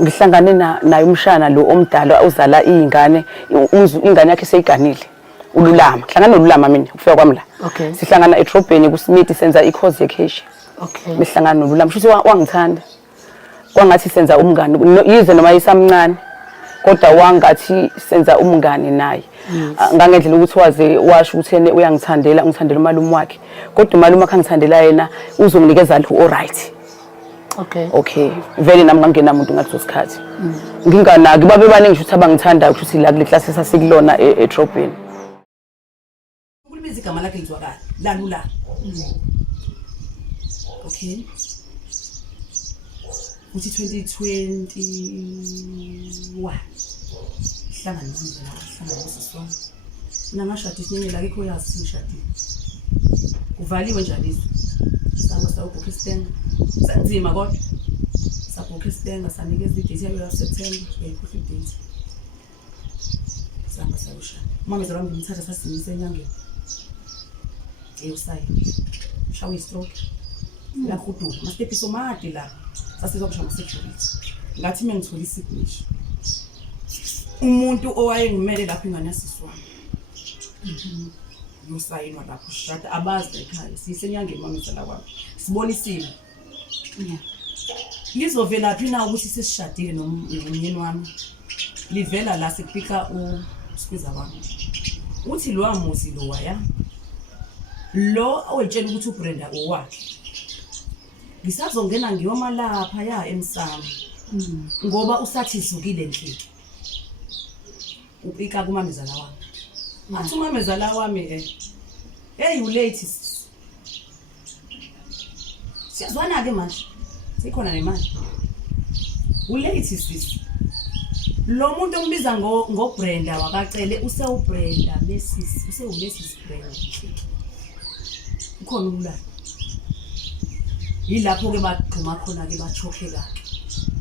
ngihlangane naye umshana lo omdala uzala ingane yakhe seyiganile uLulama hlangana noLulama mina ukufika kwami la sihlangana eTrobheni kuSmith senza icourse yeCash mihlangana noLulama futhi wangithanda kwangathi senza umngani yize noma yisamncane kodwa wangathi senza umngani naye ngangendlela ukuthi waze washo ukuthi yena uyangithandela ngithandela umalume wakhe kodwa umalume wakhe angithandela yena uzonginikeza lo alright okay vele nami ngangena umuntu ngathi sosikhathi nginganaki babe baningi ukuthi abangithanda ukuthi la kule class esasikulona eTrobheni ulibiza igama lakhe lizwakala lalula okay uthi 2021 hlangana nosiswami namashadi sinye la kho yazi sishadile kuvaliwe njalo izwe sanga sawubhukha istenga senzima kodwa sabhukha istenga sanikeza idate yayo September ngiyikhohle idate sanga sawushada mama zalami ngimthatha sasimisa enyangeni eyosayi shawe stroke la khudu mastepi somade la sasizokusha security ngathi mengithola isignisho umuntu owayengimele lapha ingane yasiswami yosayinwa lapho shada abazi ekhaya sisenyangeni mamezala kwami sibonisile lizovela phi na ukuthi sesishadile nomnyeni wami livela la sekufika usikiza wami uthi lo amuzi lo waya lo awetshela ukuthi uBrenda owakhe ngisazongena ngiyoma lapha ya emsamo ngoba usathi izukile Nhleki upika kumamezala wami athi umamezala wami hey you late siyazwana ke manje sikhona nemali ulate sis lo muntu ombiza ngoBrenda wakacele useUBrenda Mrs useUMrs Brenda ukhona ulala yilapho ke bagquma khona ke bachokheka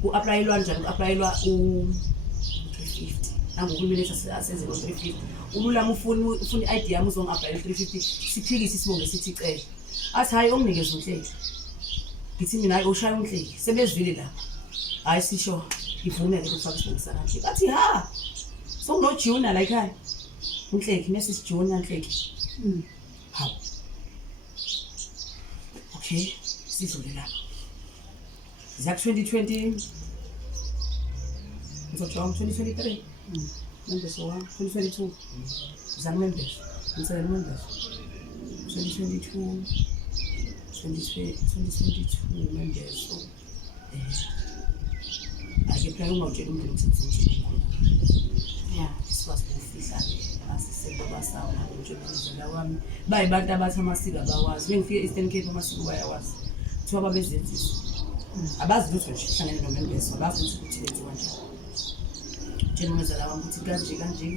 ku-applyelwa njani ku-applyelwa u350 nangokulumele asenze ngo350 uLulama ufuna i-ID yami uzongi-applyela 350 siphikise sibonge sithi icele athi hayi onginikeza uNhleki ngithi mina hayi oshaya uNhleki sebezwile lapha hayi sisho ivumele ukufaka isibongisana Nhleki athi ha so no junior like hayi uNhleki Mrs Junior Nhleki ha okay sidlule lapha zak 2020 ngizojwa 2023 members wa 2022 zak members ngizele members 2022 members so akepha ungawutshela umuntu ukuthi sibasifisa asisebe basawa ngojobuzela wami bayibantu abathi amasiko abawazi bengifike Eastern Cape amasiko bayawazi thiwa babezenzisa abazi lutho nje hlangene nomembeso bazi ukuthi lenziwa njani tshela umzala wami ukuthi kanje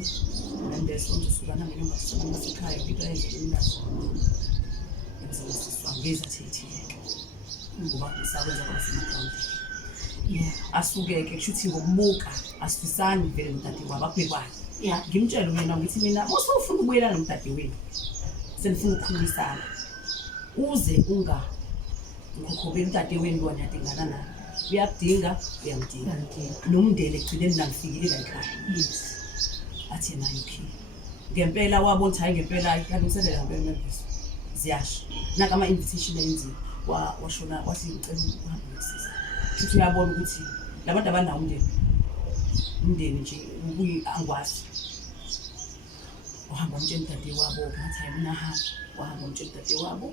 nomembeso ngizohlukana ngenyanga ngasekhaya ngiphenze inazo ngeza thithi ngoba isakwenza kwasemkhanda asukeke kusho ukuthi ngokubuka asifisani vele nomdade wabo akubekwazi ngimtshela mina ngithi mina usufuna ukubuyela nomdade wenu senifuna ukukhulisana uze ngikhokhobela umdade wenu lona yadingana naye uyakudinga uyamdinga nomndeni egcineni nangifikile la ekhaya athi yena okay ngempela wabona ukuthi hayi ngempela yalungiselela ngempela members ziyasha naka ama invitation enziwe washona wathi ngicela ukuhamba ngesisa futhi uyabona ukuthi labantu abanawo umndeni nje ubuyi angwazi wahamba umtshela umdade wabo ngathi hayi mina hamba wahamba umtshela umdade wabo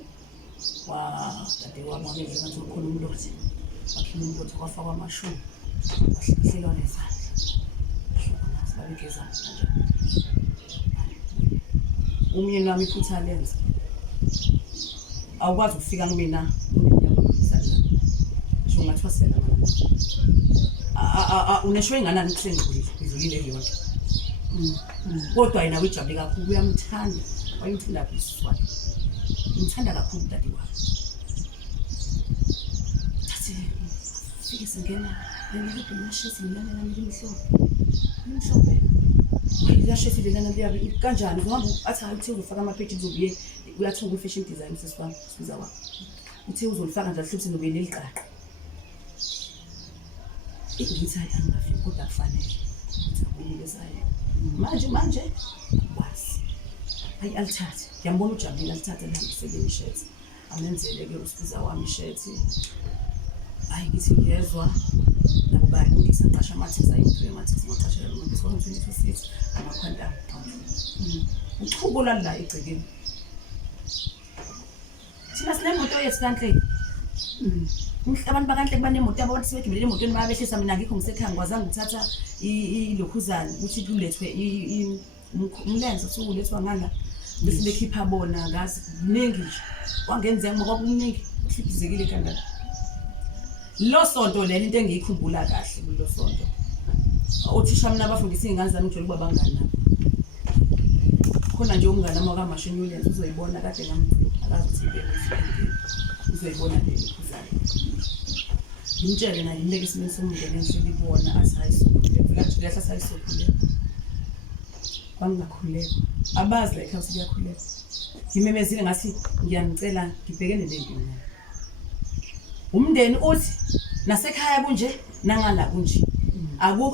dade wabo ngenza ngathi ukhona umlothe wakhila umlothe kwafakwa amashumi wahlikihlelwa nezandla babegeza kanje umyeni wami iphutha lenza awukwazi ukufika kumina ngisho ngathi wasela uneshwe nganani kusengqulile idlulile yonke kodwa yena ujabule kakhulu uyamthanda wayimthanda phezulu ngithanda kakhulu dadi wami thathi fike singena ngibe ngashisi ngilana nami imhlophe ngiyashisi lana liyabe kanjani ngoba athi hayi uthi uzofaka ama-page uzobuye uyathuka fashion design sesifana siza wakho uthi uzolifaka nje ahluphe nobe leliqaqa ngithi hayi angingafiki kodwa kufanele ukuthi uyinikeza yena manje wazi hayi alithathe ngiyambona ujabulile alithathe lihambisele ishirt amenzele ke usiza wami ishirt hayi ngithi ngiyezwa nabo bayalungisa ngiqasha amathisi ayi-3 amathisi ngaqashela lo muntu sona 22 amakhwanta uchubo la egcekeni thina sinemoto yethu kanhle abantu bakanhle banemoto yabo abantu sebegibele emotweni bayabehlisa mina ngikho ngisekhaya ngikwazanga ukuthatha ilokhuzana ukuthi kulethwe umlenze usulethwa ngala bese bekhipha bona ngazi kuningi nje kwangenzeka ngoba kuningi uhlizekile kandala lo sonto leli into engiyikhumbula kahle kulo sonto othisha mina abafundisa izingane zami ngijole kuba bangani nabo khona nje umngane amakamashini Williams uzoyibona kade ngamgcina akazi ukuthi uzoyibona le ikhuzana ngimtshele naye ngileke isimeni somndeni engihleli ibona asayisukule kulahla sayisukule bangakhuleka abazi la ekhaya siyakhuleka ngimemezile ngathi ngiyamcela ngibhekene lento mina umndeni uthi nasekhaya kunje nangala kunje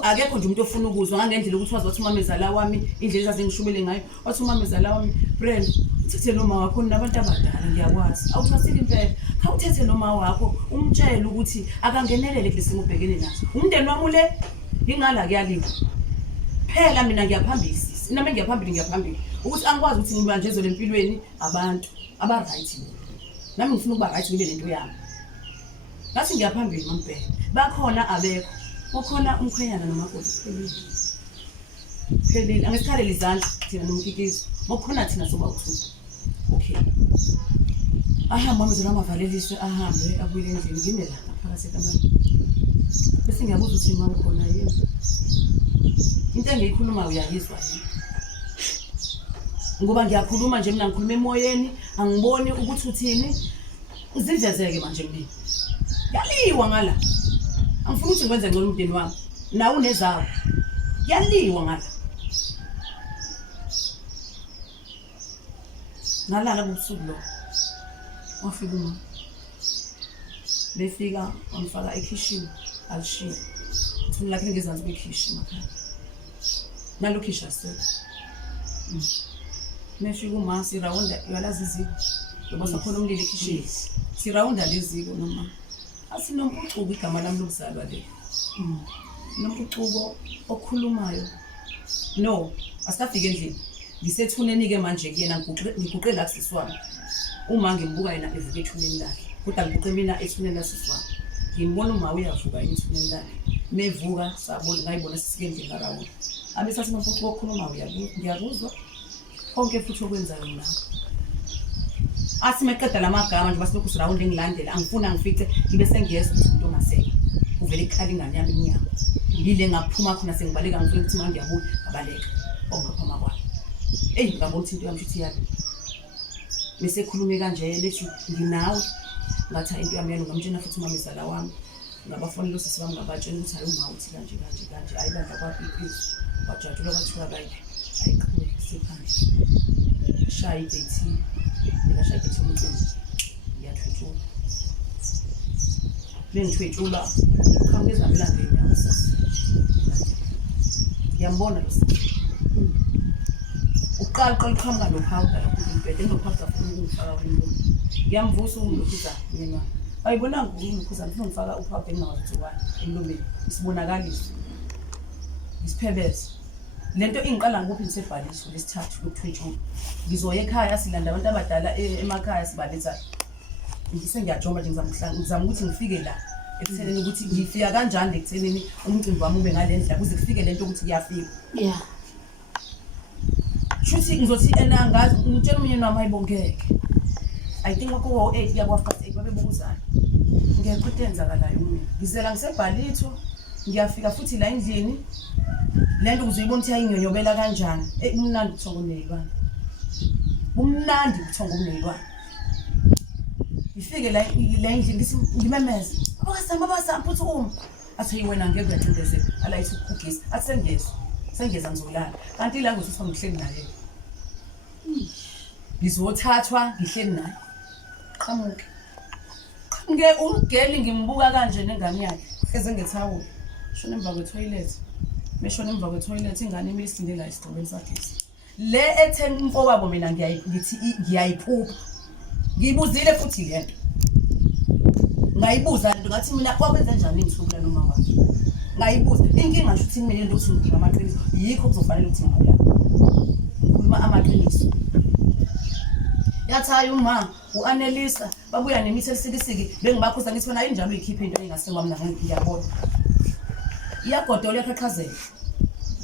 akekho nje umuntu ofuna ukuzwa ngangendlela ukuthi wazothi umamezala wami indlela ezazingishubele ngayo wathi umamezala wami friend uthethe noma wakho nabantu abadala ngiyakwazi awuthi wasile impela khawuthethe noma wakho umtshele ukuthi akangenelele kulesimo ubhekene naso umndeni wami ule ingala kuyaliwa phela mina ngiyaphambili nami ngiyaphambili ukuthi angikwazi ukuthi ngibanjezwe empilweni abantu aba right nami ngifuna ukuba right ngibe lento yami ngathi ngiyaphambili ngempela bakhona abekho ukhona umkhwenyana nomakoti phelile angisikhalele izandla thina nomkikizo mokhona thina soba uthu okay ahamba mzela amavalelise ahambe abuyele endlini ngime la phakathi ekameni bese ngiyabuza ukuthi mama khona yini into engiyikhuluma uyayizwa yini ngoba ngiyakhuluma nje mina ngikhuluma emoyeni angiboni ukuthi uthini uzivezeke manje mina yaliwa ngala angifuni ukuthi ngikwenze ngcono umndeni wami nawe unezawo yaliwa ngala nalala kusuku lo wafika uma befika wamfaka ekitchen alishiya uthula lakhe ngezansi kwekitchen makhaya nalo kitchen se mefika uma sirawunda yalazi iziko ngoba sakhona umlilo ekitchen sirawunda leziko noma asinompucuko igama lami lokuzalwa le nompucuko okhulumayo no asafike endlini ngisethuneni ke manje kuyena ngiguqe la siswami uma ngimbuka yena evuka ethuneni lakhe kodwa ngiguqe mina ethuneni lasiswami ngimbona uma uyavuka ethuneni lakhe mevuka sabona ngayibona sisike endlini ngarawo abe sathi nompucuko okhulumayo ngiyakuzwa konke futhi okwenzayo nawe athi meqeda lamagama nje basilokhu sirawundi engilandela angifuna ngifice ngibe sengiyeza ukuthi umuntu ongaseka uvele ikhala ingane yami inyama ngile ngaphuma khona sengibaleka ngifike ukuthi manje ngiyabuya abaleka ongaphama kwakhe ngabona ukuthi into yami futhi yabi bese khulume kanje lethi nginawe ngathi into yami yena ngamtshena futhi umamezala wami ngabafonela usisi wami ngabatshela ukuthi hayi uma uthi kanje ayibandla kwakhe iphezulu bajatshula bathiwa bayi ayiqhubeke siphambili shaya idethi ngashaya idethi umcimbi yathwetshula bengithwetshula khangeza elandeni yamsasa ngiyambona lo sisi uqala uqhamuka nophawuda lokhu impede enophawuda futhi ukufaka kwintombi ngiyamvusa umlokhuza mina ayibona ngumkhuza ngifuna ngifaka uphawuda enginawazi ukuthi wani entombeni isibonakalise isiphebeze lento ingiqala ngikuphi nisebhaliso lesithathu lokuthwetshula ngizoya ekhaya silanda abantu abadala emakhaya sibaletha ngise ngiyajomba nje ngizama ukuthi ngifike la ekuthenini ukuthi ngifika kanjani ekuthenini umcimbi wami ube ngalendlela kuze kufike lento ukuthi kuyafika shuthi ngizothi enangazi ngitshela umnyeni wami ayibongeke I think wakho wo8 kuya kwa8 babebuzana ngiyaqhuthe enzakalayo mina ngizela ngisebhalitho ngiyafika futhi la endlini lento uzoyibona ukuthi ayinyonyobela kanjani umnandi uthongo nezilwane umnandi uthongo nezilwane ngifike la endlini ngimemeza abasama futhi athi wena ngeke uyacindezela alayithi ukugisa athi sengeza ngizolala kanti la ngokuthi ngihleli naye ngizothathwa ngihleli naye qhamuke ungeli ngimbuka kanje nengane yakhe eze ngethawula shona emva kwetoilet meshona emva kwetoilet ingane imisinde la isigcobeni sagesi le ethe mfowabo mina ngithi ngiyayiphupha ngibuzile futhi lento ngayibuza lento ngathi mina kwakwenza njani ngisuku la noma wakhe ngayibuza inkinga ngisho ukuthi mina ukuthi ngikhuluma amaqiniso yikho kuzofanele ukuthi ngihawula ngikhuluma amaqiniso yathi uma uAnelisa babuya nemithi elisikisiki bengibakhuza ngithi wena injalo uyikhiphe into engasekwa mina ngiyabona iyagodola yaqhaqhazela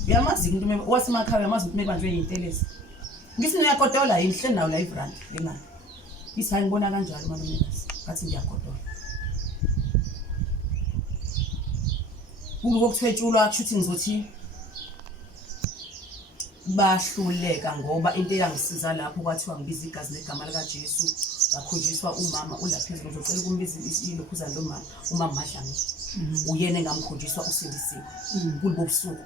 uyamazi umuntu wasemakhaya uyamazi ukuthi mebanjwe yintelezi ngithi uyagodola yini hle nawo live run lemali ngithi hayi ngibona kanjalo malumekazi ngathi ngiyagodola ukuthwetshulwa kushuthi ngizothi bahluleka ngoba into eyangisiza lapho kwathiwa ngibiza igazi negama lika Jesu ngakhonjiswa umama ulaphezulu ngizocela ukumbiza ilokhuzana lomama umama Madlami uyena engamkhonjiswa usindisiwe kulibo busuku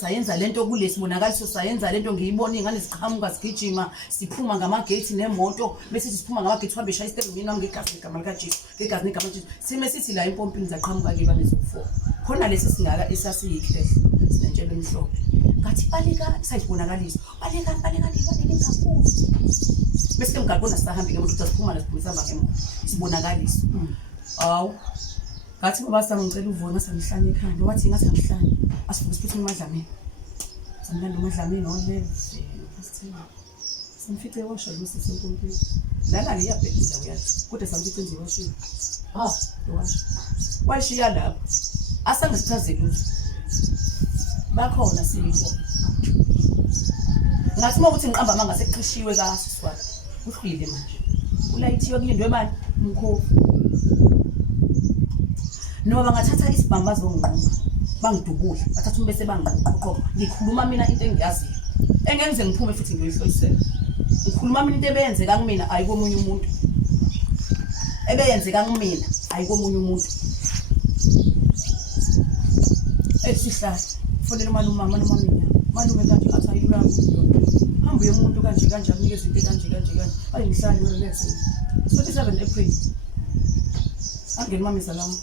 sayenza lento kulesibonakaliso sayenza lento ngiyibona ingane ziqhamuka zigijima siphuma ngamagate nemoto bese siphuma ngamagate wabe shaya isitepu mina ngegazi negama lika Jesu ngegazi negama Jesu sime sithi la empompini zaqhamuka ke banezo4 khona lesi singaka esasiyikhehle sinentshebe emhlophe ngathi baleka sayibonakaliso baleka kakhulu bese ngaqona sihambe ke umuntu siphuma lesiphumisa bakhe sibonakaliso awu ngathi baba sami ngicela uvona samhlanje ekhanda wathi ngathi amhlanje asifuthi siphuthe eMadlamini samlanda eMadlamini oleve simfice washo lusi senkompini lana liyabhekisa uyathi kodwa samfice nje washo washiya lapho asangisichazele ukuthi bakhona siyibona ngathi ukuthi ngiqamba manga sekuqishiwe kaSiswati uhlwile manje ulayithiwe kulindwe bani umkhofu noma bangathatha isibhamba zonqoma bangidubule bathatha umbese bangiqoqoqa ngikhuluma mina into engiyaziyo engenze ngiphume futhi ngiyohlolisela ngikhuluma mina into ebeyenzeka kumina ayikomunye umuntu ebeyenzeka kumina ayikomunye umuntu esihlala fonela malume kanje athi ayilula hambe umuntu kanje anikeze into kanje ayi ngihlali relax 27 April angeni mamisa lami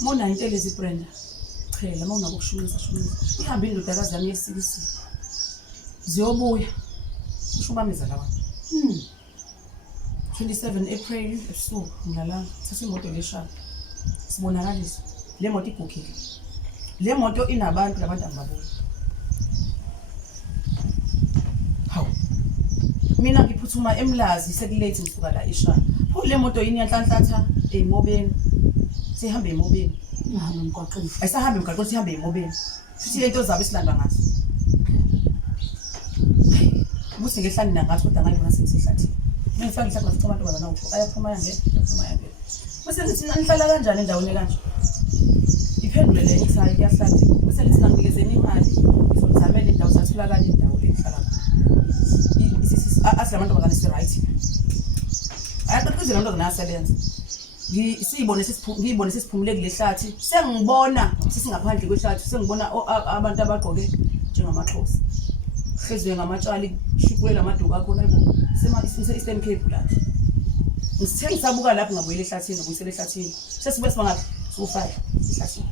mona intelezi Brenda chela mawuna kokushumisa ihambe indodakazi yami yesikisi ziyobuya ushumameza lawa 27 April ebusuku ngalanga sasimoto leshayo sibonakalisa le moto igugile le moto inabantu labantu angibabona hawu mina ngiphuthuma eMlazi sekulate ngisuka la eShaya pho le moto yini yanhlanhlatha eMobeni sihambe eMobeni ngihamba emgwaqeni ayisahambe emgwaqeni sihambe eMobeni futhi lento zabe silanda ngathi musi ngehlani nangathi kodwa ngayibona sengisehlathi ngifaka isakho futhi abantu bana nawo ayaphuma yange bese ngithi nihlala kanjani endaweni kanje iphendule le ngithi hayi kuyahlala bese ngithi nginikeze imali ngizozamela indawo satholakala indawo engihlala asilabantu bakani right ayaqoqizela into nginasebenza ngiyibone sesiphumule kule hlathi sengibona sisingaphandle kwehlathi sengibona abantu abagqoke njengamaXhosa hlezwe ngamatshali shukela amaduka khona ayibo Eastern Cape la ngithe ngisabuka lapho ngabuyela ehlathini ngibuyisela ehlathini sesibe sibanga so5 ehlathini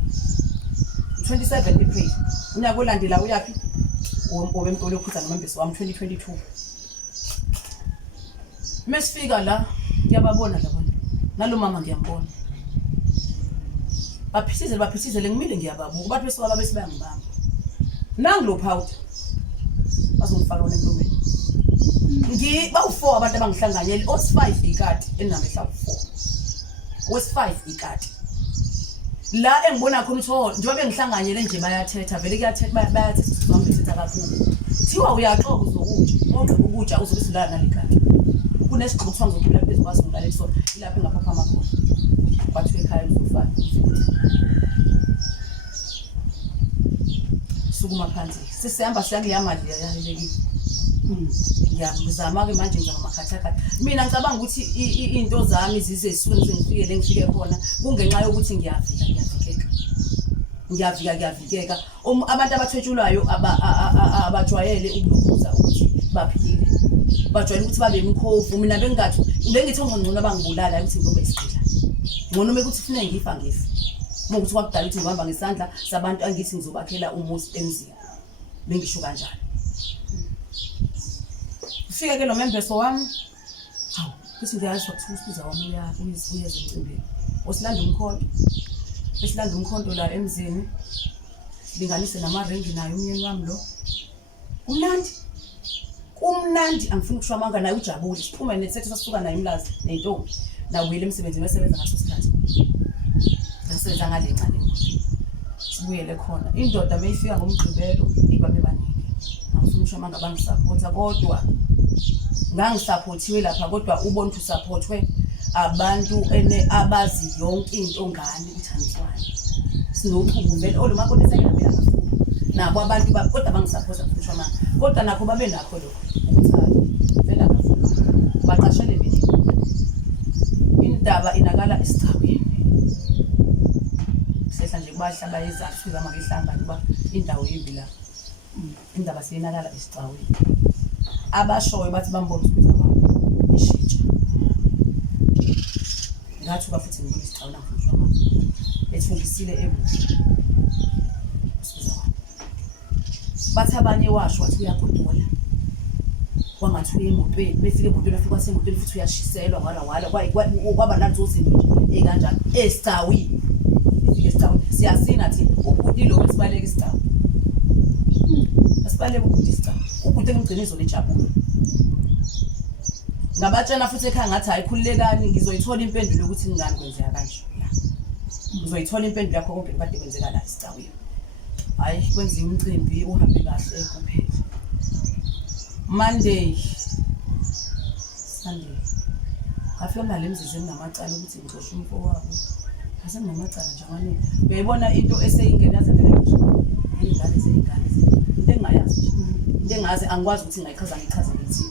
27 April unyaka olandela uyapi obemtolo okhutha nomembesi wami 2022 mesifika la ngiyababona labantu nalo mama ngiyambona baphithizele ngimile ngiyababuka bathi besibaba besibangibamba nangilo powder bazongifaka wona entomeni bawu4 abantu abangihlanganyele os5 ikati enamehla 4 wes5 ikati la engibona khona ukuthi njengoba ngihlanganyele nje bayathetha vele kuyathetha bayathetha sizomthetha kakhulu thiwa uyaxoka uzokuja ngoba ukuja uzobe silala nalikati kunesigqoko kuthiwa ngizokhula phezulu kwazi ngilale so ilapha engapha amakhono kwathi ekhaya uzofana sukuma phansi sesihamba siyakuleyamali yayilekile ngiyazama ke manje ngizama makhathakhatha mina ngicabanga ukuthi into zami zize zisuke ngifike khona kungenxa yokuthi ngiyavikeka abantu abathwetshulwayo abajwayele ukulukuza ukuthi baphile bajwayele ukuthi babe emkhovu mina bengithi ngcono abangibulala ukuthi ngizobe isigqila ngcono mekuthi kufanele ngifa Ngokuthi kwakudala ukuthi ngihamba ngesandla sabantu angithi ngizobakhela umuzi emzini. Bengisho kanjalo. Ufike ke lo membeso wami. Hawu, kuthi ngiyazi ukuthi usiza wami uyeza emcimbini. Osilanda umkhonto. Esilanda umkhonto la emzini. Linganise namarengi nayo umyeni wami lo. Kumnandi angifuni ukusho amanga naye ujabule. Siphume nesethu sasuka naye imlazi nentombi. Nawuyile emsebenzini wesebenza ngaso isikhathi. Ngasebenza ngale ncane. Sibuyele khona. Indoda mayifika ngomgqibelo ibabe baningi. Angifuni ukusho amanga bangisupporta kodwa ngangisupportiwe lapha kodwa ubona ukuthi supportwe abantu abazi yonke into ngani ithandiswane. Sinophungu vele olumakho lesake phela kakhulu. Nabo abantu kodwa bangisupporta futhi shoma. Kodwa nakho babe nakho lokho ukuthi vela kakhulu. Baqashele mina. Indaba inakala esicaweni. Sehla nje bahlaba yezakho sizama ngehlangana kuba indawo yimbi la. Indaba siyinakala esicaweni. Abashoyo bathi bambona ukuthi baba ishintsha. Ngathuka futhi ngibona isicawula futhi shoma. Ethungisile ebuhle. Bathi abanye washo wathi uyagodola. Wangathi uye emotweni befike emotweni afika kwasemotweni futhi uyashiselwa wala kwaba nanzozinto ekanjalo esicawini. Efike esicawini siyasina thina ubhuti lo wesibaleka isicawu. Asibaleka ubhuti isicawu. Ubhuti engigcina izolejabula. Ngabatshela futhi ekhaya ngathi ayikhululekani ngizoyithola impendulo ukuthi ngingani kwenzeka kanje. Ngizoyithola impendulo yakho konke kade kwenzeka la esicawini. Hayi kwenziwe umcimbi uhambe kahle kuphela. Monday Sunday afika ngale mzizweni namacala ukuthi ngixoxe umfo wabo asenamacala nje amaningi uyayibona into eseyingenaza vele nje ingane zeyingane into engayazi into engazi angikwazi ukuthi ngayichaza ngithi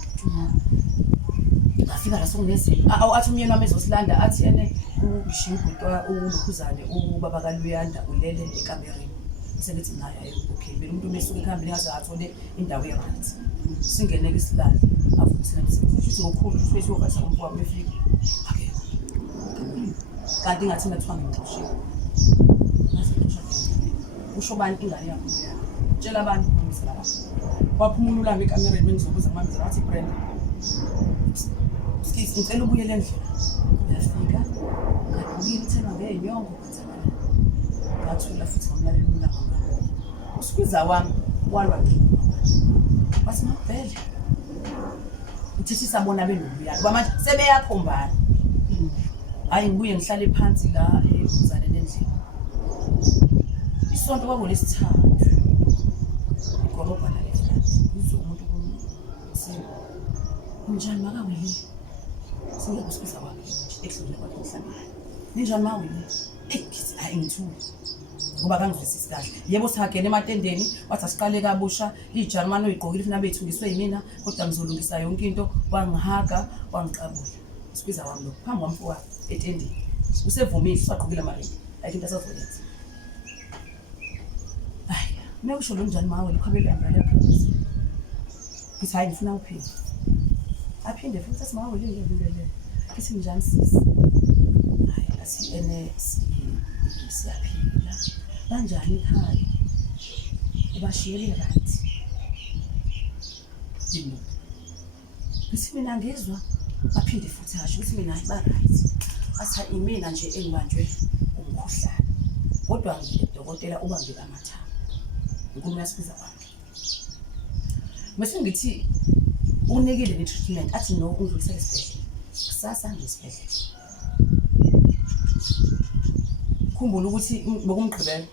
ngafika la sokunezini athi umyeni wami ezosilanda athi ene ubishibutwa uLukhuzane ubaba kaLuyanda ulele ekamereni sebethi naye ayo okay bele umuntu mesuka ekhambile yazi athole indawo ye-right singene kwisilala afuthi futhi ngokhulu futhi wovasa umfo wami efika okay kanti ngathi ngathiwa ngixoshile usho bani ingane yakho tshela abantu ngisela lapha waphumula la ekamereni bengizobuza ngimamezela wathi Brenda ngicela ubuyele endlini uyafika ngakubili thema ngenyongo kwenzakala ngathula futhi ngomlalela umlanga usikiza wami walwa wathi mabhele uthi sabona benubuya kwamanje sebeyakhombana hayi ngibuye ngihlale phansi la eKhuzane endlini isonto kwakulesithathu igorobha la eFrance uzo umuntu kumsini njani makawile singekusikiza wakhe ekhlule kwakhe emhlabeni ninjani mawile hayi ngithuka ngoba kangizwisisi kahle yebo sihagene ematendeni wathi asiqale kabusha iJarmani oyigqokile funa bethungiswe yimina kodwa ngizolungisa yonke into wangihaga wangiqabula sibiza wami lokho phambi kwamfo wakhe etendeni usevumile saqhubile amarengi ayike into asazoyenza hayi mekusho lo njani mawe likhwabele umbrella yakhe ngithi hayi ngifuna uphinde aphinde futhi asimawe lele kithi njani sisi hayi asiene siyaphila kanjani ekhaya ubashiyele right yini bese mina ngezwe aphinde futhi asho ukuthi mina ba right atha imina nje engibanjwe umkhuhlane kodwa ngidokotela ubambe amathambo inkulumo yasibiza wakhe bese ngithi unikile le treatment athi no ungidlulisele esibhedlela kusasa ngesibhedlela khumbula ukuthi bokumgqibela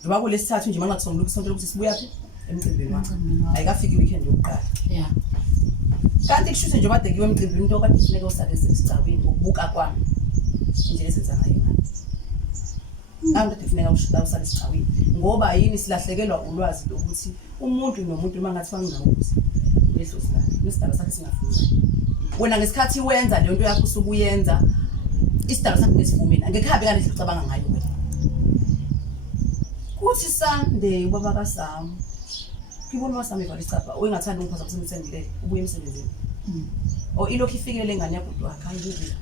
ngoba kulesithathu nje manje ngakusongela ukusonto ukuthi sibuya phi emcimbini wakhe ayikafiki weekend yokuqala yeah kanti kushuthe nje badekiwe emcimbini into kade kufuneka usake sesicabini ngokubuka kwami indlela esenza ngayo imali abantu kufuneka usake sicabini ngoba yini silahlekelwa ulwazi lokuthi umuntu nomuntu mangathiwa ngingawuzi leso sila nesidaba sakhe singafuni wena ngesikhathi wenza le nto yakho usukuyenza isidaba sakhe nesivumeni angekhabi kanti sicabanga ngayo wena kuthi Sunday ubaba kaSam ngibona wasami valicapha uyengathanda ukuphaza kusemsengile ubuye emsebenzini o ilokhu ifikele ngane yakho wakhe angizile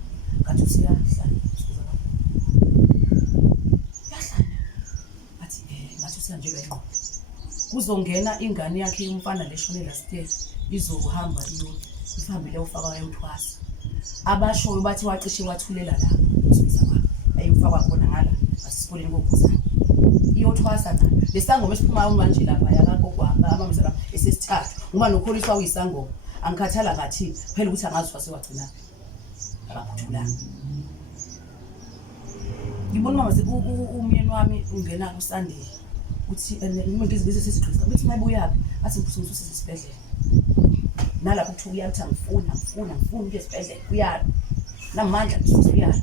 ngathi usiyahlala yahlala ngathi usihanjelwa ingqondo. Kuzongena ingane yakhe yomfana leshone last year izohamba ihambile ufaka yothwasa. Abashoyo bathi wacishe wathulela la ayifakwa khona ngala asisikoleni kokuzana. Iyothwasa na lesangoma esiphuma manje lapha yakakogwa abamzala esesithathu uma nokholiswa uyisangoma angikhathala ngathi phela ukuthi angazi wase wagcina akaphuthulanga. Ngibona mama umyeni wami ungena kuSunday uthi ngizizwe sesixoxa uthi mayibuya athi ngifuna usesibhedlela nalapho kuthi uyathi ngifuna ukuya esibhedlela uyala namandla uyala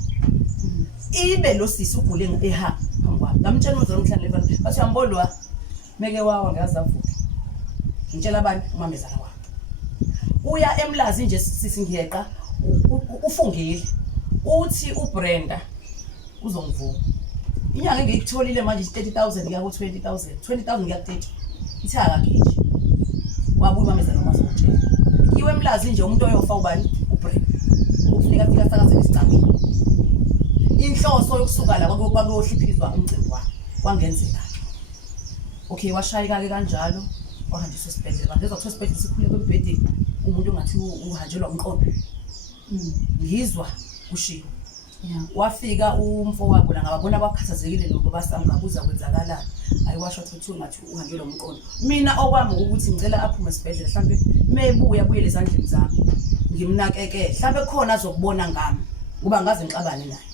ibe lo sisi ugule eha ngwami ngamtshela umzala omhlanje levana bathi uyambolwa meke wawa ngazavuka ngitshela abantu umamezala wakhe uya eMlazi nje sisi ngiyeqa ufungile uthi uBrenda uzongivuma inyanga engikutholile manje 30,000 ngiyako 20,000 ngiyaku30 ithi akakheji wabuya umamezala masokutshela iwe eMlazi nje umuntu oyofa ubani uBrenda ufika sakaze isicamile inhloso yokusuka la kwakuyohliphizwa umcimbi wakhe kwangenzeka. Okay washayika ke kanjalo wahanjiswa esibhedlela bangezwa kuthiwa esibhedlela sikhule kwembhedeni umuntu ongathi uhanjelwa umqondo. Ngizwa kushiwo wafika umfo wakho la ngababona bakhathazekile lokho basamgabuza kwenzakalani ayiwasho ukuthi ngathi uhanjelwa umqondo. Mina okwami ukuthi ngicela aphume esibhedlela mhlambe mebuya abuyele ezandleni zami ngimnakeke mhlambe khona azokubona ngami kuba ngaze ngixabane naye.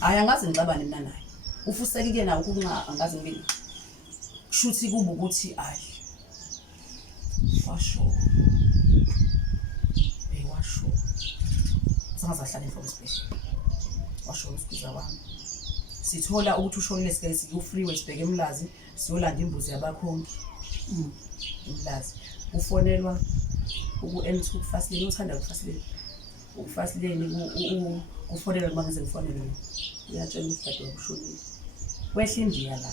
Hayi angazi ngixabane mina naye ufusekile nawo kunga angazi ngibili kushuthi kuba ukuthi ayi washo sangazahlala enhloko esibhedlela washo usiza wami sithola ukuthi ushonile sike siku-freeway sibheke eMlazi siyolanda imbuzi yabakhongi eMlazi ufonelwa uku-N2 kufasileni uthanda ukufasileni ufonelwa noma ngize ngifonelwe uyatshela ukuthi kade wakushonile kwehla indiya la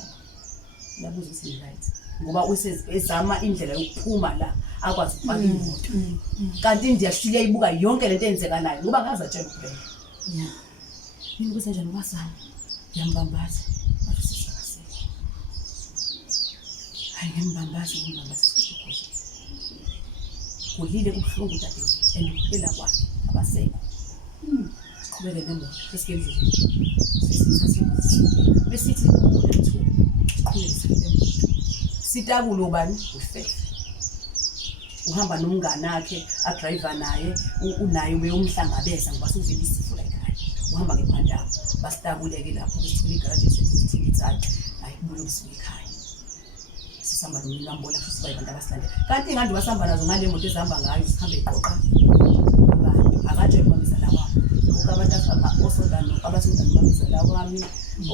yabuza ukuthi right ngoba usezama indlela yokuphuma la akwazi ukufaka imoto kanti indiya shile ibuka yonke lento eyenzeka nayo ngoba ngazatshela kuphela mina kusenjani wasami ngiyambambaza bathi sisakaseke hayi ngiyambambaza kulile kubuhlungu tade endiphela kwakhe abasekho siqhubeke nemoto esikendlini besithi sitakulo bani ufeke uhamba nomngane wakhe adriver naye unaye uyomhlangabeza ngoba suvela isifo la ekhaya uhamba ngePhandawo basitabuleke lapho besithula igarage sesithini itsathu hayi kubulo kusuka ekhaya sisamba nomlambola futhi bayibantu abasilande kanti ingandi basihamba nazo ngale moto ezihamba ngayo sihambe iqoqa abantu akatshe umamezala wami abantu osodano abasodano umamezala wami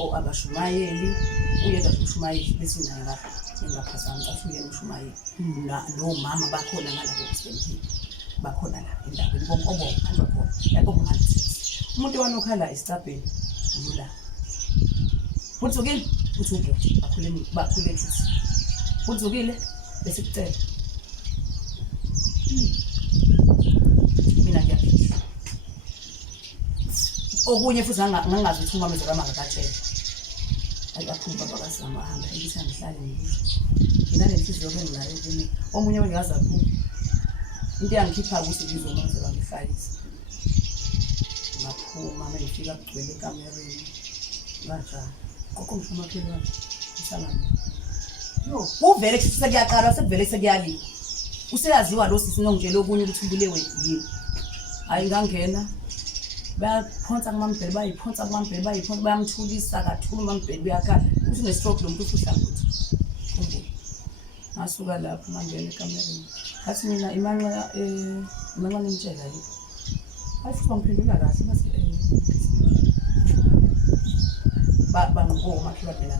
o abashumayeli uyedwa umshumayeli besunayo lapha engaphazami afuyele umshumayeli no mama bakhona ngalabo besemphi bakhona la endaweni bonkobo kanjwa khona lapho ngalithi umuntu wanokhala esicabheni ulula uthukile uthi ubuthi bakhule futhi uthukile bese kucela mina ngiyaphila okunye futhi ngangazi ukuthi umamezala mangakatshela ayaphuma baba kasama hamba ethi angihlale ngisho ngina lenhliziyo bengilayo kimi omunye wengaza phuma into yangikhipha ukuthi ngizomenzela ngihlalise ngaphuma ngifika kugcwele ekamereni kanjani kokho ngisho makhelwane isangana no uvele sekuyaqala sekuvele sekuyali useyaziwa lo sisi nongitshela okunye ukuthi ubulewe yini hayi ngangena bayaphonsa kumambheli bayiphonsa kumambheli bayiphonsa bayamthulisa kathulu umambheli uyakhala uthi une-stroke lo muntu ufuhlangothi umbulo ngasuka lapho mangena ekamereni athi mina imanxa nimtshela yini ayi futhi bangiphendula kahle bathi bangqoma phela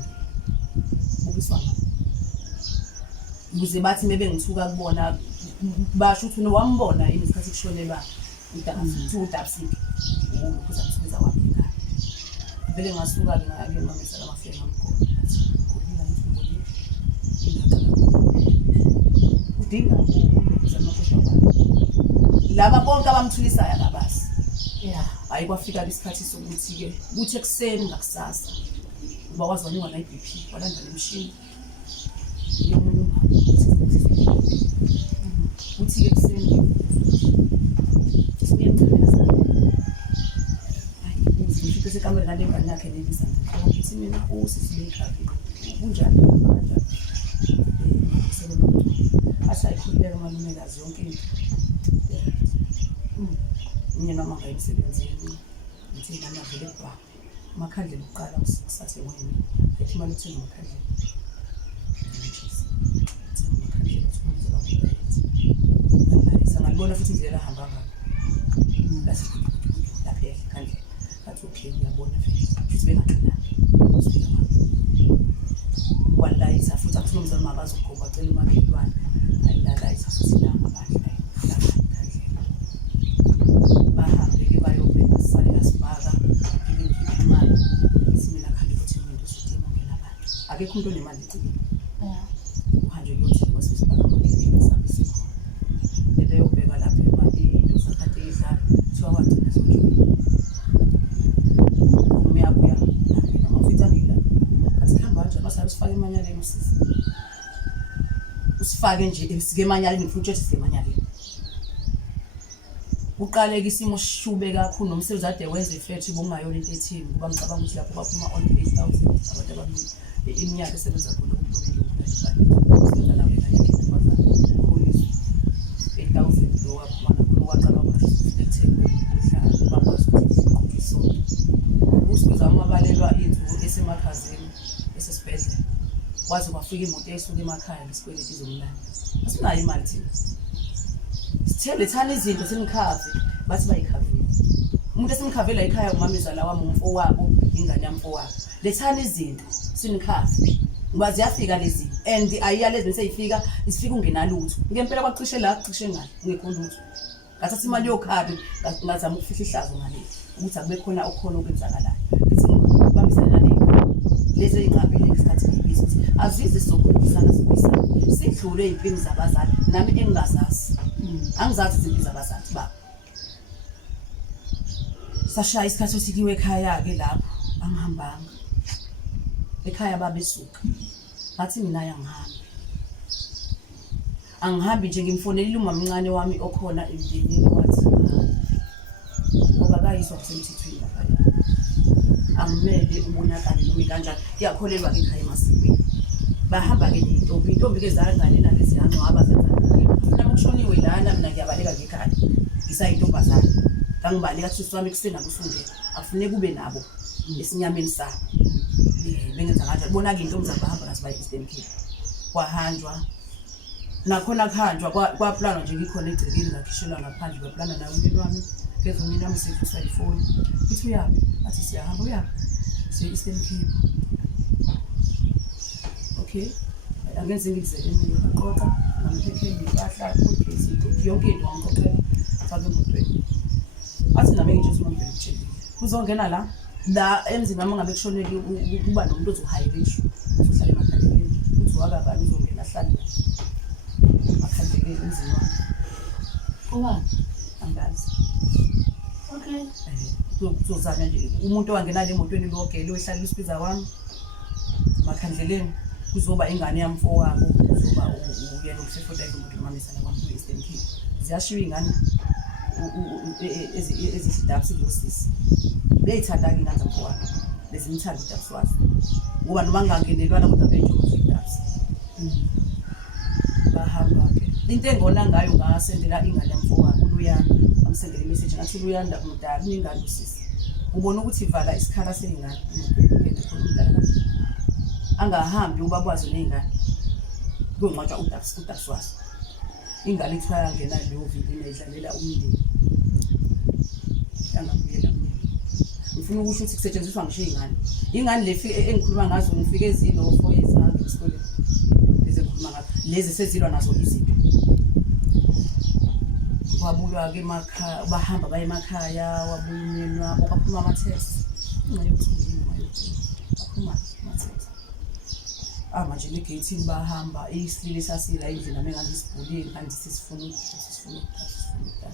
bukiswa ngami ukuze bathi mebengithuka kubona basho ukuthi wambona yini isikhathi kushonelwa udabsiki ukuze kusiza wabika vele ngasuka ke ngake mamezala mafika ngamkhona udinga ukuze nokusho laba bonke abamthulisayo akabasi hayi kwafika isikhathi sokuthi ke kuthi ekseni ngakusasa uba wazwanywa na iBP walanda nemshini yomunye umama uthi-ke kuseni siyemcela sana ngifike sekamela ngale ngane yakhe lebisa ngithi mina usisibe ikhafi kunjani kanjani asayikhuleka malumekazi yonke into mina mama ngayisebenzini ngithi ngana vele kwa makhandlela uqala usathi wena ethi manje uthenga makhandlela sangalibona futhi indlela ahamba ngayo bese lapha ekhandlela bathi okay ngiyabona futhi bengaqala walayitha futhi akuthi nomzali makazi ugoba acela imakhelwane ayilalayitha futhi la abantu bahambe-ke bayobheka sisale kasibhaka imali simina khande ukuthi umuntu usidinga ungena abantu akekho umuntu onemali ecibile uhanjwe kuyothenga wasesibhaka amakhelwane sabe sikhona bebeyobheka lapha imali into zakade idlala kuthiwa wagcina zonke uyabuya namafithanila athi khamba kanjani masabe sifake emanyaleni usisi usifake nje sike emanyaleni futhi uthi sike emanyaleni uqaleke isimo sishube kakhulu nomsebenzi ade wenze effect bongayona into ethini kuba ngicabanga ukuthi lapho baphuma on 8000 abantu ababili iminyaka esebenza khona kumbonile ukusebenza nawe kanye nezimazana police 8000 lo waphuma nakhona waqala ukuthengwa ukudla bakwazi ukuthi iqhubise usiza amabalelwa ethu esemakhazeni esesibhedlela wazi kwafika imoto esuka emakhaya ngesikweleti izomlanda asinayo imali thina sithele thana izinto simkhavi bathi bayikhavile umuntu esimkhavela ekhaya umamezala wami umfowabo ingane yamfowabo lethana izinto simkhavi ngoba ziyafika lezi and ayiyalezi bese ifika isifika ungenalutho ngempela kwacishe la kucishe ngale ngekho lutho ngathatha imali yokhabi ngazama ukufihla ihlazo ngale ukuthi akube khona okhona okwenzakalayo ngithi bambisana lezi ey'nqabile ngesikhathi ngebusiness azizi sokulisana sibuyisana sidlule iy'mpini zabazali nami engingazazi angizazi izimpilo zabazali baba sashaya isikhathi osikiwe ekhaya-ke lapho angihambanga ekhaya babesuka ngathi mina angihambi nje ngimfonelile umamncane wami okhona emndenini wathi okakayiswa kusemthethweni lapha angimele ubonakale noma kanjani ngiyakholelwa ekhaya emasikweni bahamba-ke intombi-ke zangane nalezi yancwaba zenza ukushoniwe lana mina ngiyabaleka ngekhaya ngisayintombazane ngangibaleka sisi wami ekuseni usungela akufuneka kube nabo esinyameni sabo bengenza kanjalo bona-ke intombi bahamba nazo baye Eastern Cape kwahanjwa nakhona kuhanjwa kwaplanwa nje ngikhona egcekeni ngakhishelwa ngaphandle baplana naye umyeni wami ngeza umyeni wami sivusa ifoni kuthi uyaphi athi siyahamba uyaphi siye-Eastern Cape okay angenze ngikuzele mina ngaqoqa ngamphekeli impahla kugesi yonke into ngaqoqela fake emotweni athi nami ngisho ukuthi manje ngitsheli kuzongena la emzini nami ngabe kushoneke kuba nomuntu ozohayirisha uzohlala emakhandleni uthi wakabani uzongena hlala emakhandleni emzini wami ubani angazi okay kuzozana nje umuntu owangena le motweni logele ohlala isipiza wami emakhandleni kuzoba ingane yamfowabo kuzoba uyena umsefoda umuntu nomamisana kwami ku-Eastern Cape ziyashiwa ingane ezidabsi kulosisi beyithanda-ke ingane zamfowabo bezimthanda udabsi wazo ngoba noma ngingangenelwana kodwa beyithokoza idabsi bahamba-ke into engona ngayo ngasendela ingane yamfowabo uLuyanda ngamsendela imeseji ngathi uLuyanda umdala uningane usisi ubona ukuthi vala isikhala seyingane khona umdala kahle angahambi ubabwazi ney'ngane kuyongcwatshwa udabsi wazo ingane ithiwa yangena leyo vilini edlalela umndeni yangabuyela umndeni ngifuna ukusho ukuthi kusetshenziswa ngisho iy'ngane le engikhuluma ngazo ngifike ezilo 4 years ngake esikoleni lezi engikhuluma ngazo lezi sezilwa nazo izinto wabulwa-ke emakhaya bahamba baye emakhaya wabuya umyeni wabo kwaphuma ama-test baphuma ama-test manje negeyithini bahamba isilile sasila endlini nami engangisibhulile kanti sisifuna ukudla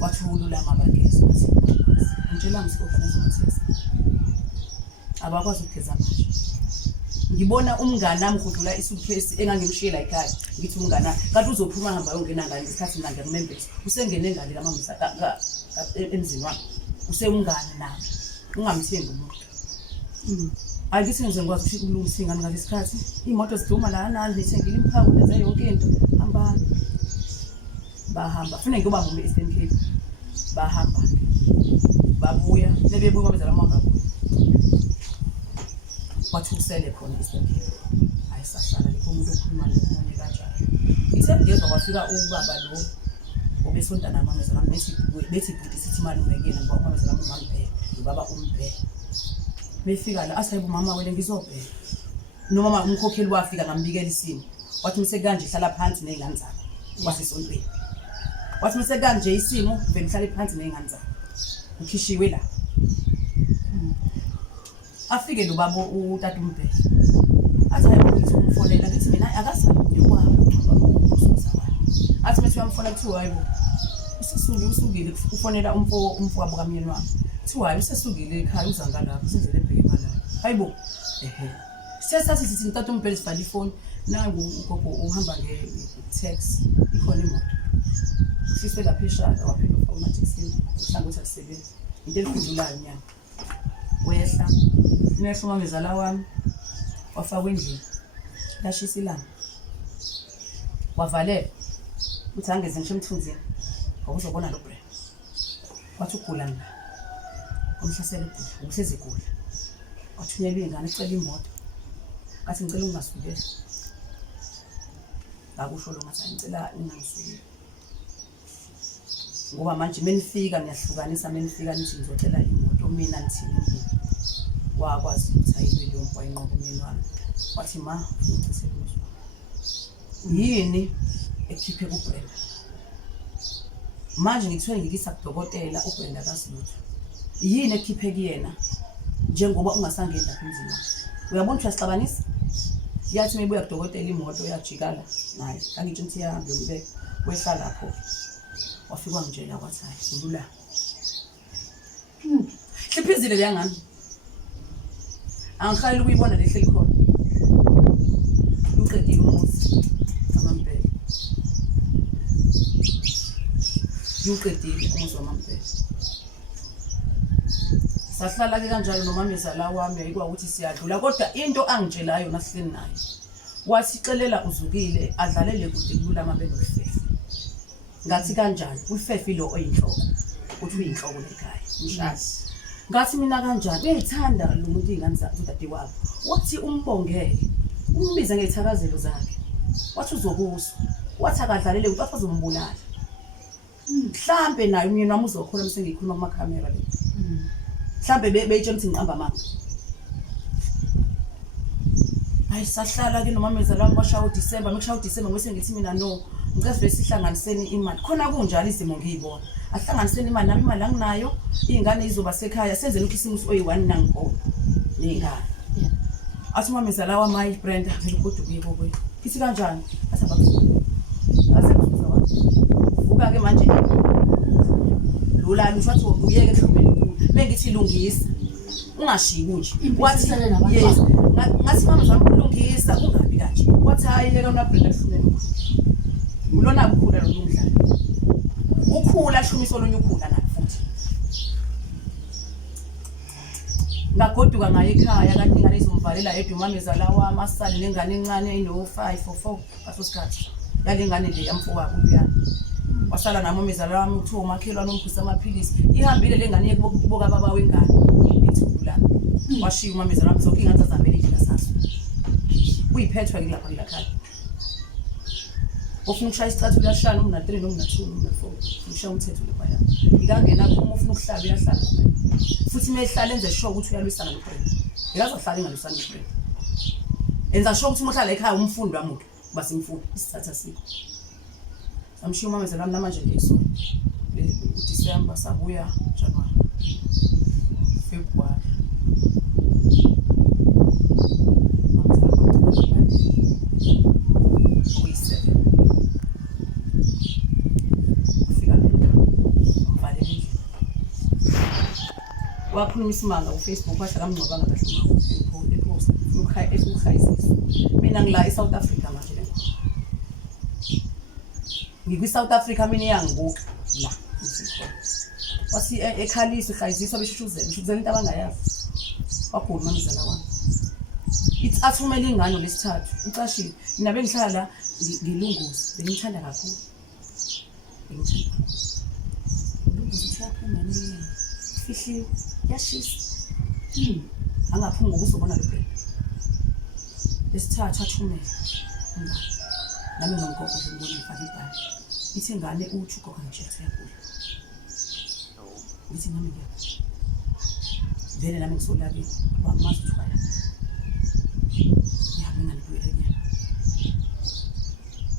wathi ululama abagezi ngitshela ngisikogana zomathesi abakwazi ukugeza manje ngibona umngane nami ukudlula isuitcase engangimshiyela ekhaya ngithi umngane kanti uzophuma hamba yongena ngale isikhathi mina ngiyamembeza usengene ngale lamamisa emzini wami usewumngane nami ungamthembi umuntu Ayithi ngize ngikwazi ukuthi ukulungisa ingane ngalesikhathi imoto ziduma la nani ngithengile imphako nenza yonke into hamba bahamba funa ngiyoba ngome Eastern Cape bahamba babuya nebebuya bamenzela amangabuya wathi usele khona Eastern Cape ayisahlala lekho umuntu okhuluma nomunye kanjalo ithe ngezwe kwafika ubaba lo obesonta namangezela bethi bhuti sithi mali ungekela ngoba umamezela umamphela ubaba umphela befika la asayibu mama wena ngizobheka noma umkhokheli wafika ngambikela isimo wathi mise kanje hlala phansi nezingane zakho wasesontweni wathi mise kanje isimo vele hlala phansi nezingane zakho ukhishiwe la afike lo babo utata umbheki athi hayibo umfonela lithi mina akasabuye kwabo athi mase uyamfona kuthiwa hayibo usukile ufonela umfo wabo kamyeni wami kuthiwa hayi usesukile ekhaya uza ngalapha usenzele ebheke imali hayibo sesathi sithi utata umbheki sifana ifoni nangu ugogo uhamba nge-taxi ikhona imoto ufise lapha eshaka waphela ufona taxi uhlangothi akusebenzi into elifundulayo nyanga wehla nehla umamezala wami wafakwa endlini lashisa ilanga wavalelwa uthi angeze ngisho emthunzini awuzobona lo brand wathi ugula mina umhlasela ibhuti uhlezi igula wathunyelwa ingane icela imoto kathi ngicela ungasukeli akusho lo ngathi ngicela ungasukeli ngoba manje menifika niyahlukanisa menifika nithi ngizocela imoto mina ngithini wakwazi ukuthi ayibele yonke inqobo umyeni wami wathi ma ngicela yini ekhiphe kuBrenda manje ngithiwe ngikisa kudokotela uBrenda kaSiluthu yini ekhiphe kuyena njengoba ungasangeni lapha emzini uyabona ukuthi uyasixabanisa yathi mebuya kudokotela imoto yajikala naye kangithi ngithi yahambe umbeke wehla lapho wafika ngitshela kwathi hayi ulula hliphizile leyangani angikhaleli ukuyibona lehle likhona uqedile umuzi amampela uqedile umuzi wamampela sahlala ke kanjalo nomamezala wami ayikwa ukuthi siyadlula kodwa into angitshelayo nasihleni naye wathi xelela uzukile adlalele kude kulula amabelo ofefe ngathi kanjani ufefe lo oyinhloko uthi uyinhloko lekhaya mshazi ngathi mina kanjani uyayithanda lo muntu ingane zakhe udade wabo wathi umbongele umbize ngezithakazelo zakhe wathi uzokuzwa wathi akadlalele ukuthi azombulala mhlambe naye umyeni wami uzokhola bese ngikhuluma kuma camera le mhlambe beyitshela ukuthi ngiqamba amanga ayisahlala ke nomamezala wami washawa uDisemba mekushawa uDisemba bese ngithi mina no ngicela vele sihlanganiseni imali khona kunjalo izimo ngiyibona ahlanganiseni imali nami imali anginayo izingane izoba sekhaya senze ukhisimusi oyi1 nangikhona nengane athi umamezala wami hayi Brenda vele kodwa kuyiko kwe kithi kanjani vuka ke manje lula usho wathi uyeke ehlomeni mengithi lungisa ungashiyi kunje wathi yes ngathi mama zami kulungisa kungabi kanje wathi hayi leka unaBrenda ehlomeni ulona bukhula lo umdlalo ukhula hlumiso lonye ukhula nathi futhi ngagoduka ngaye ekhaya kanti ingane izomvalela yedwa umamezala wami asale nengane encane eno5 or 4 ngaso sikhathi yalengane le yamfowabo uyana wasala namamezala wami uthiwa umakhelwane omkhisa amaphilisi ihambile lengane yekuboka baba wengane ethula washiya umamezala wami zonke ingane zazihambele endlela saso uyiphethwa ke lapha lakhaya ofuna ukushaya isicathulo uyashana umna 3 nomna 2 nomna 4 ushaya umthetho lekhaya ikangena kuma ufuna ukuhlaba uyahlala futhi mehlala enze sure ukuthi uyalwisana noBrenda ikazohlala engalwisana noBrenda enza sure ukuthi uhlala ekhaya umfundi wami kuba simfundi isithatha sikho amshiya umamezala wami namanje ngeso uDisemba sabuya January February wakhuluma isimanga kuFacebook wathi akamngcwabanga kahle uma epost ukhaya ngila eSouth Africa manje le ngikwi-South Africa mina iyangibuka la wasi ekhalisa ihlayiziswa beshuzela into abangayazi wakhona mamzala wami ithi athumele ingane lesithathu ucashile mina bengihlala la ngilunguza bengithanda kakhulu fihliwe yashisa angaphunga ukuzobona lo bheka lesithathu athumele ingane nami ngomgogo ngibona ngifaka ibhali ithi ingane uthi ugogo ngishethwe yakho ithi nami ngiyaphi vele nami ngisolake wamazi uthwala mina ngibuyele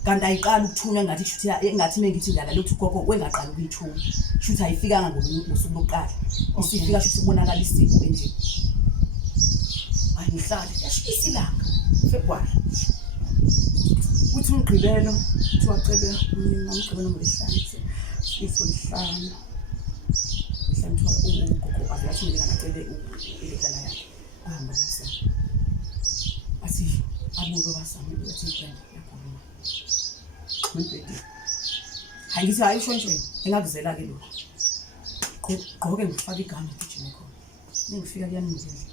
kanti ayiqala ukuthunywa ngathi kushuthi engathi mengithi ngala lokhu gogo wengaqala ukuyithunya shuthi ayifikanga ngosuku lokuqala isifika shuthi kubonakala isiko endlini ayihlala yashisa ilanga February uthi umgqibelo uthi wacebe umgqibelo ngolesihlanu isihlanu mhlambe ugogo abathi ngicela ilekhala yakhe ahamba sasa athi abuke basami uthi plan yakhuluma mbhedi hangithi ayisho nje engakuzela ke lokho gqoke ngifaka igama egijime khona ningifika kuyaningizela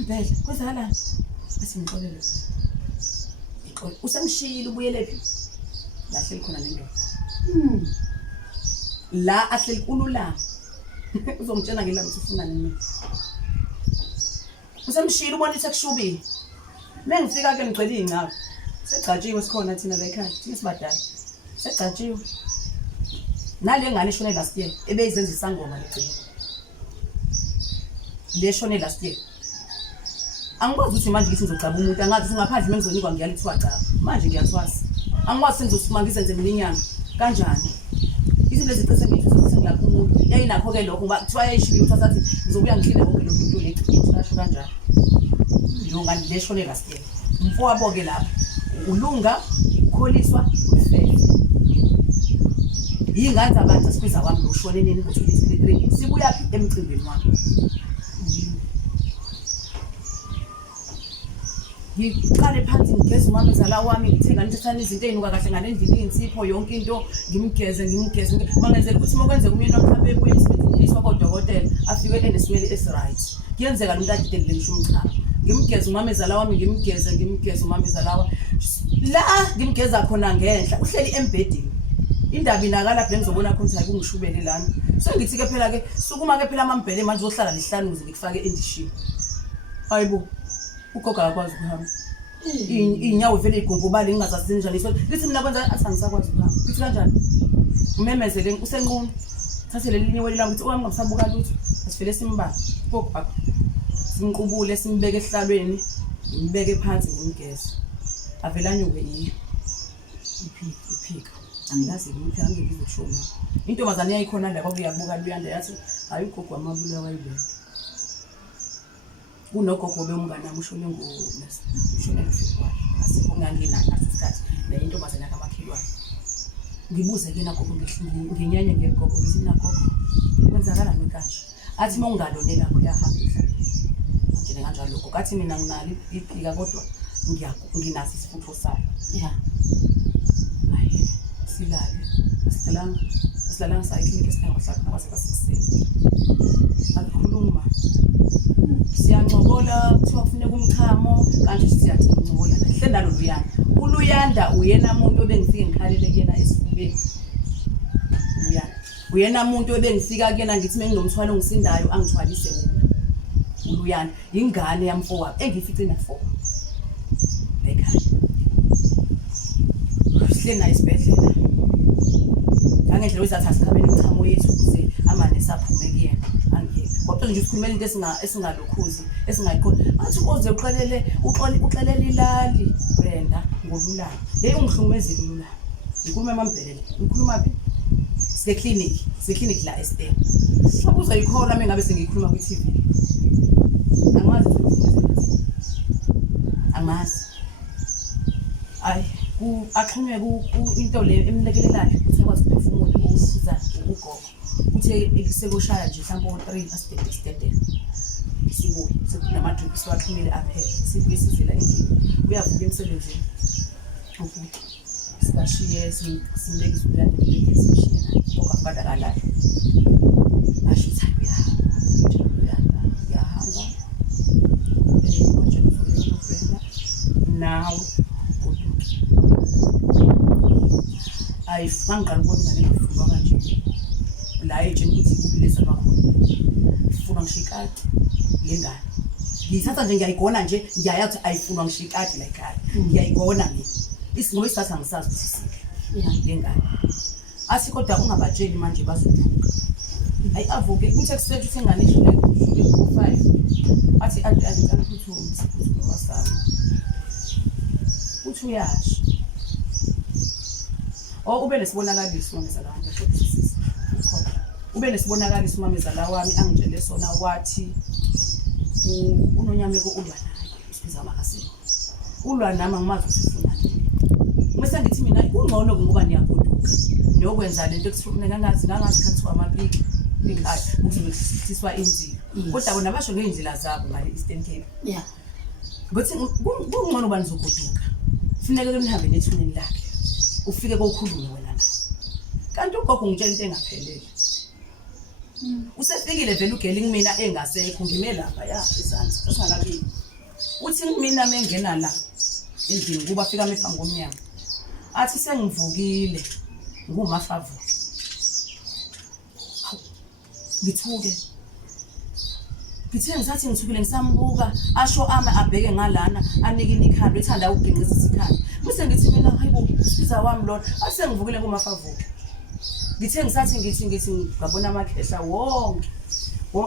mbhedi kwenzakalani athi ngixolele usemshiyile ubuyele phi la hleli khona nendoda la ahleli kulula uzomtshela ngelanga ukuthi ufuna nini usemshiyile ubona isekushubi mengifika ke ngicela ingcabo segcatshiwe sikhona thina la ekhaya thina sibadala segcatshiwe nale ngane shone last year ebeyizenza isangoma legcina le shone last year angikwazi ukuthi manje ngithi ngizocaba umuntu angazi ngaphandle mengizonikwa ngiyalithiwa caba manje ngiyathwasa angikwazi sengizosuma ngizenze iminyanga kanjani izinto lezicese ngithi sengilapha umuntu yayinakho ke lokho kuthiwa yayishiye ukuthi asathi ngizobuya ngihlile konke lo nto le kasho kanjani lo ngani le shone last year mfowabo ke lapha ulunga ukholiswa ufele yingane zabantu sikuza kwami lo shone nini ngo-2023 sibuya phi emcimbini wami ngiqale phansi ngigeze umamezala wami ngithenga nithethana izinto ezinuka kahle ngale ndini insipho yonke into ngimgeze mangenzela ukuthi makwenzeka umyeni mhlawumbe ebuye emsebenzini yiswa kodokotela afike eneswele esiright kuyenzeka lo muntu adide kule ngisho umchamo ngimgeze umamezala wami ngimgeze umamezala wami la ngimgeza khona ngenhla uhleli embedini indaba inakala phela ngizobona khona ukuthi ayikungishubele lana so ngithi ke phela ke sukuma ke phela amambhele manje uzohlala lihlanu ukuze ngikufake endishini hayibo ugogo akwazi ukuhamba inyawo vele igongobale ngingazazi njani lithi mina kwenza athi angisakwazi ukuhamba lithi kanjani umemezele usenqunu thathe leli linye weli la ukuthi owami ngamsabuka lutho asifele simbala ugogo akho simqubule simbeke ehlalweni imbeke phansi ngimgeze avelanyuke iphika angilazi ukuthi angizoshoma intombazane yayikhona la kwakuyabuka luyanda yathi hayi ugogo wamabula wayibona unogogo beumngane amushone ngoshone ngofebruary asikho ngangina ngasikhathi le intombazane kamakhelwane ngibuze ke nagogo nginyanya ngegogo ngithi nagogo kwenzakala manje athi mawungalonela lapho yahamba emhlabeni manje kanjalo lokho kathi mina nginalo iphika kodwa nginathi isifutho sayo hayi silala sayikliniki esingakwahlala kwasekusikuseni akukhuluma siyancokola kuthiwa kufuneka umchamo kanti siyancokola nahle nalo uluyanda uyena umuntu obengifike ngikhalele kuyena esifubeni uyena umuntu obengifika kuyena ngithi menginomthwalo ngisindayo angithwalise uluyanda ingane yamfowabo engifice na4 ekhaya sihlena isibhedlela ngendlela wezathi asikhamele umchamo yethu ukuze amanesi aphume kuyena angeke kodwa nje usikhulumela into esingalokhuzi esingayiqondi athi uze uxelele ilali wenda ngolulala ungihlukumezile ululala ngikhuluma emambhelele ngikhuluma phi seclinic la estate sokuze yikhola mina ngabe sengikhuluma kwi-TV angazi ay axhunywe into le emlekelelayo ukuthi akwazi ukuphefumula ukusiza ugogo uthe sekushaya nje mhlawumbe 3 asitete kuye sekunama-drip siwaxhumile aphela sibuye sizela endlini uyavuka emsebenzini ukuthi sibashiye simlekise ukulandela simshiye okafadakalayo asho ukuthi uyahamba manje uzoyena nawe goduke ayifanga ngibona ngale ngifuna kanje la etsheni ukuthi kubileza bakhona ufuna ngishikade yengane ngithatha nje ngiyayigona nje ngiyayathi ayifunwa ngishikade la ekhaya ngiyayigona mina isingoba isithatha ngisazi ukuthi sihle yengane athi kodwa ungabatsheli manje bazophuka hayi avuke uthi ekuseni ukuthi ingane ishule ku5 athi andicela ukuthi umsiphuthu wasami uthi uyasho ube nesibonakaliso ngizala abantu bashothisa ube nesibonakaliso mamezala wami angitshele sona wathi unonyameko ulwa naye usibiza makasini ulwa nami angimazi ukuthi ufunani bese ngithi mina ungcono ngoba niyagoduka nokwenza lento ekuthukune kangazi khathiwa amapiki ekhaya ukuze siswa inzilo kodwa bona basho ngeindlela zabo ngale Eastern Cape ngothi kungcono bani zogoduka kufuneka nihambe nethuneni lakhe ufike kokhulume wena naye kanti ugogo ngitshela into engaphelele usefikile vele ugeli kumina engasekho ngime lapha izansi asingakabi uthi mina mengena la endlini kuba fika mephambi komnyango athi sengivukile ngumafavu ngithuke ngithe ngisathi ngithukile ngisambuka asho abheke ngalana anikini ikhanda ethanda ukuginqisa ikhanda bese ngithi mina hayibo siza wami lona asengivukile ngumafavu ngithe ngisathi ngabona amakhehla wonke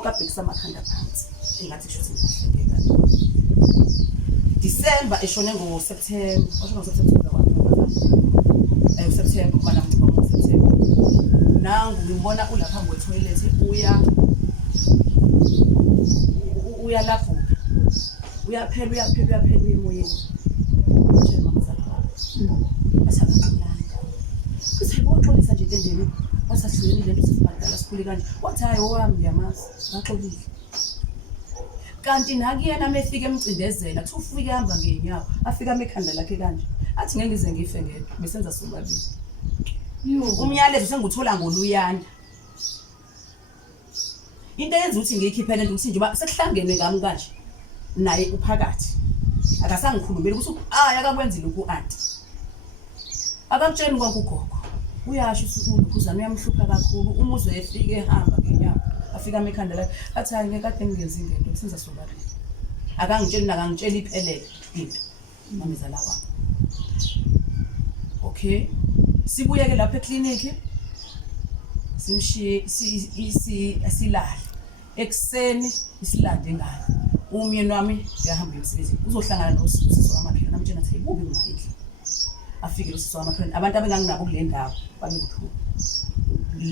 abhekisa amakhanda phansi engathi kusho ukuthi ngihlengeka December eshone ngoSeptember September mana ngoSeptember nangu ngibona ulapha ngetoilet uyalapha uyaphela emoyeni nje mamzala asakakulana kuthi boxolisa nje endlini wasahluleni lento sibadala sikhule kanje wathi hayi owami yamazi ngaxolile kanti nakuyena mefika emcindezela kuthi ufike hamba ngenyawo afika amekhanda lakhe kanje athi ngeke ngize ngife ngedwa besenza sobabili umyalezo senguthola ngoluyanda into yenza ukuthi ngikhiphele ukuthi nje sekuhlangene ngami kanje naye uphakathi akasangikhulumeli ukuthi akakwenzile ku-anti akakutsheni konke ugogo uyasho ukuthi ukhuzana uyamhlupha kakhulu umuzwe efike ehamba ngenyawo afika amekhanda lakhe athi hayi ngekade ngingenzi ngento senza sobabili akangitsheli iphelele into mamezala wami okay sibuyeke lapha ekliniki simshiye silale ekseni isilande ngane umyeni wami uyahamba emsebenzini uzohlangana nosisi wamakhelwane namtshela ukuthi hayibubi ngayidla afike nosisi wamakhelwane abantu abenganginabo kule ndawo babekuthula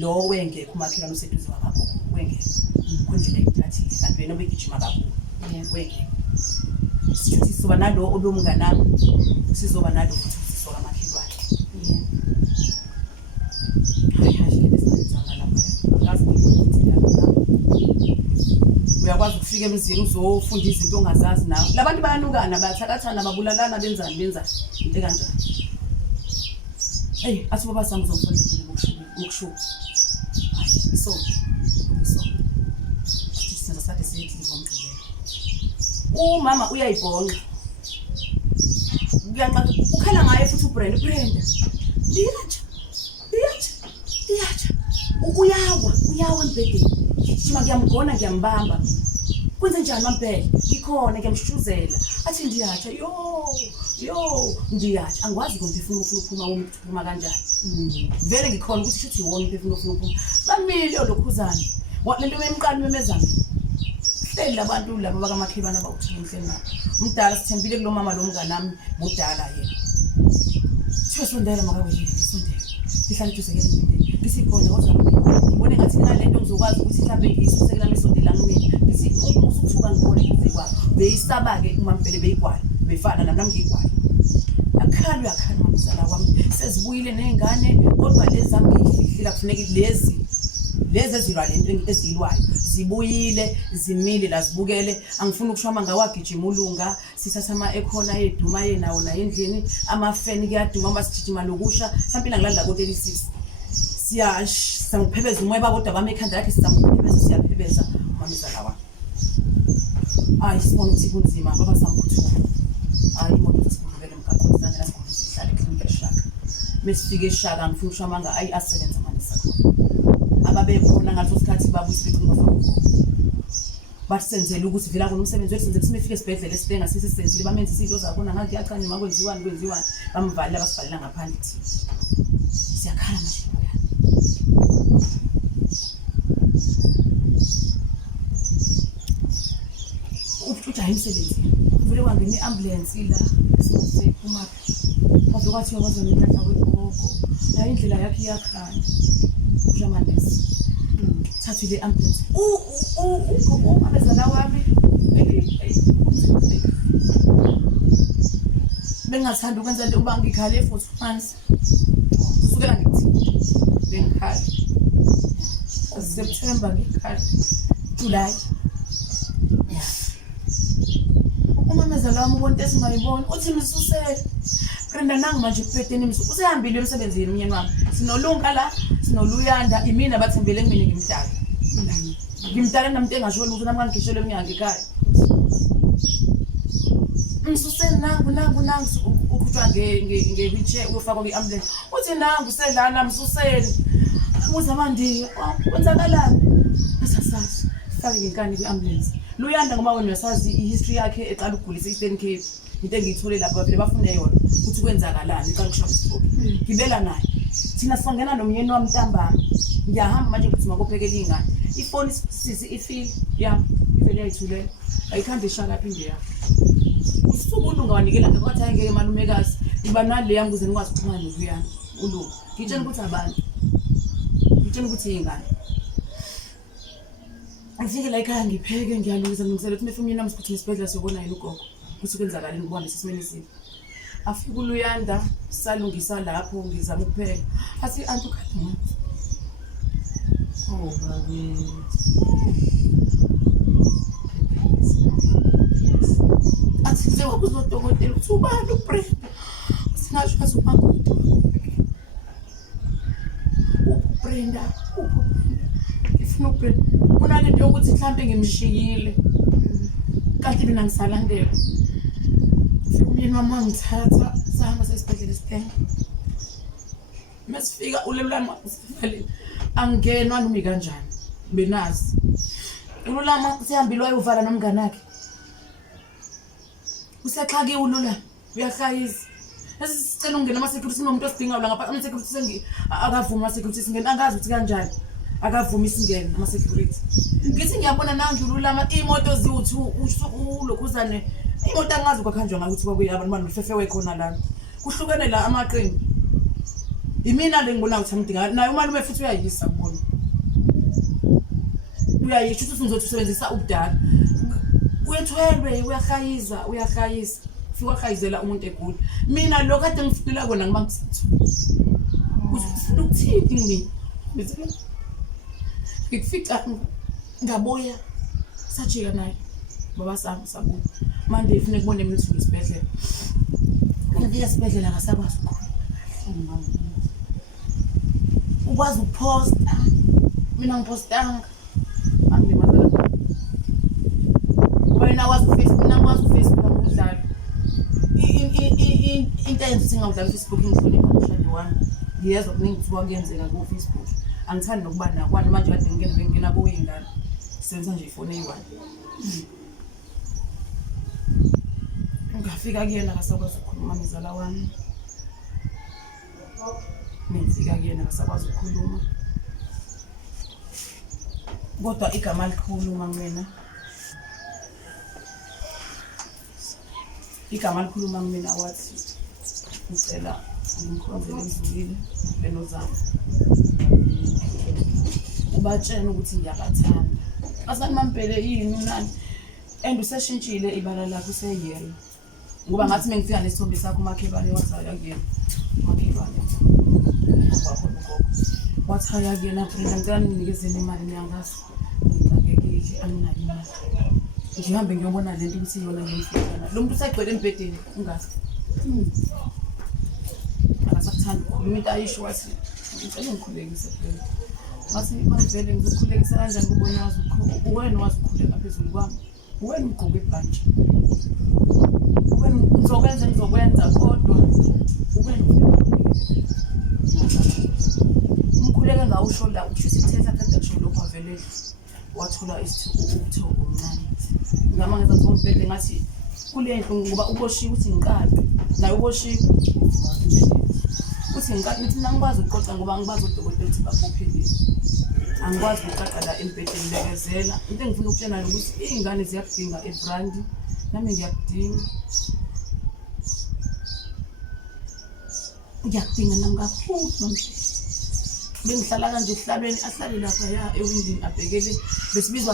lo wengekho umakhelwane useduze wakho wengekho kundlela implathile kanti wena ubegijima kakhulu wengekho sithi sizoba nalo obomnganami sizoba nalo futhi sizoba amakhelwane uyakwazi ukufika emzini uzofunda izinto ongazazi nawe labantu bayanukana bayathakathana babulalana benzani into kanjani athi baba sami uzofunda ngokushuka isonto sisenza sakhe sithi ngomgqibelo umama uyayibhonqa ukhala ngaye futhi uBrenda uyawa embedeni shima ngiyamgona ngiyambamba kwenze njani mampela ikhona ngiyamshuzela athi ndiyatsha yo ndiyatsha angikwazi ukuthi ufuna ukuphuma kanjani vele ngikhona ukuthi shuthi iwona ufuna ukuphuma bamile lokhuzana lento memqali memezana hleli labantu labo bakamakhelwane abawuthini hleli nabo umdala sithembile kulo mama lo mnganami budala yena sondela makaweli sondela ihlala tuzekela impindeni bisikhona kodwa ngibone ngathi nalento ngizokwazi ukuthi mhlambe ngisusekela mesondela ngimina ngithi usuthuka ngibone ize kwa beyisaba ke umampele beyikwala befana nami ngigwala akhala mamzala wami sezibuyile nezingane kodwa lezi zami ngihlila kufuneka lezi ezilwa lento ezilwayo zibuyile zimile la zibukele angifuni ukushoma ngawagijima ulunga sisatha ama ekhona eduma yenawo la endlini ama fan kuyaduma masijima lokusha mhlawumbe ngilanda ko 36 sangiphebeza umoya kodwa bami ekhanda yakhe sisamphebeza siyaphebeza umamisa lawa ayi sibona ukuthi kunzima baba samphuthuka ayi imoto sibukele emgaqweni sandela sikhona sihlale klinika eshaka mesifike eshaka ngifuna ukushoma nga ayi asebenza manisa khona ababekhona ngaleso sikhathi babuyise beqhubeka ngakho basenzele ukuthi vela kona umsebenzi wethu senze kusifike esibhedlela esibenga sisi senzile bamenza izinto zakhona ngathi yaqhanya makwenziwani bamvalile basivalela ngaphandle thi siyakhala manje ujahi umsebenzi vele wangena iambulance la sose kumaphi kodwa kwathi yokwazi nentata wegogo la indlela yakhe yakhanya ujamanesi thathu le ambulance abezala wami bengathanda ukwenza into uba ngikhale futhi phansi kusukela ngikuthi bengikhale September ngikhale July umamezala wami ubona into esingayibona uthi misusele Brenda nangu manje kuphethe nimsu usehambile emsebenzini umnyeni wami sinolunga la sinoluyanda imina bathembele kumina ngimdala namuntu engasho ukuthi nami ngangishele emnyango ekhaya msusele nangu ukhutshwa nge-wheelchair uyofakwa kwi-ambulance uthi nangu selana msusele ubuza manje kwenzakalani asasazi fake ngenkani kwi-ambulance luyanda ngoba wena uyasazi i-history yakhe eqala ukugulisa i-Eastern Cape into engiyithole lapha vele bafune yona ukuthi kwenzakalani eqala ukushaya istroke gibela naye thina songena nomyeni wami ntambama ngiyahamba manje ukuthi makophekela ingane ifoni sisi ifeel yami ivele yayithulela ayikhande ishaka lapha inde yakho usuku ulunga wanikela ngakwathi ayengeke malumekazi iba nale yami ukuze nikwazi ukuphuma nokuyana ulunga ngitshela ukuthi abantu ngitshela ukuthi ingane ngifike la ekhaya ngipheke ngiyalungisa ngilungisela ukuthi mefuna umyeni wami siphuthume esibhedlela siyobona yini ugogo ukuthi kwenzakaleni ngibona lesimeni esibi afika uluyanda salungisa lapho ngizama ukupheka athi antu khani baby athi nje wakuzodokotela ukuthi ubani uBrenda sinasho athi umakude uBrenda ngifuna uBrenda unalento yokuthi mhlambe ngimshiyile kanti mina ngisalandela umyeni wami wangithatha sahamba sesibhedlela esibhedlela mesifika ululama sifale angenwa noma kanjani benazi ululama sihambile wayovala nomngane wakhe usexhake ululama uyakhayisa esicela ungena ama security sinomuntu osidinga la ngapha ama security sengi akavuma ama security singena angazi ukuthi kanjani akavuma isingene ama security ngithi ngiyabona nangi ululama imoto ziwu2 ulokhuzane imoto angazi kwakhanjwa ngakuthi kwakuyi abantu banofefe wekhona la kuhlukene la amaqini imina lengibona ukuthi amdinga naye umalume futhi uyayisa kubona uyayisho ukuthi uzothi usebenzisa ubudala uyethwelwe uyakhayisa fika khayizela umuntu egula mina lo kade ngifika kona ngiba ngisithu ufuna ukuthini mina ngifika ngaboya sajika naye baba sami sabuya manje ifune kubone mina ukuthi ngisibhedlela ngifika esibhedlela ngasakwazi ukukhona ukwazi ukuposta mina ngipostanga angimazela wena wazi Facebook nakwazi uFacebook ngudlala into enhle singawudlala uFacebook ngihlonipha umshado wami ngiyezwa kuningi kuthi kwakuyenzeka ku Facebook angithandi nokuba nakwani manje kade ngingena kuyingane senza nje ifoni eyi-1 ngafika kuyena akasakwazi ukukhuluma mzala wami ngifika kuyena akasakwazi ukukhuluma kodwa igama likhuluma mina igama likhuluma mina wathi ngicela ngikhonzele emzulwini benozama ubatshena ukuthi ngiyabathanda asani mampele yini nani and useshintshile ibala lakho seyiyelo ngoba ngathi mengifika nesithombe sakho umakhebane wathaya kuyena umakhebane wathi haya kuyena Brenda ngicela nginikeze imali nyangazi ngicakekile ngidle anginayo imali ngihambe ngiyobona lento ukuthi iyona ngiyifuna lo muntu usagcwele embedeni ungazi akasakuthanda ukukhuluma into ayisho wathi ngicela ngikhulekise phela wathi manje ngizokhulekisa kanjani kubona wazi uwena wazi ukukhuleka phezulu kwami uwena ugqoke ibhantshi uwena ngizokwenza kodwa uwena umkhuleke ngawusho la ukusho ithetha kanti kusho lokho avele wathola ukuthoba omncane ngama ngizathi umbhede ngathi kule ndlu ngoba uboshiwe uthi ngiqala naye uboshiwe uthi ngiqala nithi ngikwazi ukuqoqa ngoba ngibazi udokotela ukuthi babophelile angikwazi ukuqaqa la embhedeni lekezela into engifuna ukutshela ukuthi izingane ziyakudinga ebrandi nami ngiyakudinga nami kakhulu manje bengihlala kanje esihlabeni ahlale lapha ya ewindini abhekele besibizwa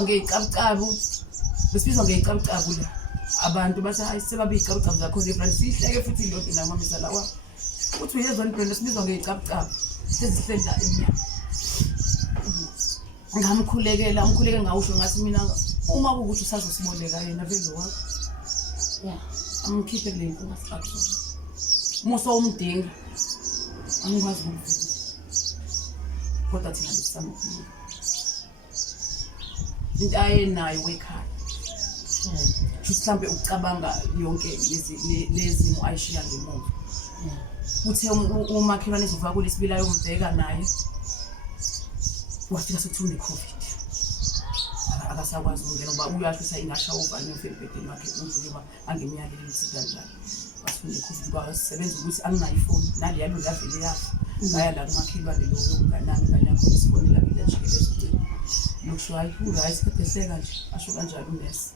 ngeicabucabu la abantu bathi hayi sebabe icabucabu zakho ebrandi sihleke futhi lodwa namamisa wa uthi uyezwa ibrandi sibizwa ngeicabucabu sezihlenda eminyaka ngamkhulekela umkhuleke ngawusho ngathi mina uma ukuthi usazosiboleka yena vele wakho amkhiphe le nto ngasakho muso umdinga angikwazi ukuvela kodwa thina besamkhuleka into ayenayo wekhaya mhlambe ukucabanga yonke lezimo ayishiya ngemuva uthe umakhelwane ezivakula isibila yombheka naye wafika sekuthule iCovid akasakwazi ukungena ngoba uyashisa ingasha ubani embedeni wakhe uzoba angemiyaleli ukuthi kanjani wasifuna iCovid kwasebenza ukuthi anginayo ifoni nali yalo yavele yafa ngaya la kumakhelwane lo yokunganami nganyakho isibonela ile jikelele lokusho ayihula isikhatheseka nje asho kanjalo unesi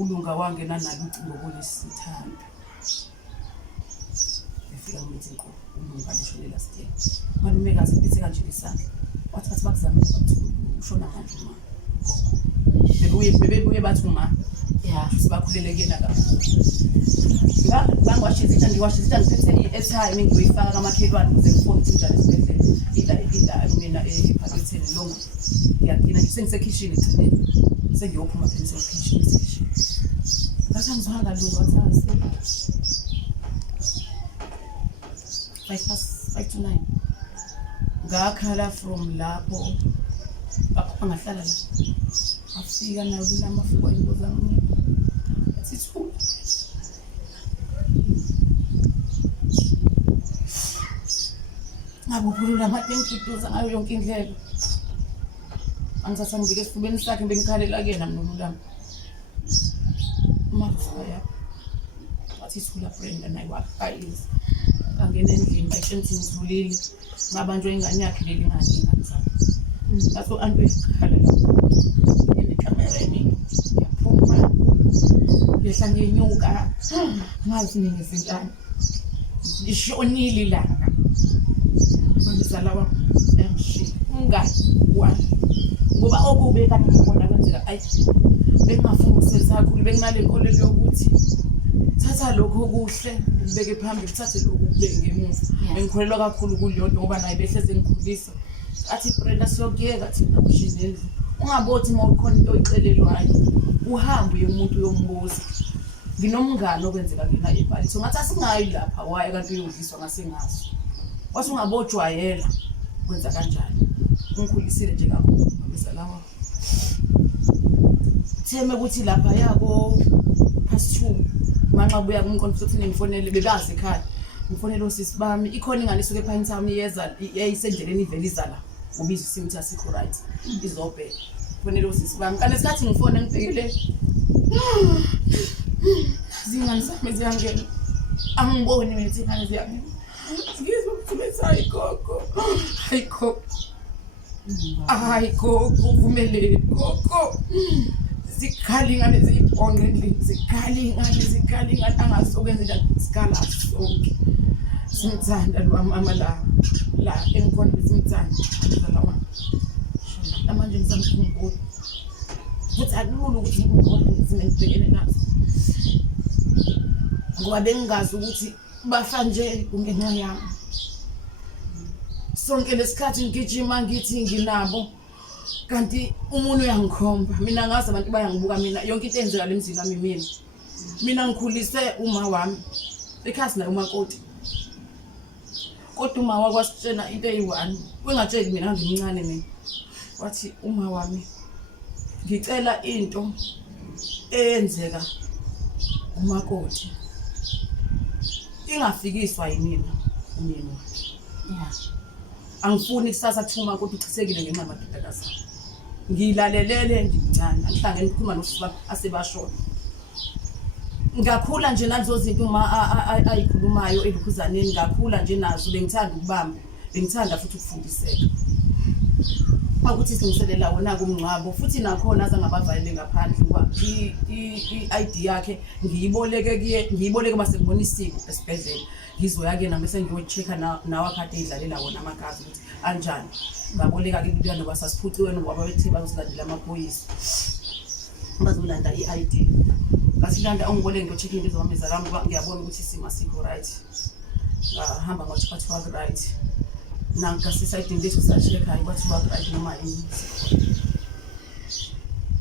ulunga wangena nalo ucingo kolesithanda efika umuntu inqo ulunga lisholela sithe malumekazi bithe kanje lisandla wathi bakuzamela ukuthi ushona manje ma bebuye bathi uma sibakhulelekena kakhulu bangwashizita ngiwashizita ngiphethe i-airtime ngiyoyifaka kamakhelwane ukuze ngifone ukuthi njani esibhedlela ila mina ephaketheni longa ngiyagcina sengisekhishini egcineni sengiyophuma phela sekhishini ngathi ngizwanga kalunga wathi 5 to 9 ngakhala from lapho angahlala la afika nayo kulama afika ingozi ami athi thu ngabuphulula amatenkiduza ngayo yonke indlela angisasambike esifubeni sakhe bengikhalela kuyena nomlamo mafaya athi thula Brenda naye waqayisa angena endlini bayishenthi ngidlulile ngabanjwe ingane yakhe leli ngane ingane ngaso antu esikhala lapho ekamereni yaphuma yehla ngenyuka ngazi ngizintana ishonile ilanga ngizala wa emshi ungani wani ngoba okube kanti ngibona kwenzeka ayi bengafuna ukusenza kakhulu benginale nkolelo yokuthi thatha lokho okuhle ubeke phambili thathe lokho kubeke ngemuva bengikholelwa kakhulu kuliyodwa ngoba naye behleze ngikhulisa athi Brenda siyokuyeka thina kushizendlu ungabothi uma ukhona into oyicelelwayo uhambe umuntu uyombuza nginomngane okwenzeka kina ebhali so ngathi asingayi lapha waye kanti uyodliswa ngasengaso wathi ungabojwayela kwenza kanjani ungikhulisile nje kakhulu besalawa theme ukuthi lapha yako past 2 manxa buya kumqondo futhi ngifonele bebazi ekhaya ngifonele osisi bami ikhona ingane isuke ePine Town iyeza yayisendleleni ivela izala ubiza isimuthi asikho right izobheka fonele osisi bami kanti esikhathi ngifone ngibhekele zingane zami ziyangena angiboni mina ingane ziyangena ngizwe ukuthi besayi gogo hayi gogo vumeleni gogo zikhali ingane ziyibhonqe endlini zikhali ingane angasokwenza isikhala sonke simthanda lo amala la enkhona simthanda lawa manje ngisamkhumbula ukuthi akulula ukuthi ngibone ngizibhekene nazo ngoba bengazi ukuthi bafa nje kungenxa yami sonke lesikhathi ngigijima ngithi nginabo kanti umuntu uyangikhomba mina ngazi abantu bayangibuka mina yonke into eyenzeka lemzini wami mina ngikhulise uma wami ekhasi naye umakoti kodwa uma wakwasitshena into eyi-1 wengatsheli mina ngimncane mina wathi uma wami ngicela into eyenzeka umakoti ingafikiswa yimina umyeni wakhe angifuni kusasa kuthi umakoti uchisekile ngenxa yamadodakazi ngilalelele ngimncane angihlangene ukukhuluma nosisi asebashona ngakhula nje nalezo zinto uma ayikhulumayo elukhuzaneni ngakhula nje nazo bengithanda ukubamba bengithanda futhi ukufundiseka ukuthi silungiselela wona kumngcwabo futhi nakhona azangabavalele ngaphandle ngoba i-ID yakhe ngiyiboleke base ngibona isiko esibhedlela ngizoya ke nami bese ngiyochecka nawe akade idlalela wona amagazi ukuthi anjani ngaboleka ke kuya noba sasiphuciwe ngoba bethe bazolandela amaphoyisa bazolanda i-ID kasilanda ongiboleke ngiyochecka into zami zalami ngoba ngiyabona ukuthi isimo asikho right ngahamba ngochecka right nanka sisayidini lethu sasheka hayi kwathiwa right noma yini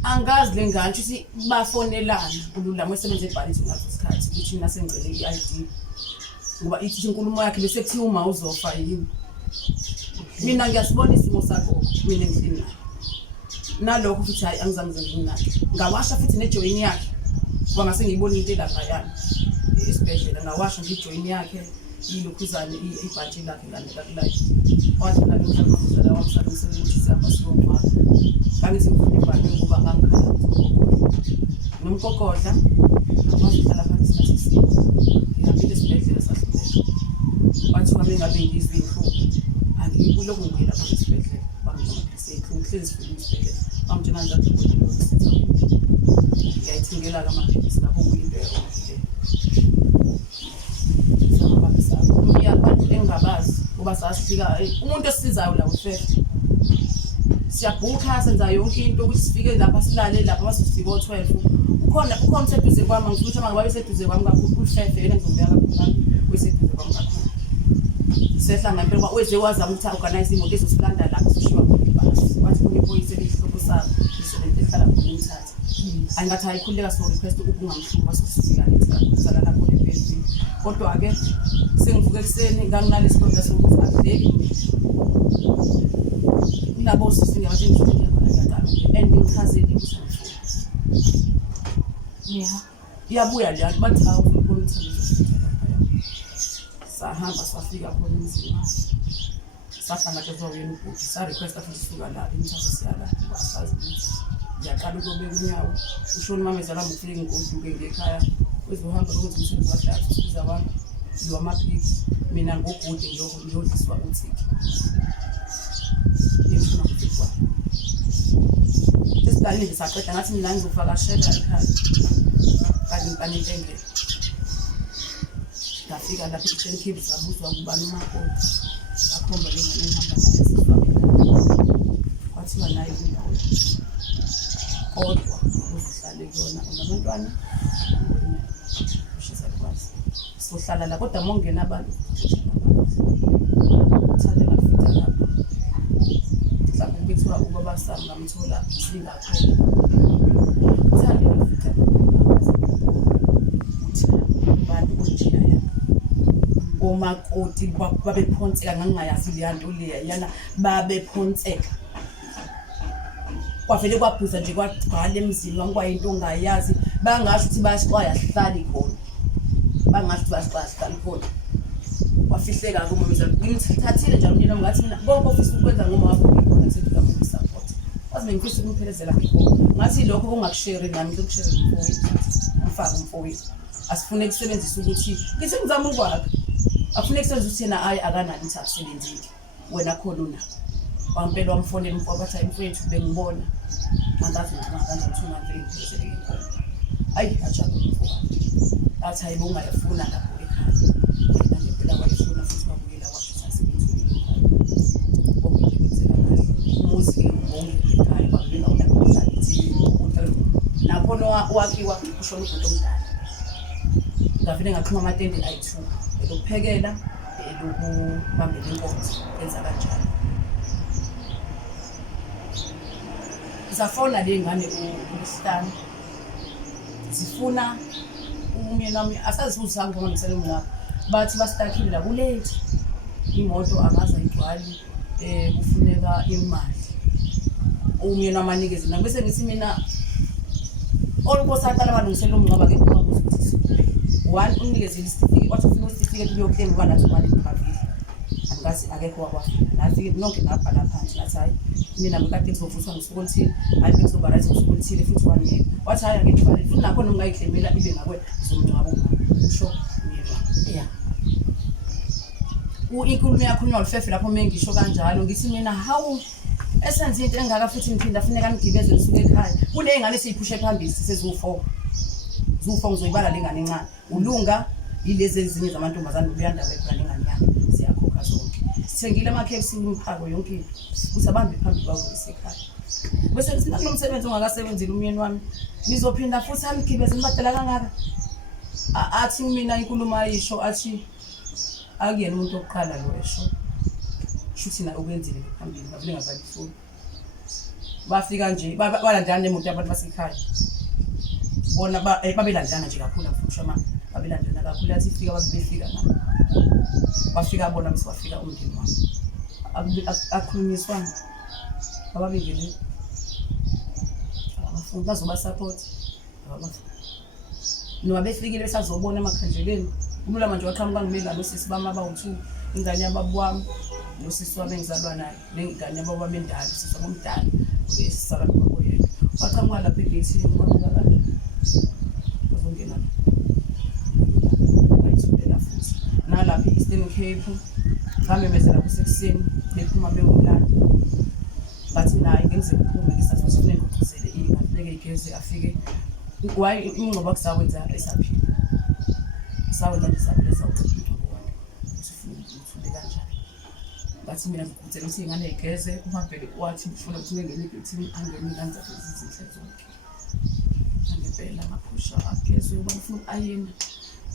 angazi lengane ukuthi bafonelana ululama esebenze ebhalithi ngaso isikhathi ukuthi mina sengicele i-ID ngoba ithi inkulumo yakhe bese kuthiwa uma uzofa yini mina ngiyasibona isimo sakho mina ngidlina nalokho futhi hayi angizange nginake ngawasha futhi nejoin yakhe ngoba ngase ngiyibona into elapha esibhedlela ngawasha nje ijoin yakhe ilokhuzane ibhathi lakhe landela live wathi nalo umhlaba wamsebenzisa ukuthi sihamba siyongcwaba kanti ngifuna ibhati ngoba ngangikhala nomkokodla ngamahlala phansi isikhathi eside ngihambile esibhedlela sahluleka wathi uma bengabe ngizwe inhlungu angiyibuloko ngiyela phansi esibhedlela bangamaphilisi enhlungu hlezi sifike esibhedlela bamtshela njalo ukuthi ngiyayithingela amaphilisi lapho kuyinto eronile engabazi ngoba sasifika umuntu esizayo la u12 siyabhuka senza yonke into ukuthi sifike lapha silale lapha masifika o12 ukhona seduze kwami ngifuna uma ngabe seduze kwami kakhulu u12 yena ngizobeka kakhulu weseduze kwami kakhulu sehla ngempela ngoba weze wazama ukuthi organize imoto ezosilanda lapha sishiwa khona ibhasi wathi kunephoyisa elihloko sabo isebenze ehlala khona imthatha angathi ayikhuleka so request ukungamhlupha sisifika sala lapho lebhedi kodwa ke sengivuke ekseni nganginalesikhondo sokuthi akudeki labo sisi ngiyathi ngifike khona ngiyaqala and ngichazeli ukuthi iyabuya le bathi hawu ukuthi sahamba safika khona emzini sahlala ke zoyena ubhuti sa request futhi sisuka la imthatha siyala asazi ngiyaqala ukubeka unyawo ushona mama ezala ngifike ngikuduke ngekhaya kwezohamba ukuthi umsebenzi wahlala siza abantu lo amaphilisi mina ngobhuti ngiyodliswa uthiki ngifuna ukufika esidalini ngisaqeda ngathi mina ngizofakashela ekhaya kanti intenge ngafika lapha i-10 kibs abuzwa kubani umakoti akhomba lengane ngihamba naye kwathiwa naye kundawo kodwa uzihlale kuyona unabantwana ushisa kwazi sohlala la kodwa mongena abantu thathe ngafika lapha mhlawumbe ngithola ubaba sami ngamthola singakhona thathe ngafika abantu kunjaya omakoti babephonseka ngangingayazi le nto leya yana babephonseka kwavele kwabhuza nje kwagcwala emzini wami kwayinto ongayazi bangasho ukuthi bayasixwaya sihlali khona bangasho ukuthi bayasixwaya sihlali khona wafihleka kumamisa ngimthathile njalo mina ngathi mina bonke ofisa ukwenza ngoma wakho khona sethi kakhulu support wazi ngifisa ukumphelekezela ngikho ngathi lokho kungakushare nami ngikushare ngifowethu ngifaka umfowethu asifune kusebenzisa ukuthi ngithi ngizama ukwakha afune kusebenzisa ukuthi yena ayi akanani ukuthi akusebenzile wena khona unako wampela wamfonela umfowethu athi mfowethu bengibona angazi ukuthi ngakanje ngithuma ngiphelezele inkomo ayi ajaba umfowethu athi hayi bongayafuna lapho ekhaya wena ngempela wayifuna futhi wabuyela wakhe sasebenzile konke kwenzeka kahle umuzi ngibonge ekhaya babuyela unakuhlala ithini nakhona wakiwa kushona ubhuti omdala ngavele ngaxhuma amatende ayi2 elokuphekela elokubambela inkonzo enza kanjalo Safona le ngane uStan. Sifuna umyeni wami asazibuza ngoba ngimselwe lapha. Bathi bastakile la kulate. Imoto angaza igcwali kufuneka imali. Umyeni wamanikezi mina bese ngithi mina almost aqala balungisela umngcwaba ke uma kuthi one unikeze isitifiketi wathi ufuna isitifiketi uyoclaim ngoba nathi imali iphakile. Angazi akekho wakwafika nathi nonke ngabhala phansi nathi hayi mina ngikade ngizovuthwa ngosuku oluthile hayi ngizobarayiza ngosuku oluthile futhi waniye wathi hayi ake ngibhale futhi nakhona ungayiclaimela ibe ngakwe ngizomngcwaba usho yena inkulumo yakho nolfefe lapho mengisho kanjalo ngithi mina hawu esenze into engaka futhi ngiphinda funeka ngigibeze ngisuke ekhaya kuneyingane esiyiphushe phambili seziwu4 ngizoyibala lengane encane ulunga yilezi ezinye zamantombazana ubuyandaba ekhaya lengane yakhe siyakhokha zonke sithengile ama-KFC umphako yonke into ukuthi abambe phambili bazobesekhaya bese ngithi nakunomsebenzi ongakasebenzile umyeni wami ngizophinda futhi angigibeze ngibadala kangaka athi mina inkulumo ayisho athi akuyena umuntu oqala lo esho shuthi na ukwenzile phambili ngavule ngabalifuni bafika nje balandana nemoto yabantu basekhaya bona babelandana nje kakhulu mfusha manje babelandana kakhulu yathi ifika babefika na bafika bona bese bafika umndeni wami akhulunyiswana ababengele abafuni bazoba support noma befikile besazobona emakhandleleni umlula manje waqhamuka ngimela nosisi bami abawu2 ingane yababo wami nosisi wami engizalwa naye nengane yababo bendala sisi womdala esisala babo yena waqhamuka lapha egate ngibona kanje bazongena bayithula futhi nalapha eEastern Cape ngamemezela kusekuseni bephuma bengumlando bathi naye ngenze uphume ngisathi sifuneka ukucizele ingafike igeze afike why ingqoba kusawenza esaphila sawenza isabela sawuthi usifuna ukuthule kanjani bathi mina ngikuthela ukuthi ingane igeze umabhele wathi ufuna ukuthi ngene ebhethini angene kanza izinhle zonke angempela ngaphusha ageze uba ufuna ayena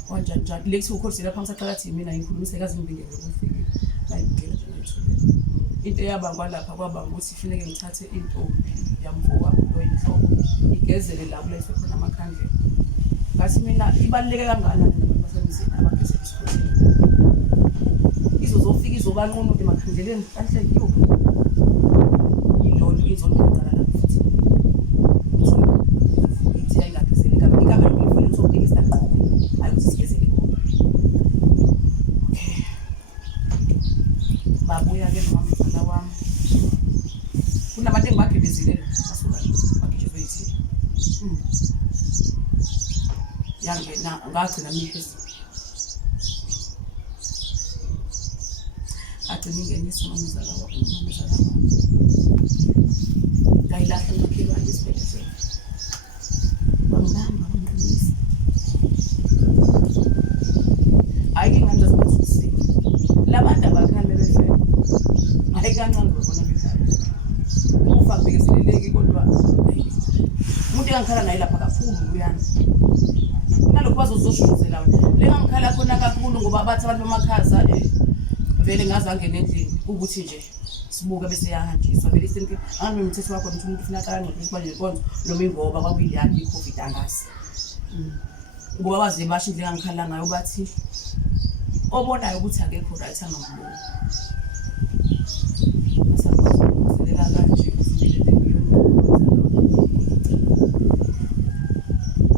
kanjani njani lethi ukhosi lapha ngisaqala thi mina ngikhulumise kazi ngibingele ukufika la ngibingela nje ngithule into eyabangwa lapha kwaba ukuthi kufanele ngithathe intombi yamfoka loyinhloko igezele lapho lethi khona amakhandlela ngathi mina ibaluleke kangakanani nabantu basemzini abageze esikhosini izozofika izobanqunu emakhandleleni kahle yiyo yilonto izongicala lapho futhi ithi ayingagezele kabe ikabe ngifuna ukuthi isaqoqo ayi ukuthi sigezele okay babuya ke noma mzala wami kunabantu engibagibezile asuka bagijwe yithi yangena ngagcina mihesi agcina ingenisa umzala wami ngayilahla umakhelwane esibhedlela bangibamba bangqinisa ayike nganje sibathuse labantu abakhala befela hayi kancane babona bekhaya ufa bhekezeleleki kodwa umuntu engikhala naye lapha kakhulu uyana nalokho bazozoshuthuzela lengangikhala khona kakhulu ngoba bathi abantu bamakhaza vele ngazange nendlini ukuthi nje sibuke bese yahanjiswa vele isinke angani umthetho wakho ukuthi umuntu ufuna aqala ngokuthi banje inkonzo noma ingoba kwakuyilandi iCovid angasi ngoba baze basho indlela ngikhala ngayo bathi obonayo ukuthi akekho right angambuka masakuzelela kanje usilele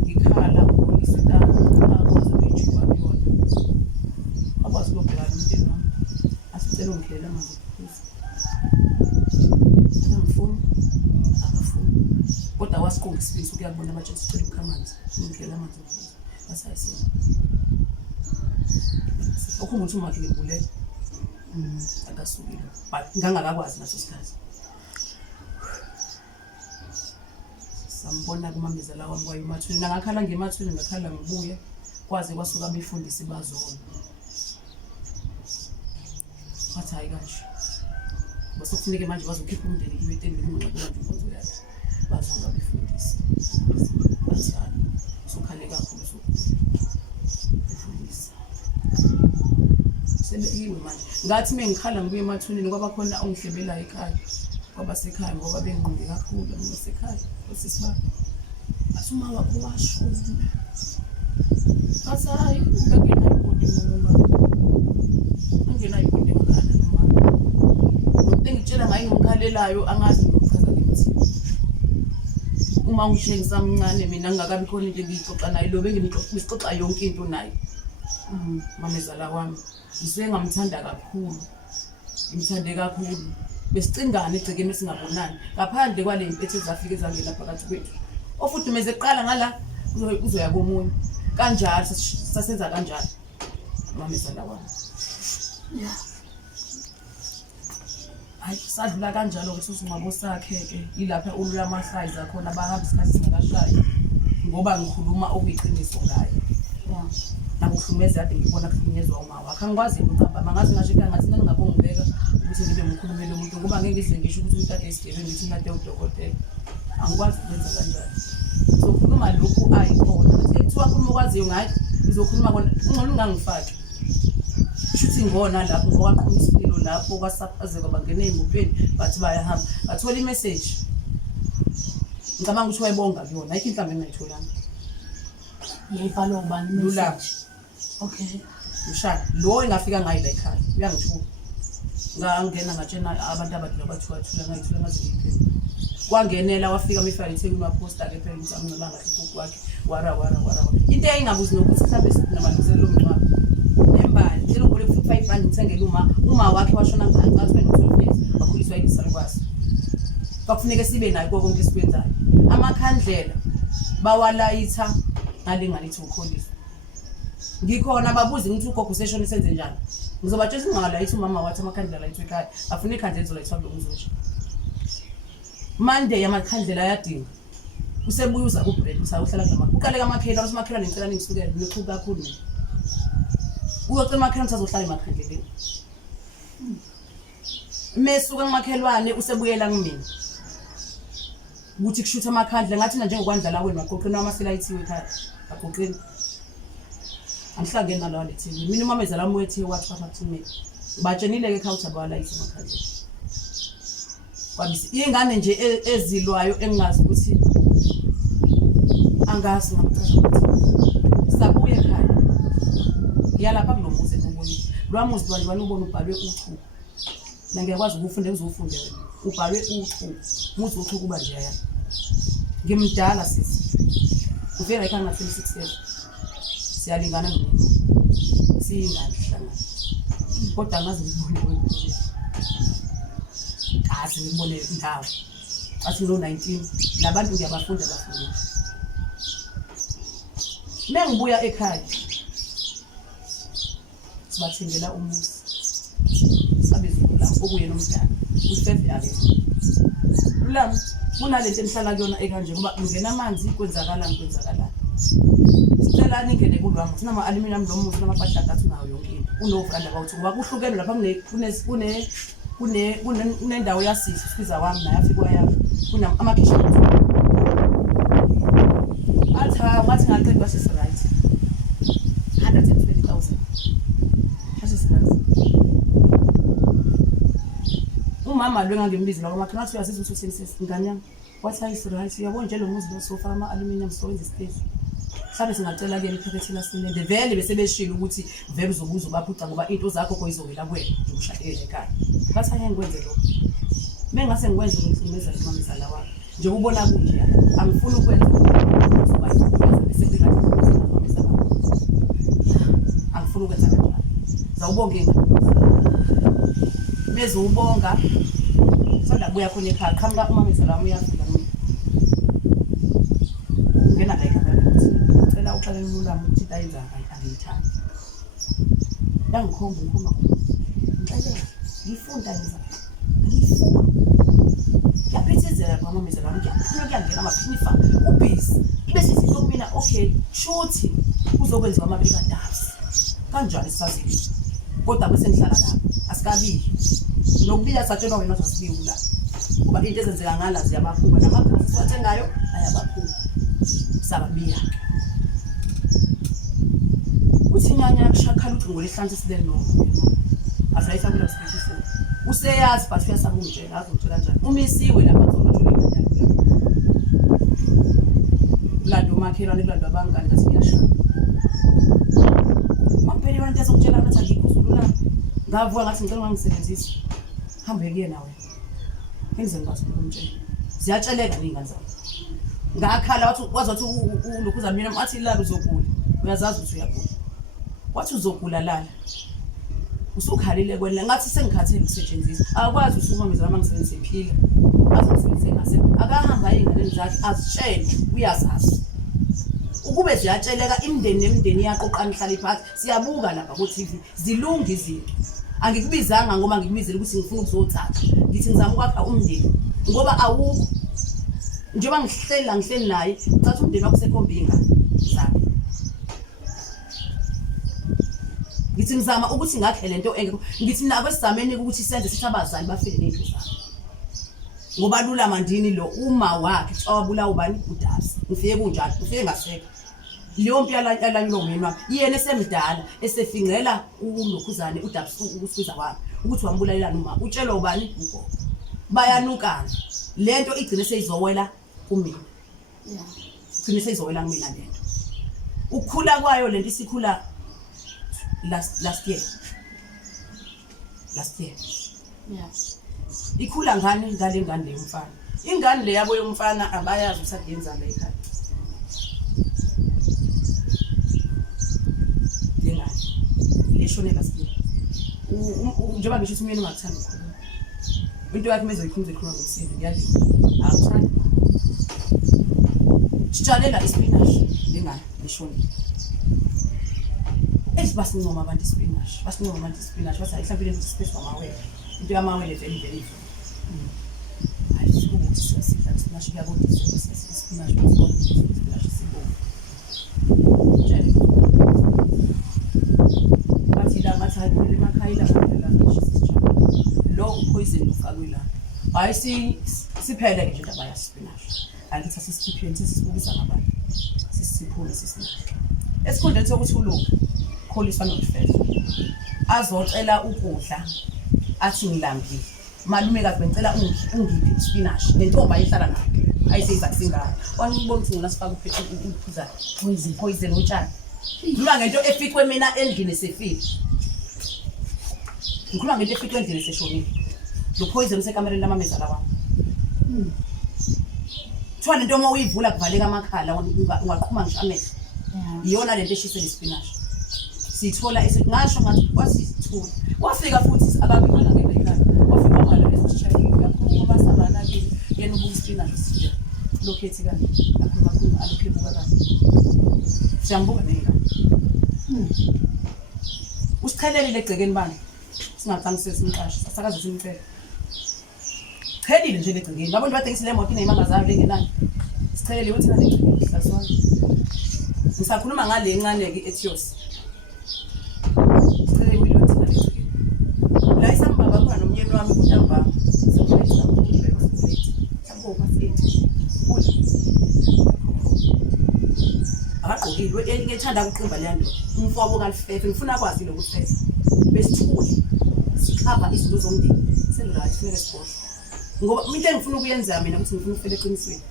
ngikhala upolisi akwazi ukuyijuba kuyona akwazi ukubhekana nomndeni wami asicela ungidlela manje angifuni akafuni kodwa wasiqonga isibisi ukuyabona abatshe sicela ukhamanzi ungidlela manje basayisini okumuntu umakhe ngebulela akasukile but ngangakakwazi naso sikhathi sambona kumamezela wami kwayimathweni ngakhala ngemathweni ngakhala ngibuya kwaze kwasuka abefundisi bazona wathi hayi kanje basokufuneka manje bazokhipha umndeni kiwetendeni ngoba nje inkonzo yakhe bazona abefundisi bathi hayi sokhale kakhulu sokufundisa sebeyiwe manje ngathi mengikhala ngibuye emathuneni kwaba khona ongihlebela ekhaya kwabasekhaya ngoba benqondi kakhulu ngasekhaya osisiba asuma wakho washo asayi angena ngana noma ngitshela ngayo ngomkhalelayo angazi ukuchaza ukuthi uma ngishengisa umncane mina ngingakabi khona into engiyixoxa naye lo bengixoxa yonke into naye mamezala wami ngisengamthanda kakhulu ngimthande kakhulu besicingana egcekeni singabonani ngaphandle kwale impethu ezafika ezangena phakathi kwethu ofudumeze eqala ngala uzoya komunye kanjalo sasenza kanjalo mamezala wami yeah hayi sadlula kanjalo ke sisungabo sakhe ke ilapha ululamahlayi zakhona bahamba isikhathi singakashayi ngoba ngikhuluma okuyiqiniso ngaye yeah nakuhlumeza kade ngibona kuhlunyezwa uma wakhe angikwazi ukuqamba mangazi ngasho ke ngathi ningabongibeka ukuthi ngibe umkhulumeli umuntu ngoba ngeke ngize ngisho ukuthi umuntu ade isigebe ngithi ngade udokotela angikwazi ukwenza kanjalo sokhuluma lokhu ayikhona ukuthi kuthiwa khuluma okwaziyo ngaye ngizokhuluma kona ngcono ungangifaki shuthi ngona lapho ngoba qhumisilo lapho kwasaphazeka bangena emotweni bathi bayahamba bathola imessage ngicabanga ukuthi wayibonga kuyona ayikho inhlambe engayitholanga yayibhalwa ubani message okay ushaya lo engafika ngayi la ekhaya uyangithuka ngangena ngatshena abantu abadala bathuka ngayithula ngaziphela kwangenela wafika mifaka iThekwini waposta ke phela ukuthi amnceba ngahle ugogo wakhe wara into eyingabuzi nokuthi mhlawumbe sinamalungiselelo omncwabo embali njalo ngole 5 rand ngithengele uma wakhe washona ngathi wena uthole bakhuliswa yisalukwazi bakufuneka sibe nayo konke esikwenzayo amakhandlela bawalayitha ngalingalithi ukholisa ngikhona babuza ukuthi ugogo seshona senze njani ngizobatshela ngingalayithi umama wathi amakhandlela layithwe ekhaya afuna ikhandlela ezolayithwa ngomuzosha Monday amakhandlela ayadinga usebuya uza kuBread usawuhlala ngama uqaleka amakhela usimakhela ngicela ningisukele lokhu kakhulu uyocela amakhela usazohlala emakhandleleni mesuka ngamakhelwane usebuyela ngimini ukuthi kushutha amakhandla ngathi na njengokwandla wena waqoqina amasela ayithiwe ekhaya aqoqina amhlangene nalawa lethi mina umamezala wami wethe wathi bathini batshenile ke ekhaya uthabalayitha amakhandlela kwabisi ingane nje ezilwayo engazi ukuthi angazi ngachaza ukuthi sabuye ekhaya yalapha kulomuzi ngiboni lwamuzi wani ubona ubhalwe uthu na ngiyakwazi ukufunda uzofunde wena ubhalwe uthu muzi uthu kuba nje yaya ngimdala sisi uvela ekhaya ngathi 6 years siyalingana nomini singani hlanga kodwa ngazi ngibone wena kazi ngibone indawo athi lo 19 labantu ngiyabafunda bafunda mengibuya ekhaya sibathengela umuzi sabezula okuyena umdala uSefe yake Lulama kunalento emhlala kuyona ekanje ngoba ngena amanzi kwenzakalani sicela ningene kulwami sinama aluminium lo muzi namapahla ngathi unayo yonke into unovanda bawuthi ngoba kuhlukene lapha kunendawo yasisi siza wami naye afika waya kunamakhesha atha wathi ngaqedwa sisi right 120,000 asisi right umama lo ngangimbizi la makhana athi uyasiza ukuthi usensisi nganyanga wathi ayisi right yabo nje lo muzi lo sofa ama aluminium sowenza space sabe singacela ke iphakethela sinende vele bese beshilo ukuthi vele uzobuza ubaphuca ngoba into zakho koyizovela kuwena ukushadela ekhaya bathi ake ngikwenze lokho mengase ngikwenze ukuhlimeza imamizala wakhe nje ubona kunje angifuni ukwenza bese ngikwenza angifuni ukwenza kanjalo zawubonge bezubonga sadabuya khona ekhaya qhamuka umamizala wami uyafika ngena la ekhaya cela uqale Lulama ukuthi ayenza angiyithandi yangikhomba ngicela ngifunda nje ngifunda yaphithizela kwamamezela wami kuyangena amaphinifa ubhizi ibe sithi kumina okay shuthi uzokwenziwa amabika ndabs kanjalo isazile kodwa bese ngidlala lapha asikabi nokubila satshelwa wena uzasibiula ngoba into ezenzeka ngala ziyabaphuka namabhuku athengayo ayabaphuka sababiya uthi nyanya kushakhala ucingo lehlanze sile no afayisa kula sibefo useyazi but uyasaba umtshela azomtshela kanjani umisiwe lapha azomtshela ingane lando makhelwane lando abangani ngathi kuyashona mampeli wena nto azomtshela ukuthi angikuzulula ngavuka ngathi ngicela ngangisebenzisa hambe kuyena wena ngenzeni kwathi umtshela ziyatsheleka ningane zami ngakhala wathi uLukuzana mina athi lala uzogula uyazazi ukuthi uyagula wathi uzogula lala usukhalile kwena ngathi sengikhathele ukusetshenziswa akwazi usumameza noma ngisebenzise iphila azosebenzise ngase akahamba ingane zakhe azitshele uyazazi ukube ziyatsheleka imndeni nemndeni yaqoqana ihlala iphansi siyabuka lapha ku TV zilunga izinto angikubizanga ngoba ngikubizela ukuthi ngifuna ukuzothatha ngithi ngizama ukwakha umndeni ngoba awukho njengoba ngihleli naye cathi umndeni wakho sekhomba ingane zami ngithi ngizama ukuthi ngakhe lento engekho ngithi nako esizameni ukuthi senze sithi abazali bafile nempilo zabo ngoba lula mandini lo uma wakhe awabula ubani uDabs ngifike kunjalo ngifike ngaseka leyo mpi yalanyulo mina yena esemdala esefingela uLukuzane uDabs ukusiza kwakhe ukuthi wambulalela noma utshela ubani ugogo bayanukana lento igcine seyizowela kumina igcine seyizowela kumina lento ukukhula kwayo lento isikhula last year ikhula ngani ngale ngane le mfana ingane le yabo yomfana abayazi usadenza la ekhaya leshone last year njengoba ngisho ukuthi mina ungathanda ukukhuluma into yakhe mezoyikhumza ikhuluma ngomsindi ngiyadli akuthandi sitshalela ispinach lengane leshone basincoma abantu ispinach basincoma abantu ispinach bathi ayihlamphile into space kwamawele into yamawele very ayisukuthi siyasidla ispinach kuyabona ispinach ispinach sibovu bathi la mathali emakhaya la lo poison ufakwe la hayi siphele nje indaba ya spinach angithi sisiphile sisibukisa ngabantu sisiphule sisinacho esikhundleni sokuthi uLuka kholiswa nofela azocela ukudla athi ngilambile malume kazi bengicela ungiphi ispinach nentomba ayihlala nayo ayisizaksingayo wanibona ukuthi ngina sifaka uphethe ukuzana poison utshani ngikhuluma ngento efikwe mina endlini sefile ngikhuluma ngento efikwe endlini seshonile lo poison sekamereni lamameza lawa thwana into uma uyivula kuvaleka amakhala ungaqhuma ngisho amehlo iyona lento eshisela ispinach sithola esingasho ngathi wasithola wafika futhi ababikona ngekhaya wafika ngalo esishayile kakhulu basabana ke yena ubuka ispinach sija lokhethi kanje kakhulu alokhebuka kanje siyambuka nega usichelelile egcekeni bani singacanisisi simqashi asakaze simfela chelile nje legcekeni yabo nje bathengisa le moto ineyimanga zayo lengenani sichelele uthi ngale gcekeni hlaswana ngisakhuluma ngale encane ke Etios sichelele uthi ngale gcekeni la isambaba khona nomnyeni wami kuntamba sifundisa ukubeka sifethi samboma sithi akaqokile ngethanda ukuqumba le nto umfowabo kalifefe ngifuna kwazi lokufefe besithule sikhaba izinto zomndeni selright funeka siboshwe ngoba into engifuna ukuyenza mina ukuthi ngifuna ukufela eqinisweni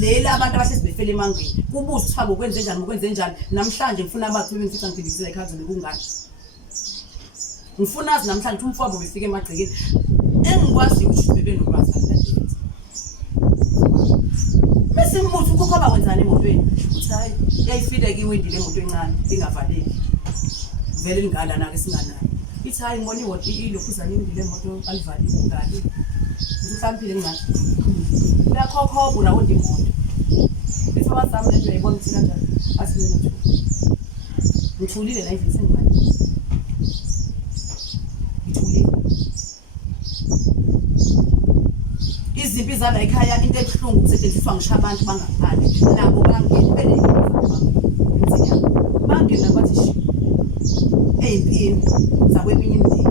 lela abantu abahlezi befela emangweni kubuza ukuthi habo kwenze njani namhlanje ngifuna abathi bengifika ngidikisela ekhaya lokungani ngifuna azi namhlanje ukuthi umfowabo befika emagcekeni engikwazi ukuthi bebe nolwazi kanjani bese umuntu ukukhaba wenzani emotweni uthi hayi yayifide kiwindi le moto encane ingavaleki vele lingalana ke singanayo ithi hayi ngibona iwoti iLukuzane indile moto alivali ungali ngihlampile ngathi lakhokho nawo ndimoto bese wasami nje uyayibona ukuthi kanjani asimina nje ngithulile la ivisi ngani ngithulile izimpi zala ekhaya into ebuhlungu kusetshenziswa ngisho abantu bangaphandle nabo bangene bele bangena bathi empini zakweminye imindeni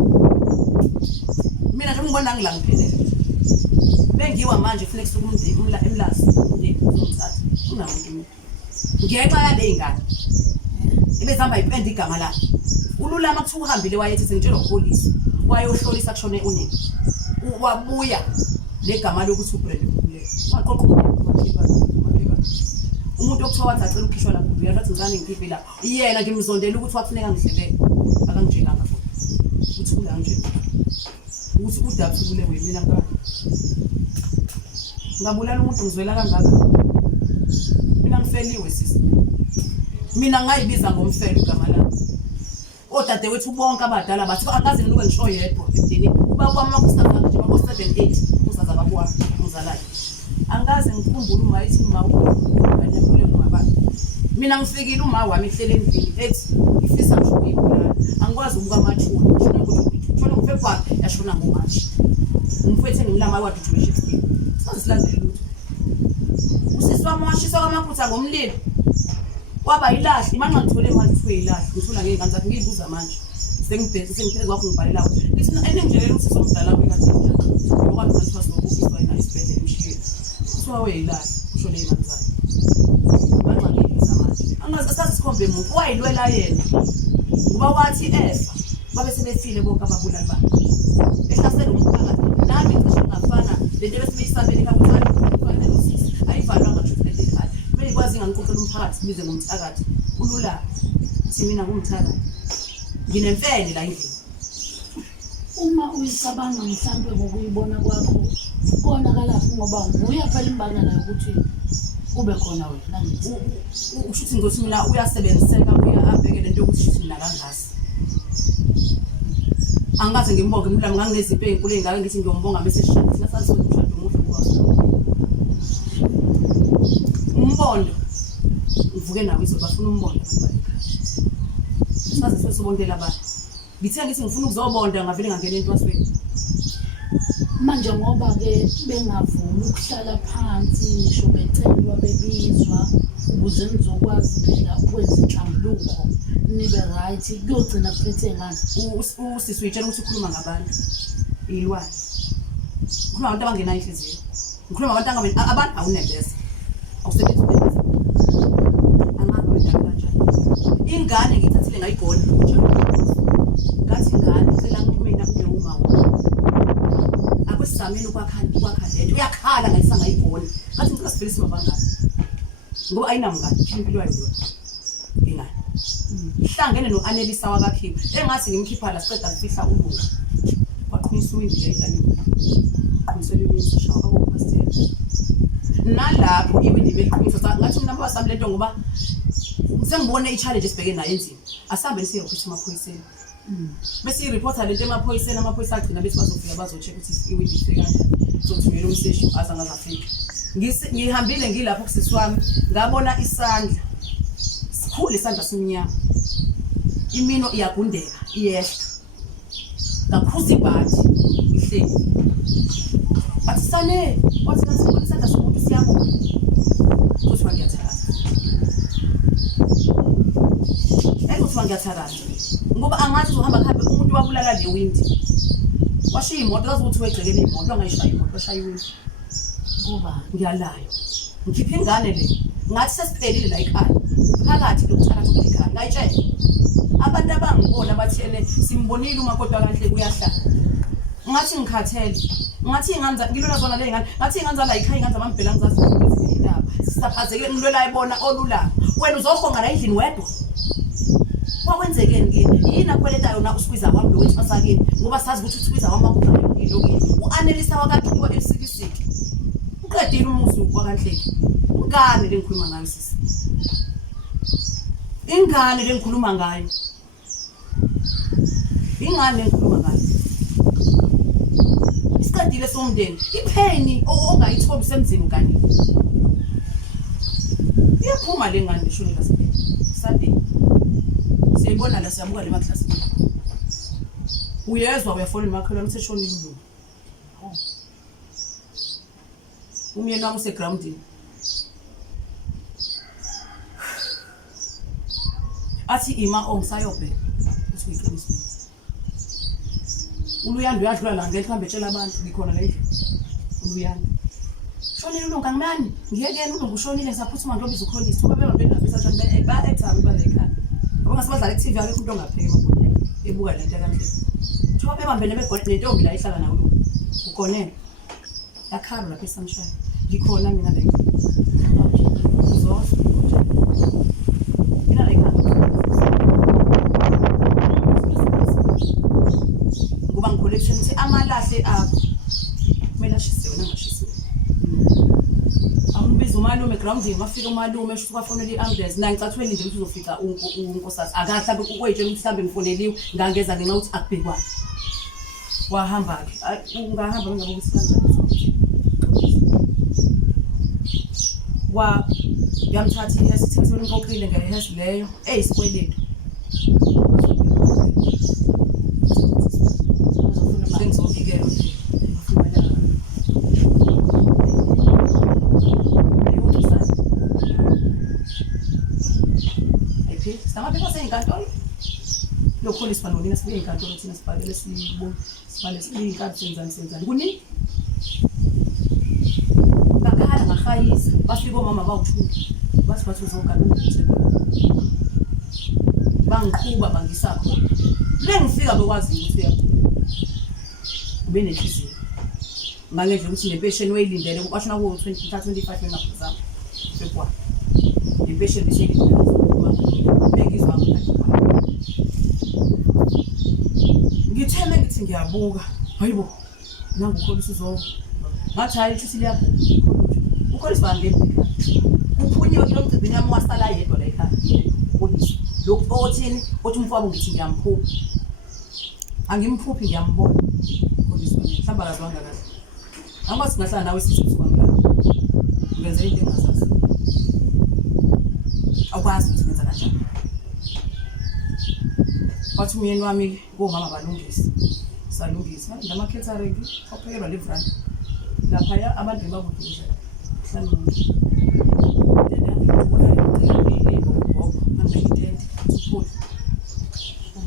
mina nje ngibona ngila ngiphelele bengiwa manje kufanele kusuke umndeni emlazi umndeni uzomthatha unamuntu mina ngenxa yale ingane ebezihamba ipenda igama lakhe ululama kuthi uhambile wayethi sengitshela upolisi wayohlolisa kushone unini wabuya negama lokuthi uBrenda Mkhuleko waqoqa umuntu okuthiwa wathi acela ukukhishwa lapho uyathi ngane ngikhiphe la yena ngimzondela ukuthi wafuneka ngidlelele akangitshelanga futhi uthi kula ngitshela ukuthi udaphule wena ngani ngabulala umuntu ngizwela kangaka mina ngifeliwe sisi mina ngayibiza ngomfelo igama lami odadewethu bonke abadala bathi angazi ngiluke ngisho yedwa emdeni uba kwami makusaba nje mako 7-8 uzaza babwa uzalayo angazi ngikhumbula uma ithi kanye kule ngaba mina ngifikile uma wami ehlele endlini ethi ngifisa ngisho ukuyibulala angikwazi ukubuka amathuna ngishona ukuthi ngishona ngofebruary yashona ngoMarch ngifethe ngimlama wathi uJoshua sazilandela lutho usisi wami washisa kwamaphutha ngomlilo waba yilahli manje ngithole imali kuthiwe yilahli ngithola ngengane zakhe ngiyibuza manje sengipheze kwakho ngibhalela ukuthi enengijelela usisi omdala wekade ngoba ngathi wasokufiswa yena isibhedlela emshiye kuthiwa weyilahli kusho ley'ngane zakhe manje ngiyibiza manje angazi asazi sikhombe umuntu wayilwela yena ngoba wathi efa babe sebefile bonke ababulali bakhe ehlasela umphakathi nami ngisho ngafana lento bese beyisabele kakhulu kufanele usisi ayivalwanga nje lento ekhaya beyikwazi ngangiqoqela umphakathi sibize ngomthakathi ululathi mina ngumthakathi nginemfene la endlini uma uyicabanga mhlambe ngokuyibona kwakho konakala ngoba nguya phela imbangela yokuthi kube khona wena ngithi ushuthi ngothi mina uyasebenziseka abheke lento yokuthi mina kangazi angaze ngimbonge umlami nganginezipho ezinkulu engake ngithi ngiyombonga bese sishada thina sathi umshado omuhle kwaso umbondo uvuke nawe izobafuna umbondo abantu sazi sesibondela abantu ngithe ngithi ngifuna ukuzobonda ngavele ngangena entwasweni manje ngoba ke bengavumi ukuhlala phansi ngisho becelwa bebizwa ukuze nizokwazi phela ukwenza inhlambuluko nibe right kuyogcina kuphethe ngani usisi uyitshela ukuthi ukhuluma ngabantu ilwane ukhuluma abantu abangenayo inhliziyo ukhuluma abantu abantu awunembeza awusebenzi angabe wendaba kanjani ingane ngithathile ngayibhola ngathi ingane cela kumina kube uma akwesameni ukwakha lento uyakhala ngayisa ngayibhola ngathi ngicela sivele simabangani ngoba ayinamngani impilo yayo ingane ihlangene noAnelisa wakakhiwe engathi ngimkhipha la siqeda ngifihla ulunga waqhumisa uwindi yayidlala qhumisela ibisi shawa ngopastel nalapho iwindi beliqhumisa ngathi mina mbasami lento ngoba sengibone i-challenge esibheke nayo enzima asambe siyokhipha emaphoyiseni bese i-reporter lento emaphoyiseni amaphoyisa agcina bethi bazofika bazo-check ukuthi iwindi ifike kanjani sokuthumela umseshi aza ngazafika ngihambile ngilapho kusisi wami ngabona isandla sikhulu isandla simnyama imino iyagundeka iyehla ngakhuza ibhathi ihleli bathi sane wathi nasibona isandla somuntu siyabona futhi ngiyathakaza ukuthi ngiyathakaza ngoba angathi uhamba khambe umuntu wabulala le windi washiya imoto kaze ukuthi wegcelele imoto angayishaya imoto washaya iwindi ngoba ngiyalayo ngikhipha ingane le ngathi sesiphelile la ekhaya phakathi lokuthakaza ekhaya ngayitshela abantu abangibona bathele simbonile uma kodwa kahle kuyahlala ngathi ngikhathele ngathi ingane ngilona zona le ngane ngathi ingane zala ekhaya ingane zamambhela ngizazi ukuthi indaba sisaphazekile ngilwela ayibona olula wena uzohonga la endlini wedwa kwakwenzekeni kini yini akweletayo na uSkwiza wami lo wethi masakini ngoba sazi ukuthi uSkwiza wami akupha ngilokini uAnelisa wakakhiwa elisikisiki uqedile umuzi wakanhleki ingane lengikhuluma ngayo sisi ingane lengikhuluma ngayo ingane lengikhuluma ngayo isiqedile somndeni ipheni ongayithobi semzini kanini iyaphuma lengane lishoni lasibili Sunday siyibona la siyabuka le maklasi uyezwa uyafona emakhelwane useshonile ulungu umyeni wami usegroundini athi ima ongisayobheka uthi uyiqinisa uluyanda uyadlula la ngeke hambe tshela abantu ngikhona la endlini uluyanda shonile ulungu angimani ngiyekeni ulungu ushonile ngisaphuthuma ngoba izokholisa ngoba bengabheka ngafisa njani ba-ethabi balekhaya ngoba ngasibadlala ku-TV akekho umuntu ongapheki ebuka lento kanhle kuthiwa bebambene nentombi la ihlala nawo ugonela yakhala lapha eSunshine ngikhona mina la uzozwa mina la ngoba ngikhole ukuthi amalahle akho kumele ashisiwe nangashisiwe ambiza umalume grounding mafika umalume shuthi kwafonela iambulance naye ngicathu welinde ukuthi uzofika unkosasi akahle ukwetshela ukuthi mhlambe ngifoneliwe ngangeza ngenxa ukuthi akubhekwa wahamba ke ungahamba ngabe ukuthi kanjani yamthatha ihesi ithathe ngokile ngehesi leyo isikweletu sengizobikela Sama seyinkantolo lokholisa banonina sibuye inkantolo thina sibhalele sibale siyinkathi senzani kunini bakhala ngahayisa bafika omama bawuthuki bathi uzokala ukuthi bangiqhuba bangisa khona lengifika bekwazi ukuthi ube nenhliziyo ngangendlela ukuthi nepatient wayilindele kwashona ku 25 engaphezulu February impatient beseyilindele bengizwa ngitheme ngithi ngiyabuka hayibo nangu ukholisa uzo ngathi hayi ukuthi liyabuka ukholisa bangebheka uphunyiwe kilomcibini yami wasala yedwa la ekhaya ukholisa lokho othini othi umfowabo ngithi ngiyamphupha angimphuphi ngiyambona ukholisa mhlamba kazwanga kahle angathi ngahlala nawe sithi usuka ngenza into engazazi akwazi ukuthi ngenza kanjani bathi umyeni wami ngomama balungisa salungisa ndama catering ophekelwa livrani lapha ya abantu babudusha hlalungi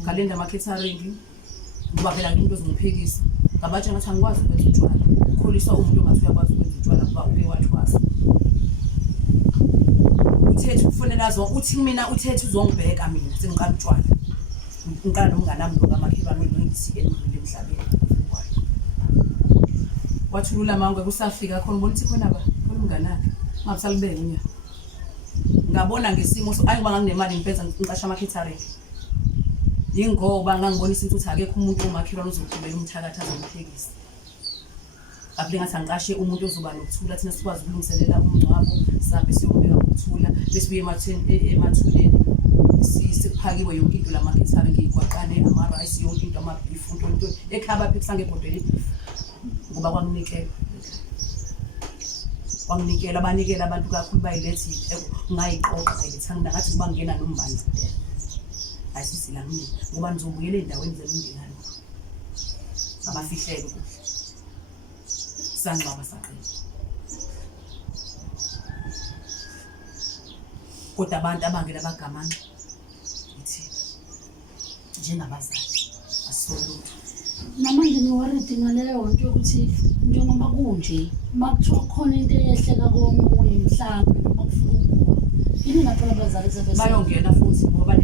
kalenda ama catering ngoba phela into ezongiphekisa ngabatsha ngathi angikwazi ukwenza utshwala ukholiswa umuntu ongathi uyakwazi ukwenza utshwala kuba uke wathwasa uthethe ukufonela uthi mina uthethe uzongibheka mina sengiqala utshwala ngiqala nomngane nami ngokamakhelwane ngizisike endlule emhlabeni wathulula manje kusafika khona ubona ukuthi khona umngane wakhe ngabusalibeke unya ngabona ngesimo ayiba nganginemali ngiphetha ngiqasha ama catering yingoba ngangibonisa ukuthi akekho umuntu omakhelwane ozoqhubela umthakatha azomphekisa abule ngathi angiqashe umuntu ozoba nokuthula thina sikwazi ukulungiselela umngcwabo sabe siyobeka ukuthula bese buye emathuleni siphakiwe yonke into lamakhethabe ngiyigwaqane ama-rice yonke into ama-beef into ekhaya baphekisa ngebhodlela beef ngoba kwanginikela abanikela abantu kakhulu bayilethi ungayiqoqa ayilethanga ngathi kuba ngena nombani ayisisila mina ngoba nizobuyela endaweni zemindeni abafihlele kuhle sangcwaba saqela kodwa abantu abangela bagamana njengabazali asolutho namanje ngiwaridi ngaleyo nto ukuthi njengoba kunje makuthiwa khona into eyehleka komunye mhlawumbe noma kufika ukuwa yini ngaphela abazali bayongena futhi ngoba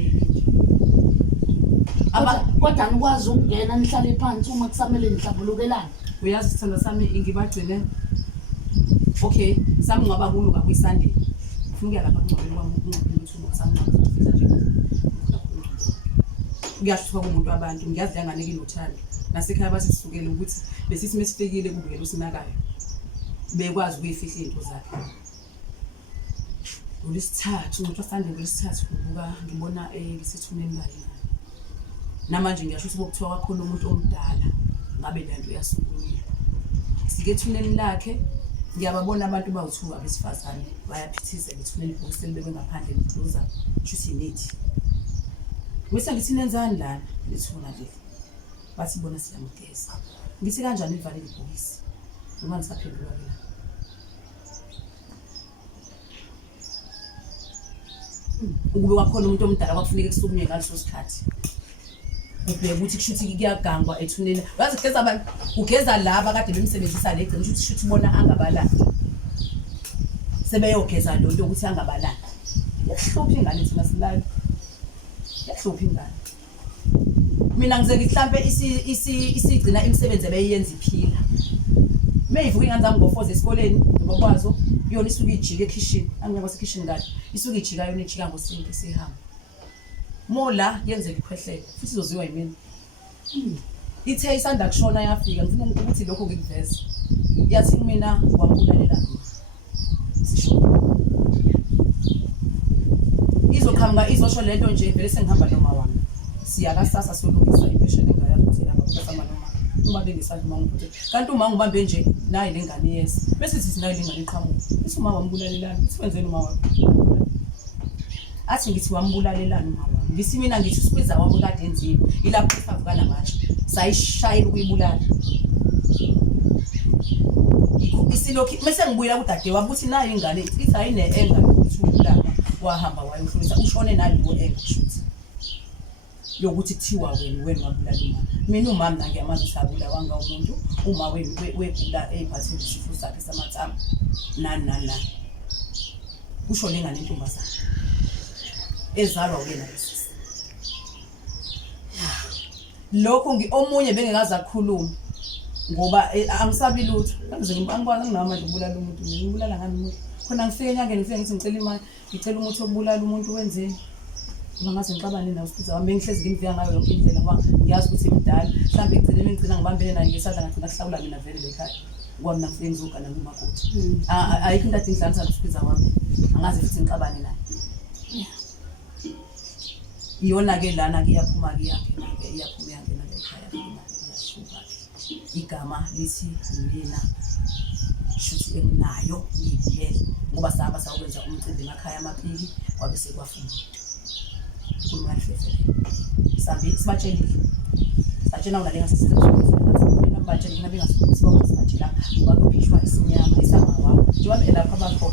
kodwa nikwazi ukungena nihlale phansi uma kusamele nihlambulukelane uyazi isithando sami ngibagcine okay sami ngaba kulu ngakwiSunday ngifuna lapha ngcwabeni kwami ukuthi sami ngafisa nje ngiyashutha kumuntu abantu ngiyazi la nganike nothando nasekhaya bathi sisukele ukuthi besithi mesifikile kubuyela usinakayo bekwazi ukuyifihla into zakhe ulisithathu umuntu oSunday ulisithathu kubuka ngibona ngisithuneni bayi namanje ngiyasho ukuthi bokuthiwa kwakhona umuntu omdala ngabe lento yasukunyela sikethuneni lakhe ngiyababona abantu bawuthuka besifazane bayaphithizela ethuneni ibhokisi libekwe ngaphandle ngicluza shuthi nethi wese ngithi nenzani lana lethuna le bathi bona siyamgeza ngithi kanjani ivale ibhokisi uma ngisaphendula la ukube kwakhona umuntu omdala kwakufuneka kusukunywe ngaleso sikhathi ubheka ukuthi kushuthi kuyagangwa ethuneni wazi kugeza abantu ugeza laba kade bemsebenzisa le gcina ukuthi shuthi bona angabalani sebeyogeza lo nto ukuthi angabalani yahlupha ingane thina silala yahlupha ingane mina ngize ngihlampe isigcina imisebenzi ebeyenza iphila meyivuka ingane zami ngofoza esikoleni ngokwazo yona isuka ijike ekitchen angiyakwa sekitchen ngani isuka ijika yona ijika ngosinki sihamba mola yenzeka ikhwehlele futhi izoziwa yimina ithe isanda kushona yafika ngifuna ukuthi lokho ngikuveze yathi mina wambulalela sisho izokhanga izosho lento nje vele sengihamba noma wami siyakasasa solungisa impesheni engayazi ukuthi lapha kusama noma uma bengisanda uma ngiphethe kanti uma ngibambe nje nayi lengane yesi bese sithi nayi lengane iqhamuka isuma wambulalelana isifenzeni uma wakho athi ngithi wambulalelana uma wami ngisi mina ngithi usikwiza wami kade enzile ilapho ifavukana manje sayishayela ukuyibulala isilokhi mase ngibuyela kudade wabuthi nayo ingane ithi ayine enga ukubulala wahamba wayohlulisa ushone nalo enga shuthi yokuthi kuthiwa wena wabulala imali mina umama la ngiyamazi usabula wanga umuntu uma webula eziphathile isifo sakhe samathamba nani usho lengane intombazana ezalwa uyena lesisi lokho omunye bengekaza ukukhuluma ngoba angisabi lutho angikwazi nginamandla ukubulala umuntu ngibulala ngani umuntu khona ngifike enyangeni ngifike ngithi ngicela imali ngicela umuthi wokubulala umuntu wenzeni ngamaze ngixabane nawo sibuza wami bengihlezi ngimvika ngayo yonke indlela ngoba ngiyazi ukuthi imidala mhlambe ngicela ngibambele naye ngesandla ngagcina kuhlawula mina vele lekhaya ngoba mina ngifike ngizogana ngumakoti ayikho into adingihlanisa ngisibuza wami angazi futhi ngixabane naye iyona ke lana ke iyaphuma ke yaphela ke iyaphuma yangena lekhaya mina iyashuka igama lithi mina shuthi enginayo ngibulele ngoba sahamba sakwenza umcimbi emakhaya amapili kwabe sekwafuna kukhuluma nhlefele sabi sibatshelile satshena una lenga sisiqhubeka mina mbatshele mina bengasifundisi bonke sibatshela ngoba kuphishwa isinyama isangawa njengoba lapha bakho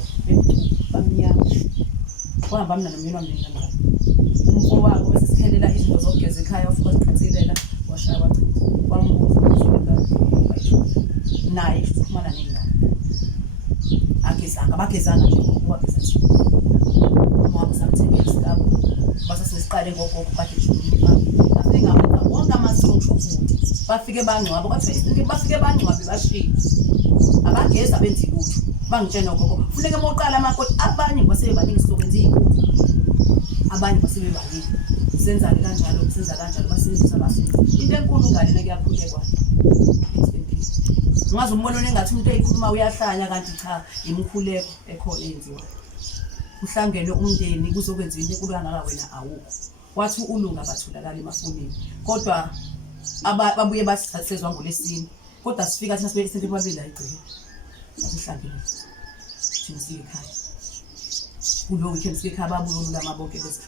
bamnyama kwahamba mina nomyeni wami ngingana umfo wakho bese sikhelela izinto zokugeza ekhaya ufuka siqhithilela washaya wachitha kwambuza ukuthi naye sikhumana nengane abagezanga nje ngokwageza nje uma samthengisa isikabo base sesiqale ngogogo kade ejuluma afika wonke amasonto futhi bafike bangcwaba kwathi bafike bangcwabe bashiya abageza benza ikuthu bangitshena gogo funeka moqala amakoti abanye basebebaningi sokwenza ikuthu abanye basebebaningi senza kanjalo basebenzisa abasebenzi into enkulu ngale nekuyakhulekwa ngazi umbona nengathi umuntu eyikhuluma uyahlanya kanti cha imkhuleko ekhona enziwa uhlangene umndeni kuzokwenza into enkulu kangaka wena awukho wathi ulunga batholakala emafonini kodwa babuye basizwa ngolesini kodwa sifika thina sibe isinto babili ayigcine asihlangene thina sikhaya kulo weekend sikhaya babulula amabonke bese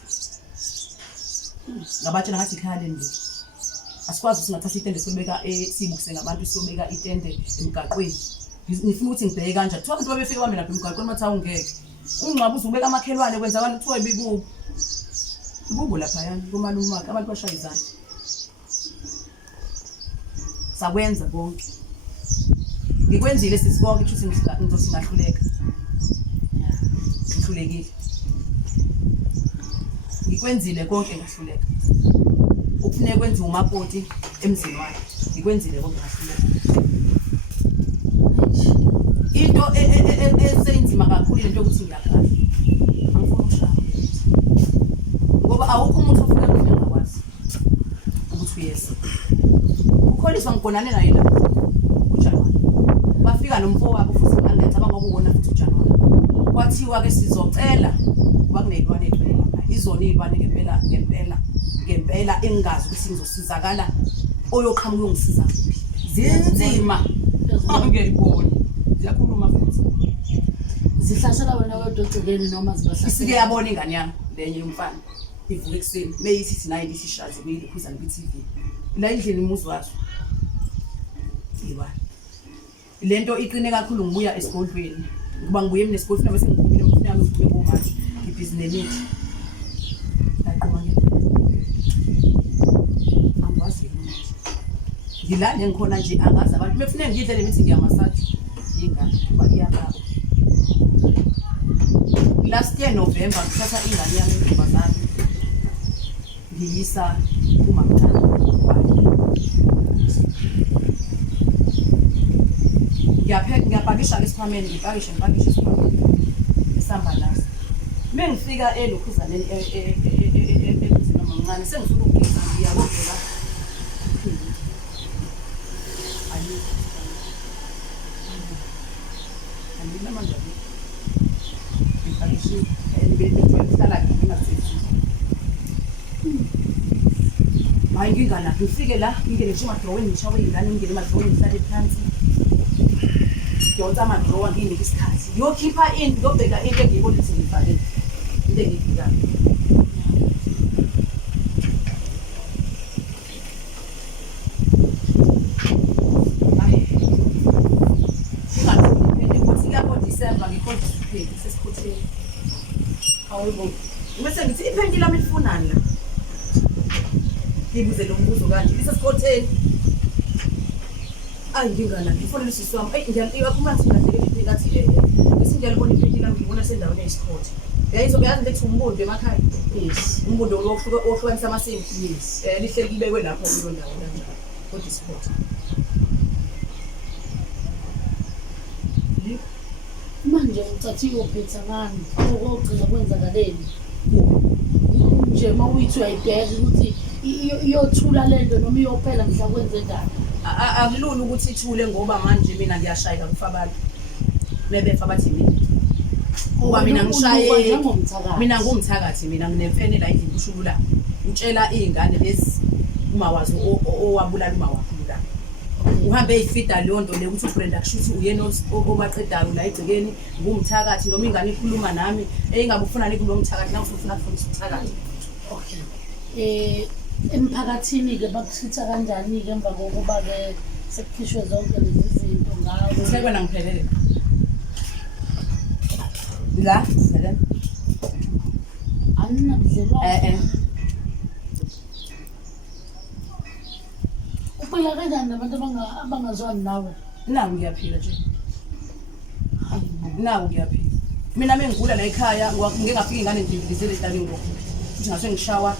ngabatshela ngathi ikhaya lendi asikwazi singathatha itende sobeka sibukise ngabantu sobeka itende emgaqweni ngifuna ukuthi ngibheke kanje kuthiwa abantu babefika kwami lapha emgaqweni matha ungeke ungcwaba uzubeka amakhelwane kwenza abantu kuthiwa ibikubo lapha yani kumalume wakhe abantu bashaya izandla sakwenza bonke ngikwenzile sisibonke ukuthi ngizosingahluleka ngihlulekile ngikwenzile konke ngahluleka ufuneka kwenza umakoti emzini wakhe ngikwenzile konke ngahluleka into esenzima kakhulu into ukuthi ngiyakhala angifuni ukushaya ngoba awukho umuntu ofuna ngingakwazi ukuthi uyese ukholiswa ngigonane naye la uJanuary bafika nomfo wabo futhi angicabanga ukubona futhi uJanuary kwathiwa ke sizocela kuba kuneyilwane ephela izona izilwane ngempela engazi ukuthi ngizosizakala oyoqhamuka ungisiza zinzima angiyibona ziyakhuluma futhi zihlasela wena wedwa egcekeni noma zibahlasela isike yabona ingane yami lenye yomfana ivuka ekseni meyithi nayo lisishazi beyikhuza nge-TV la indlini umuzi wazo yiba lento iqine kakhulu ngibuya esikolweni kuba ngibuye mina esikolweni bese ngiphumile umfana wami ubuye ngomathi ibhizinesi ngilane ngikhona nje angazi abantu befune ngidle lemithi ngiyamasathi ingane kuba iyakaba last year November ngithatha ingane yami intombazane ngiyisa umamncane Ngiyapakisha ke isikhwameni, ngipakishe isikhwameni esihamba naso. Mengifika elokhuzaneni emzini noma mncane sengifuna ukugeza ngiyakodwa manje ngipakishe hlala ngingasethi hayi ngingana ngifike la ngingene nje emadrowini ngishawe ingane ngingene emadrowini ngihlale phansi yonke amadrowa nginika isikhathi ngiyokhipha into ngiyobheka into engiyibona ukuthi ngiyibhalile into engiyibhekayo bese ngithi iphenti lami lifunani la ngibuze lo mbuzo kanje lisesikhotheni ayi ngingana ngifuna lesisi wami ngiyakhuluma ngithi ngahleke ngathi bese ngiyalibona iphenti lami ngibona sendaweni eyisikhothi yayizokuyazi lethi umbundo emakhaya yes umbundo ohlukanisa amasimo yes lihle libekwe lapho kulo ndawo kanjalo kodwa isikhothi manje ucathi uyophetha ngani okugcina kwenzakaleni nje mawuyithi uyayibheka ukuthi iyothula lento noma iyophela mhla kwenzekani akulula ukuthi ithule ngoba manje mina ngiyashayeka kufa abantu bebefa bathi mina ngishaye mina ngumthakathi mina nginemfene la endlini kushulula utshela izingane lezi uma wazi owabulala uma wakhulula uhambe eyifida leyo nto le ukuthi uBrenda kushuthi uyena obaqedayo la egcekeni ngumthakathi noma ingane ikhuluma nami engabe ufuna nikulo mthakathi nawe ufuna ukufundisa umthakathi okay emphakathini ke bakushitha kanjani ke emva kokuba ke sekukhishwe zonke lezi zinto ngawe sekwena ngiphelele la selam anginabudlelwane uphila kanjani nabantu abangazwani nawe naku ngiyaphila nje naku ngiyaphila mina mengigula la ekhaya ngingafika ingane ngidlizele etalini ngoku futhi ngase ngishawa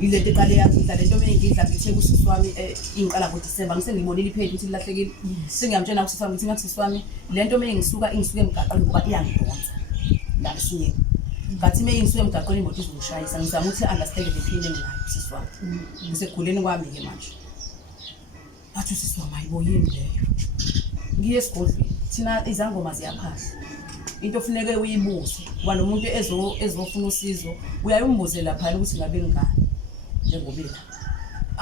ilento eqale yakidla lento mengidla ngithe kusisi wami ingiqala ngoDisemba ngisengibonile iphedi ukuthi lilahlekile sengiyamtshela kusisi wami ukuthi ngakusisi wami lento mengisuke emgaqweni ngoba iyangidonsa la siye ngathi mengisuke emgaqweni imoto izongishayisa ngizama ukuthi understand the pain enginayo kusisi wami ngisekhuleni kwami ke manje bathi usisi wami ayiboyini leyo ngiye esigodlweni thina izangoma ziyaphahla into ofuneke uyibuze kuba nomuntu ezofuna usizo uyayumbuze lapha ukuthi ngabe ngani njengobela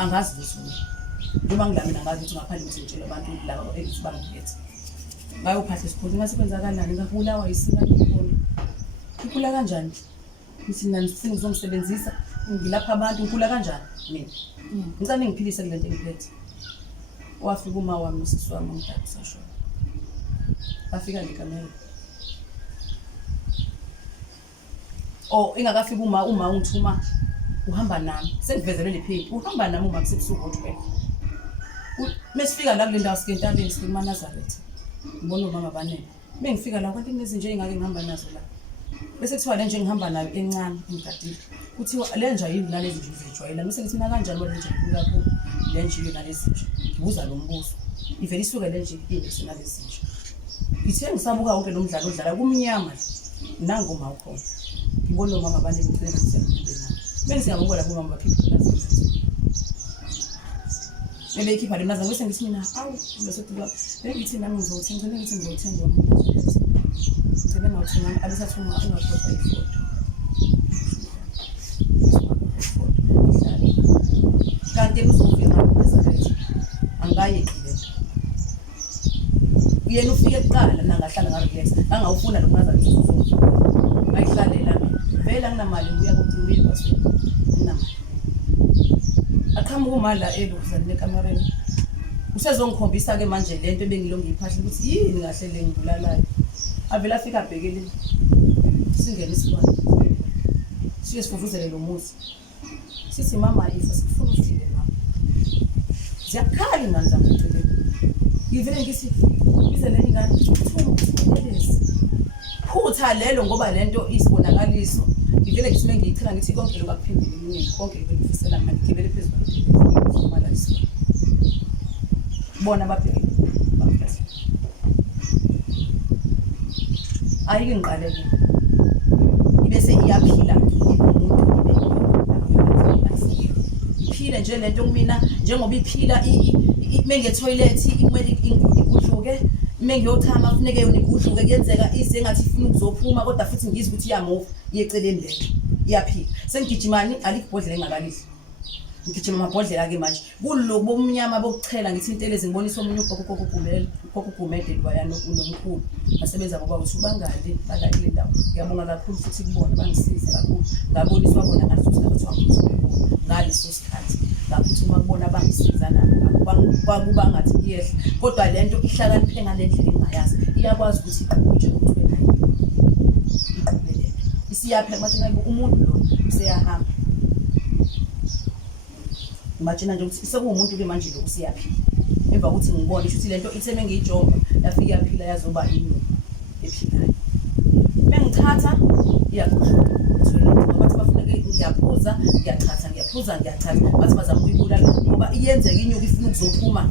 angazi ukuthi noma ngidlamina ngazi ukuthi ngaphandle ukuthi ngitshela abantu laba ezibangiphethe bayophahla isikhulu ngase kwenzakalani ngakubulawa yisina ngibona ikhula kanjani ngithi nani sifuna ukuzomsebenzisa ngilapha abantu ngikhula kanjani mina ngicela ngiphilise kule nto engiphethe wafika uma wami usisi wami umdala sasho afika ngekamela ingakafika uma ungithuma uhamba nami sengivezelwe lephephi uhamba nami uma kusebusuku ngo-12 mesifika la kule ndawo sikentabeni sikuma Nazareth ngibona umama abanele mengifika la kanti kunezinje engake ngihamba nazo la bese kuthiwa le nje ngihamba nayo encane emgadile kuthiwa le nje yini nalezi nje zijwayela bese ngithi mina kanjani wale nje kakhulu le nje yona lezi nje ngibuza lo mbuzo ivele isuke le nje ibese nalezi nje ngithe ngisabuka wonke lo mdlalo odlala kumnyama nangoma ukhona ngibona umama abanele ngicela ngisebenze bese ngiyabonga lapho umama bakhipha bebe ikhipha le mnaza bese ngithi mina awu ngizothi bengithi nami ngizothenga ngithi ngizothenga ngicela ngawuthenga abisathuma ungakhohlwa ifoto kanti uzofika eNazareth angayeki lento yena ufike kuqala nangahlala ngarelax angawufuna lo Nazareth uzofika ayihlalela vela nginamali ngiya koDimini base nginamali aqhamuka uma la elokuzana nekamereni usezongikhombisa ke manje lento ebengilonge iphahla ukuthi yini kahle le ngibulalayo avela afika abhekele singene isilwane siye sifufuzele lo muzi sithi mama ifa sifuna ufile mama ziyakhala ingane zami eceleni ngivele ngithi izele ingane phutha lelo ngoba lento isibonakaliso ngivele ngithi mengiyichela ngithi konke lokho akuphindile kimi konke belifisela mina ngigibele phezulu kwamalisi bona babheke bafisa ayike ngiqaleke ibese iyaphila umuntu iphile nje lento kumina njengoba iphila menge toilet imele ingudluke mengiyothama kufuneke yona igudluke kuyenzeka isengathi ifuna ukuzophuma kodwa futhi ngizwe ukuthi iyamove iyeceleni lento iyaphila sengigijimani alikubhodlela engakalidli ngigijima amabhodlela ke manje kulo bomnyama bokuchela ngithi intelezi ngibonisa omunye ukugumede lwayana unomkhulu basebenza ngoba uthi ubangale bala ile ndawo ngiyabonga kakhulu futhi kubona bangisiza kakhulu ngaboniswa bona ngasuthi ukuthi wangizwe ngaleso sikhathi ngaphuthi uma kubona bangisiza nabo kwakuba ngathi iyehla kodwa lento ihlakaniphe ngalendlela engayazi iyakwazi ukuthi iqhubeke ukuthi nayo iqhubele isiyaphela manje ngabe umuntu lo useyahamba imagine nje ukuthi sekuwumuntu ke manje lo usiyaphila emva kokuthi ngibone ukuthi lento itheme ngiyijonga yafika yaphila yazoba inyoni ephilayo mengithatha iyaqhubeka ngoba bafuneke ngiyaphuza ngiyachatha bathi bazama ukuyibulala ngoba iyenzeka inyuki ifuna ukuzophuma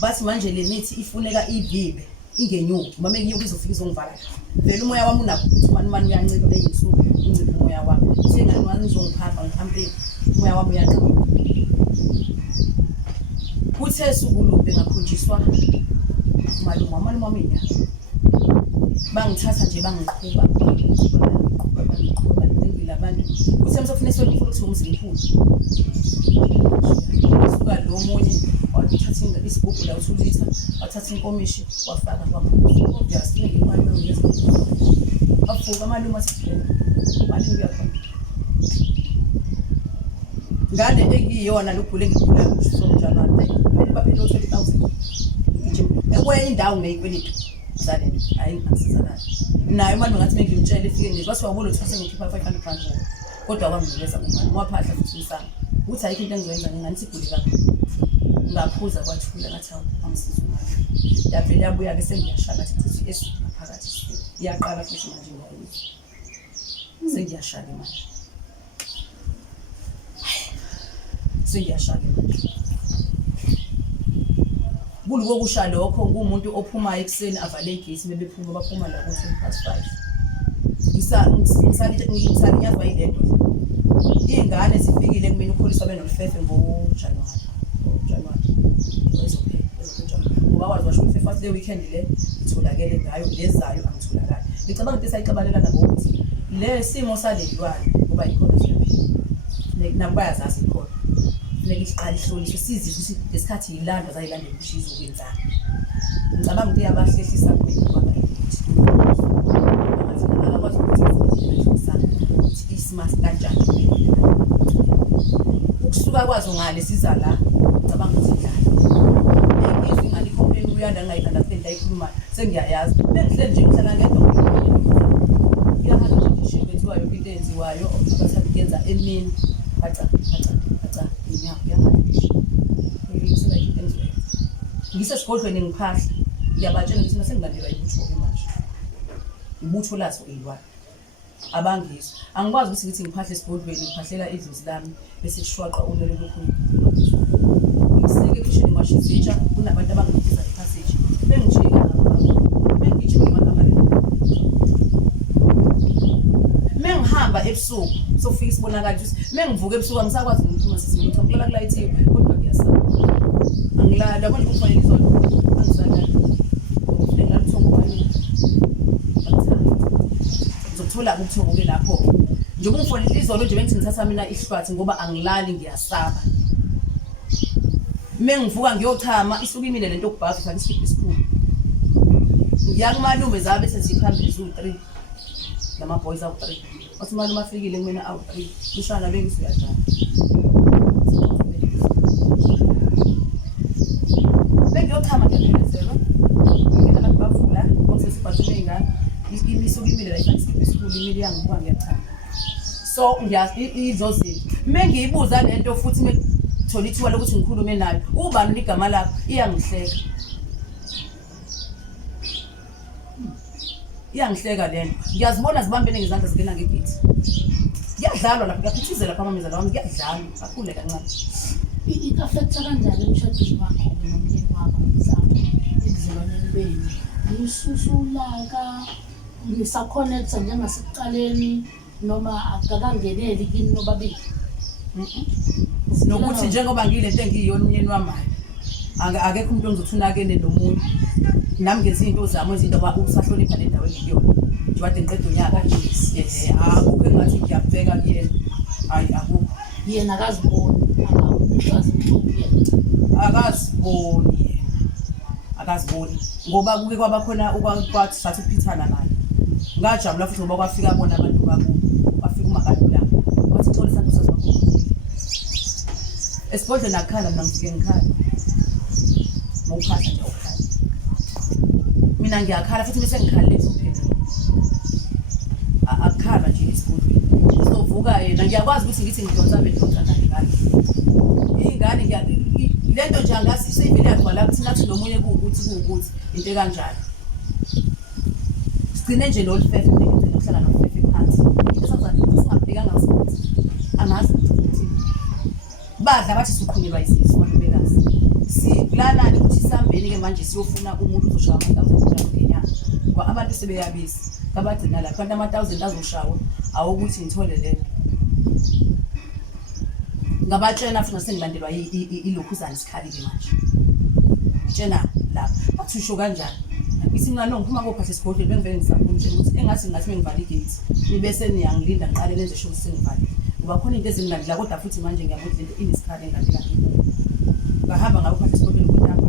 bathi manje le mithi ifuneka ivibe ingenyuki uma mekinyuki izofika izongivala vele umoya wami unakho ukuthi mani uyancipha eyinsuku uncipha umoya wami sengani wani ngizongiphapha ngihambe umoya wami uyancipha kuthe sukuluphi ngakhunjiswa malume wami bangithatha nje bangiqhuba ngila abantu kuthe msofuna ngifuna ukuthi umzimkhulu suka lo munye wathatha isigubhu la uthulitha wathatha inkomishi wafaka kwaphuma obviously imali ngiyeza afuka malume asifela mali uyakhona ngale ekuyiyona lokugule ngigula kusonjana phela baphela 20,000 ekwe indawo ngeyikwelito zalento hayi ngisizakala nayo manje ngathi mengimtshela efike nje base wabona ukuthi sengikhipha 500 rand kodwa kwanginikeza imali waphahla futhi usanga uthi ayikho into engizoyenza ngani siguli kakhulu ngaphuza kwathula ngathi angisiza imali yavele yabuya ke sengiyashaka ukuthi esiphakathi iyaqala futhi manje ngiyayizwa sengiyashaka manje sengiyashaka kuliko kusha lokho ngumuntu ophuma ekseni avale igate bebephuma baphuma la ku-5 ngisalinyazwa yilento iy'ngane zifikile kumina ukholiswa benolufefe ngojanuwari ngoba wazi washo ukuthi first le weekend le itholakele ngayo lezayo angitholakali ngicabanga ukuthi sayicabalelana ngokuthi le simo salelwane ngoba yikhona siyaphila nabo bayazazi ikhona funeka iqala ihloliswe sizizwe ukuthi lesikhathi yilandwa zayilandela ukuthi izokwenzani ngicabanga ukuthi iyabahlehlisa ngoba isimasi kanjani ukusuka kwazo ngale siza la ngicabanga ukuthi idlala ngizwe ingane ikhompleni uyanda ngayi-understand ayikhulumayo sengiyayazi bengihleli nje ngihlala ngedwa iyahamba nje ishiyo kwenziwa yonke into eyenziwayo bathanda ukuyenza emini ngisesigodlweni ngiphahla ngiyabatshela ngithi nasengilandelwa yibutho manje ibutho lazo eyilwane abangizwa angikwazi ukuthi ngithi ngiphahle esigodlweni ngiphahlela idlozi lami bese kushwaqa ulelo lokhu ngisike ekhishini ngwashizitsha kunabantu abangibiza ipassage bengijika bengijike emakamari mengihamba ebusuku sofika isibonakala ukuthi mengivuka ebusuku angisakwazi ukuphuma sisimuntu ngilala kulayithiwe kodwa ngiyasaba angilala yabona ukufanele izolo angisalala ngilala uthongo bani ngizothola ubuthongo ke lapho njengoba ngifonele izolo nje bengithi ngithatha mina ihlwathi ngoba angilali ngiyasaba mengivuka ngiyochama isuka imile lento okubhaza faka isikhipha isikhulu ngiyakumalume zabe seziphambili zu3 lama boys awu3 wathi malume afikile kumina awu3 ushana bengizuyadlala bengiyochama ngiyaphelezela ngena abantu bavula ngosesiphathele ingane isuka imile la isikhipha isikhulu imile yangibuka ngiyachama so izozinto mengiyibuza lento futhi thola ithuba lokuthi ngikhulume nayo ubani ligama lakho iyangihleka lento ngiyazibona zibambene ngezandla zingena ngebeat Kuyadlalwa lapha kuyaphithizela lapha amamezala wami kuyadlalwa kakhulu kancane. I-affecta kanjani emshadweni wakho nomyeni wakho mhlawumbe ebudlelwaneni benu? Nisusulaka nisaconnecta njengasekuqaleni noma akakangeneli kini nobabili? Nokuthi njengoba ngiyilento engiyiyona umyeni wami akekho umuntu ongizothunakene nomuntu nami ngenza izinto zami izinto usahlonipha le ndawo engiyona nje wade ngiqeda unyaka akukho engathi ngiyabheka kuyena hayi akukho yena akaziboni akazi mhlawumbe yena akaziboni ngoba kuke kwabakhona ukwathi sathi uphithana naye ngajabula futhi ngoba kwafika bona abantu bakubo bafika umakalula wathi xolo santu sasibakho esibodle nakhala mina ngifike ngikhala mawuphahla nje ukhala mina ngiyakhala futhi bese ngikhalile kuphela akukhala nje esibodle sovuka yena ngiyakwazi ukuthi ngithi ngidonsa naye kahle ingane lento nje angazi isevele yagcwala ukuthi nathi nomunye ukuthi into kanjalo sigcine nje lo lifefe ngicela ukuhlala nomfefe phansi esazathi singabhekanga ngasokuthi angazi ukuthi badla bathi suqhunyelwa isisu mabekazi siplana ukuthi sihambeni ke manje siyofuna umuntu uzoshaya ama-1000 ngenyanga ngoba abantu sebeyabisi kabagcina lapha kanti ama-1000 azoshawa awukuthi ngithole lento ngabatshena futhi sengilandelwa ilokhuzana isikhalile manje tshena lapha bathi usho kanjani ngithi mina ngiphuma kophahla esigodlweni bengivele ngisabona ukuthi engathi mengivala igate nibese niyangilinda ngiqale lenze show sengivale ngoba khona into ezingilandela kodwa futhi manje ngiyabona lento inesikhala engilandela ngahamba ngabe kophahla esigodlweni kuhamba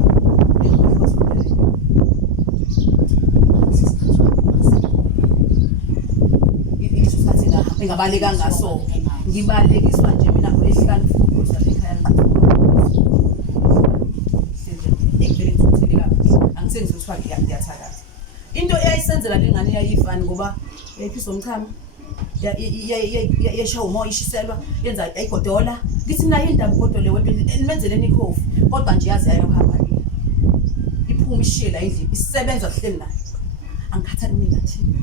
engabaleka ngaso ngibalekiswa nje mina ehlanu futhi ekhaya angithengiswa ngiyathakatha into eyayisenzela lengane yayifani ngoba yayiphisa umchamo yashaya umoya ishiselwa yenza ayigodola ngithi nayo indaba ugodole nimenzeleni ikhofi kodwa nje yazi yayohamba iphuma ishela endlini isebenza kuhleli nayo angikhathali mina thina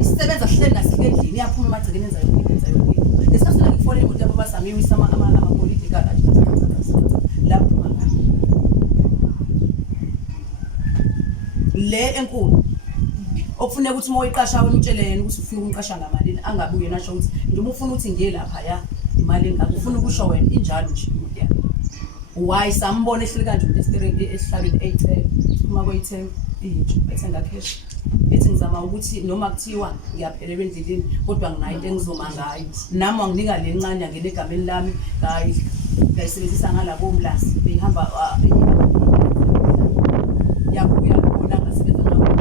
isebenza kuhleli nasikendlini iyaphuma emagcekeni enza yonke lesikhathi ngifona imoto lapho basamiwisa ama-political lapho mangani le enkulu okufuneka ukuthi uma uyiqasha wena utshele yena ukuthi ufuna ukumqasha ngamalini angabuye nasho ukuthi noma ufuna ukuthi ngiye lapha ya imali engaka ufuna ukusho wena injalo nje imoto yakho why sambona ehleli kanje umuntu esihlalweni eyithela uma kweyithela intsha ethenga cash ethi ngizama ukuthi noma kuthiwa ngiyaphelelwa endleleni kodwa nginayo into engizoma ngayo nami wanginika le ncane yangena egameni lami ngayisebenzisa ngalabo mlasi behamba yabuya khona ngasebenza ngayo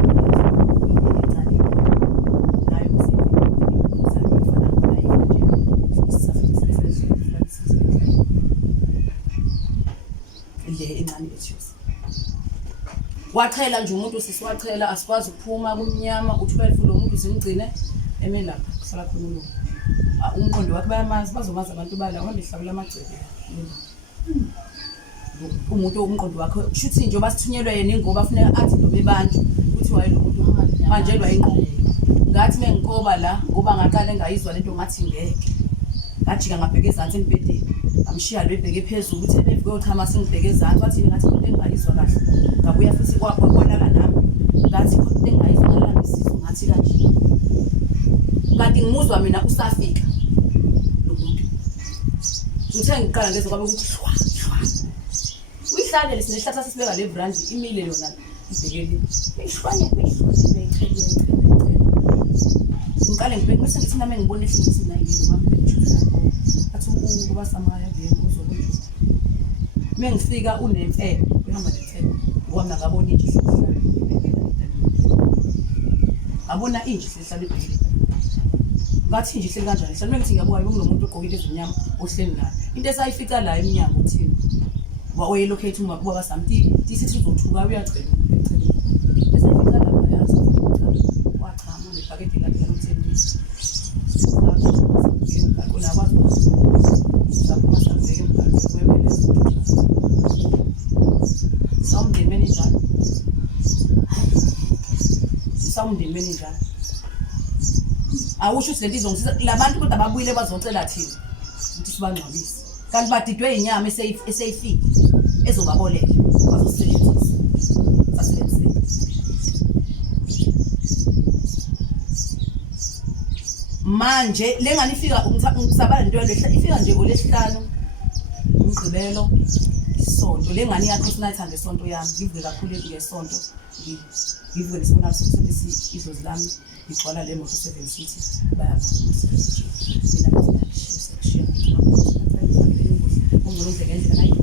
incane nayo le incane ethusi wachela nje umuntu sisiwachela asikwazi ukuphuma kumnyama u12 lo muntu simgcine emelapha kusala khona lo umqondo wakhe bayamazi bazomazi abantu bala wona ihlabela amagceke umuntu umqondo wakhe kushuthi nje basithunyelwa yena ingoba afuneka athi noma ebantu ukuthi waye lo muntu manjelwa ingqondo ngathi mengikoba la ngoba ngaqala engayizwa lento ngathi ngeke ngajika ngabheke ezantsi empedeni amshiya lwebheke phezulu ukuthi ebefike uchama sengibheke ezantsi wathi ngathi into engayizwa kahle ngabuya futhi kwabonakala nami ngathi into engayizwa ngala ngisizwe ngathi kanje kanti ngimuzwa mina usafika lo muntu ngithe ngiqala ngezo kwabe ukuthi shwa uyihlale lesinehlahla sisibeka le brand imile yona ibhekeli ishwanye ngiqale ngibheke bese ngithi nami ngibone ehlisi nayo ngimama athi ukuba samaya vele uzokwenza mengifika unemfebe uhamba nemfebe ngoba ngabona inje sihlala abona inje sihlala ibhekeli ngathi nje hleli kanjani hlala mengithi ngiyabuka kunomuntu ogqokile izinyama ohleli nayo into esayifica la eminyango uthini wayelocate uma kuba something disithi uzothuka uyacela bese ngifika lapha yazi wachama lebhakede lakhe lokuthembisa kuna abantu lapho basabheke emgaqweni wemele sound manager awusho ukuthi lento izongisiza labantu kodwa babuyile bazocela thina ukuthi sibangcwabise kanti badidwe inyama eseyifika ezobaboleka bazosebenzisa basebenzise manje lengane ifika ngisabala into yalehla ifika nje olesihlanu umgqibelo isonto lengane yakho sinayithanda isonto yami ngivuke kakhulu ngesonto ngivuke nesibonakala sokuthi izozi lami ngigcwala le moto 7 city bayaphuza mina ngishiya ungolunge ngendlela nayo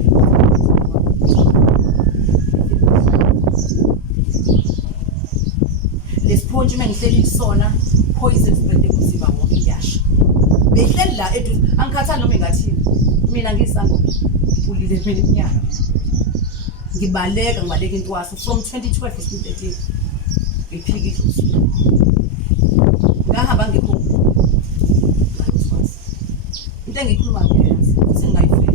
lesponge mengihleli isona poison spread ekuzima wonke iyasha behleli la edu angikhatha noma engathini mina ngisango ngipulile phela iminyaka ngibaleka intwaso from 2012 to 2013 ngiphika idlozi ngahamba ngikho into engikhuluma ngiyazi ukuthi ngayifela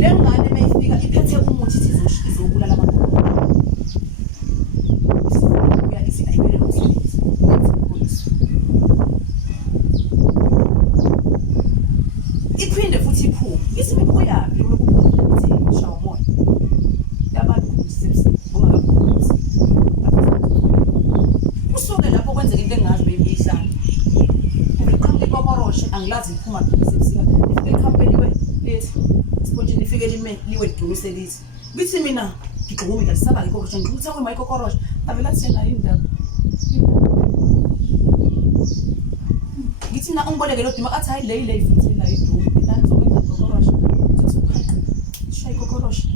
le ngane mayifika iphethe umuthi izobulala abantu uya isina ibele nomsebenzi iphinde futhi iphume isime kuyaphi ukuthi shawa moya yabantu kusebenza ongakakhuluzi usuke lapho kwenzeka into engazi beyihlala uqhamuke kokoroshe angilazi iphuma sebusika ifike company lethi sponge nifike liwe lidumise lithi bithi mina ngigquma ngisaba ikoroshe ngikuthi akwe mayiko koroshe avela sena indaba ngithi na ungiboleke lo dima athi hayi le futhi la idumo lani zokwenza kokoroshe usuphaqe shayi kokoroshe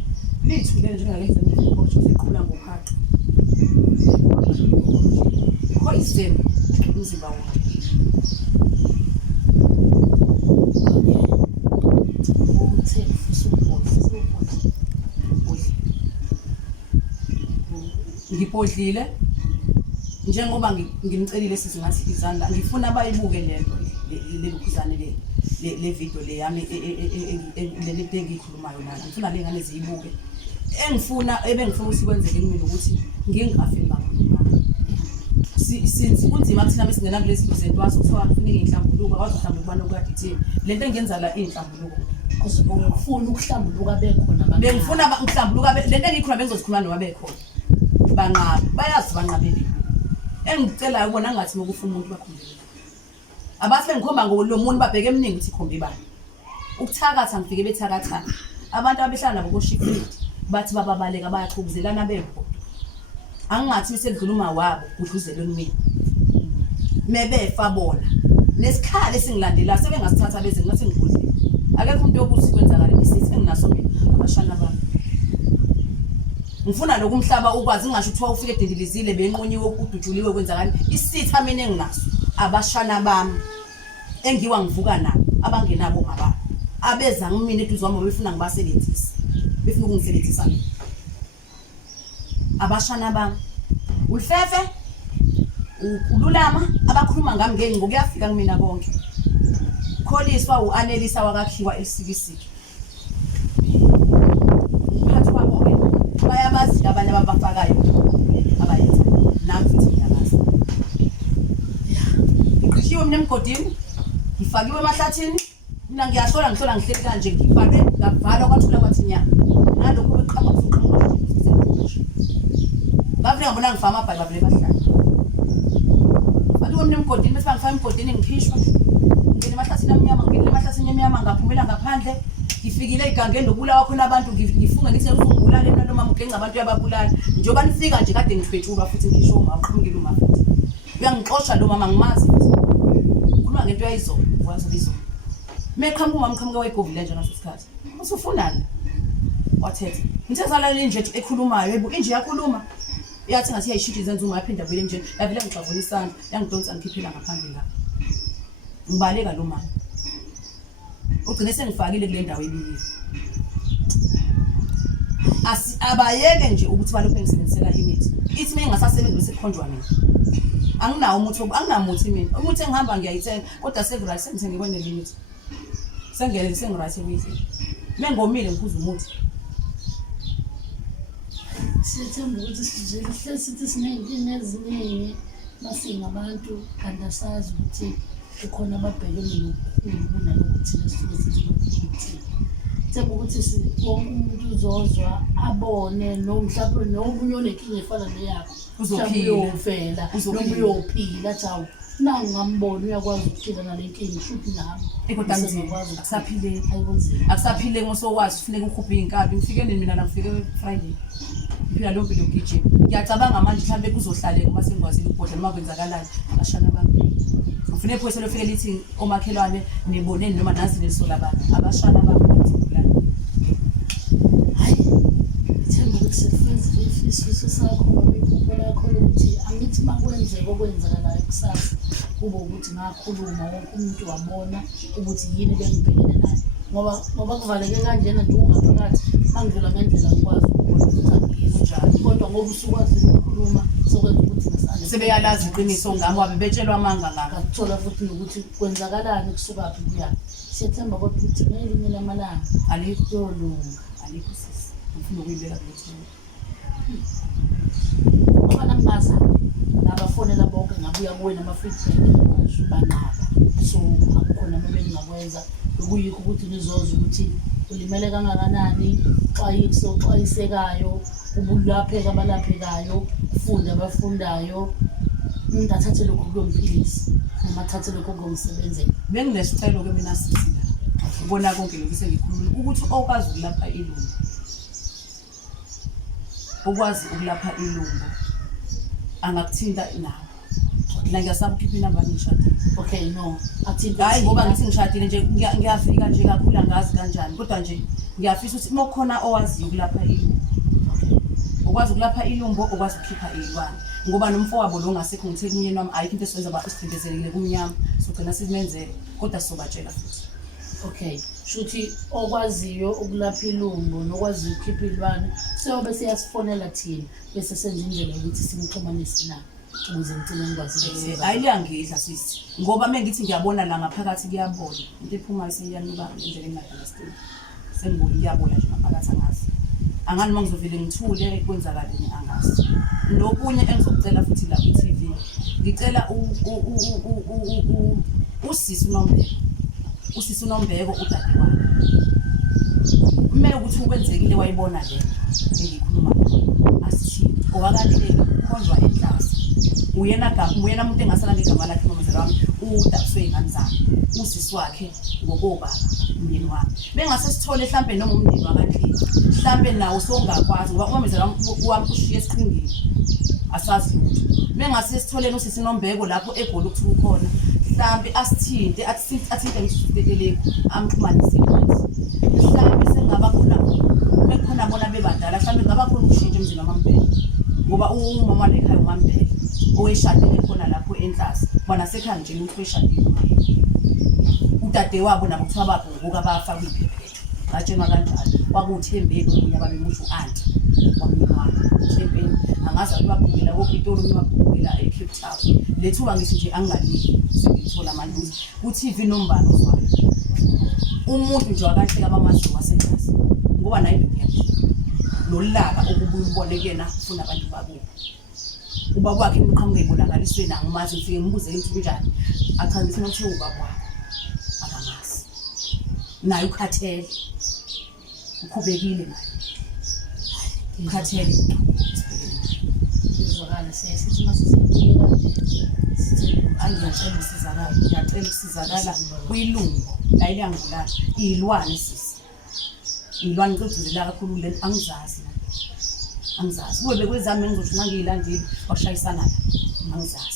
lithulele njengalenza ikoroshe seqhula ngophaqe poison umzimba wakhe ngipodlile njengoba ngimcelile sizingathi izandla ngifuna bayibuke lento lebukhuzane le video le yami le engikhulumayo nayo ngifuna le ngane ziyibuke ebengifuna ukuthi kwenzeke kimi ukuthi ngingafeli kakhulu since kunzima kuthina besingena kulezi zinto zentwaso kuthiwa kufuneka inhlambuluko awazohlambuluka ubani okadithini lento engenza la inhlambuluko ufuna ukuhlambuluka bekhona bengifuna ukuhlambuluka lento engikhuluma bengizozikhuluma noma bekhona banqaba bayazi banqabeli engicela ubona ngathi ngokufuna umuntu bakhumbule abathi bengikhomba ngolomuntu babheke eminingi ukuthi ikhombe ibani ukuthakatha ngifike bethakatha abantu abehlala nabo koshifini bathi bababaleka bayaqhubuzelana bepho angingathi besedluluma wabo udluzelweni mina mebefa bona nesikhala esingilandela sebengasithatha beze ngathi ngikudlile akekho umuntu yokuthi kwenzakala isithi enginaso mina abashana bami ngifuna lokumhlaba ukwazi ngisho uthiwa ufike edindilizile benqonyiwe ukudujuliwe kwenzakala isitha mina enginaso abashana bami engiwa ngivuka nabo abangenabo ngaba abeza ngimina eduzwami befuna ngibasebenzise befuna ukungisebenzisa mina abashana bami ulfefe ukululama abakhuluma ngami ngokuyafika kumina konke kholiswa uanelisa wakakhiwa elisikisiki uphathi wabo bayabazi abanye abafakayo abayenza nami futhi ngiyabazi ngiqishiwe mina emgodini ngifakiwe emahlathini mina ngiyahlola ngihleli kanje ngifake ngavalwa kwathula kwathi nyama nalokho beqhamuka fuqhamuka bafika ngibona ngifama amabhayi babule bahlala bathi mina emgodini bese bangifaka emgodini ngikhishwa ngene emahlathini amnyama ngene emahlathini amnyama ngaphumela ngaphandle ngifikile igangeni lokubulawa khona abantu ngifunga ngithi ngizungulala emna noma mgenga abantu yababulala njoba nifika nje kade ngifetshulwa futhi ngisho uma uqhumukile uma futhi uyangixoxa lo mama ngimazi kukhuluma ngento yayizo wazi bizo meqhamuka umama mqhamuka wayigovile nje naso isikhathi usufunani wathetha ngithezala nje ekhulumayo yebo inje yakhuluma yathi ngathi yayishiti zenza uma yaphinda vele nje lavela ngixavula isandla yangidonsa ngikhiphela ngaphandle la ngibaleka lo mama ugcine sengifakile kule ndawo ebiyiyo abayeke nje ukuthi balokho ngisebenzisela imithi ithi mina ngingasasebenzi bese kukhonjwa mina anginawo umuthi anginamuthi mina umuthi engihamba ngiyayithenga kodwa sengiright sengithenge kwene limit sengele sengiright ebiyiyo mengomile ngiphuza umuthi sithemba ukuthi sihlezi sithi sineyinkinga eziningi masingabantu kanti asazi ukuthi ukhona ababhekene nokukhulu kunalokho thina sisuke sizokuthina. Themba ukuthi wonke umuntu uzozwa abone mhlawumbe nomunye onenkinga efana neyakho uzofela noma uyophila chawu nangambona uyakwazi ukuphila nalenkinga shuthi nami akusaphile akusaphile ngosokwazi kufuneka ukhuphe inkabi ngifike mina nakufike Friday phela lo mpilo gijima ngiyacabanga manje mhlambe kuzohlaleka uma sengwazile ukubhodla noma kwenzakalani abashana bami ufune phoyisa lofike lithi omakhelwane niboneni noma nazi leso labantu abashana bami themba ukuthi sefenze isifiso sakho nobiphupho lakho lokuthi angithi makwenzeka okwenzakalayo kusasa kube ukuthi ngakhuluma wonke umuntu wabona ukuthi yini bengibhekene nayo ngoba kuvaleke kanjena nje ungaphakathi mangidlula ngendlela ngikwazi ukubona ukuthi angiyizwa kodwa ngoba usukwazi ukukhuluma sokwenza ukuthi nasale sebeyalazi iqiniso ngami wabe betshelwa amanga ngaka ukuthola futhi nokuthi kwenzakalani kusukaphi kuya siyethemba kodwa ukuthi ngelinye lamalanga alikho sisi ngifuna ukuyibeka kulethini abana mbaza nabafonela bonke ngabuya kuwena ama-feedback banqaba so akukhona uma bengingakwenza ukuyikho ukuthi nizozwa ukuthi ulimele kangakanani xwayisekayo ubulapheka abalaphekayo ufunde abafundayo umuntu athathe lokho kuyomphilisa noma athathe lokho kuyomsebenzela benginesicelo-ke mina sisi la ubona konke lokhu sengikhulumile ukuthi okwazi ukulapha ilungu okwazi ukulapha ilungu angakuthinta nawe la ngiyasaba ukhipha inamba ngishadile okay no hayi ngoba ngithi ngishadile nje ngiyafika nje kakhulu angazi kanjani kodwa nje ngiyafisa ukuthi uma khona owaziyo ukulapha ilungu ukwazi ukulapha ilungu okwazi ukukhipha ilwane ngoba nomfowabo lo ngasekho ngithe kumyeni wami ayikho into esiwenza basibhindezelekile kumnyama sogcina sizimenzele kodwa sizobatshela futhi okay shuthi okwaziyo ukulapha ilungu nokwazi ukukhipha ilwane siyobe siyasifonela thina bese senza indlela ukuthi simxhumanise naye ukuze ngicela ngikwazi ukusiza ayiyangidla sisi ngoba mengithi ngiyabona la ngaphakathi kuyabona into ephumayo seyiyanuka indlela engayiunderstand sengibona iyabona nje ngaphakathi angazi angani uma ngizovele ngithule kwenzakaleni angazi nokunye engizokucela futhi la ku-TV ngicela usisi uNombeko udade wami kumele ukuthi ukwenzekile wayibona le engikhuluma la asithi owakahleli ukhonjwa enhlasi uyena umuntu engasala ngegama lakhe nomzala wami udabuswe ingane zami usisi wakhe ngokobaba umndeni wami bengase sithole mhlambe noma umndeni wakahleli mhlambe nawo songakwazi ngoba uma umzala wami ushiye esiqhingini asazi lutho bengase sitholeni usisi uNombeko lapho eGoli ukuthi ukhona mhlambe asithinte athinte ngisifitelele amxhumanise nathi mhlambe sengaba khona bekhona bona bebadala mhlambe ngaba khona ukushintsha emzini wamampela ngoba umama lekhaya umampela oweshadile khona lapho enhlasi bona sekhaya nje umuntu weshadile udade wabo nabo kuthiwa babo ngoku abafa kwiphephethu ngatshenwa kanjalo kwakuthembeni omunye ababemusho u-anti wamnyama thembeni angazi ababhungela koPitoli umabhungela eCape Town lethuba ngithi nje angingaliki sengithola amanduzi ku-TV nombani ozwayo umuntu nje wakahleka abamazi wasenhlasi ngoba naye nolaka okubuya ubone kena ufuna abantu bakubo ubaba wakhe imqhamuke ibonakaliswe nangimazi ngifike ngibuze into kunjani acha ngithi nothi ubaba wakho akamazi naye ukhathele ukhubekile naye ukhathele izwakala sesithi masisibuyela nje ngiyacela ukusizakala kuyilungu la iliyangibulala iy'lwane sisi iy'lwane ngicoduzela kakhulu le angizazi kube bekwezami engizothi nangiyilandile washayisana la angizazi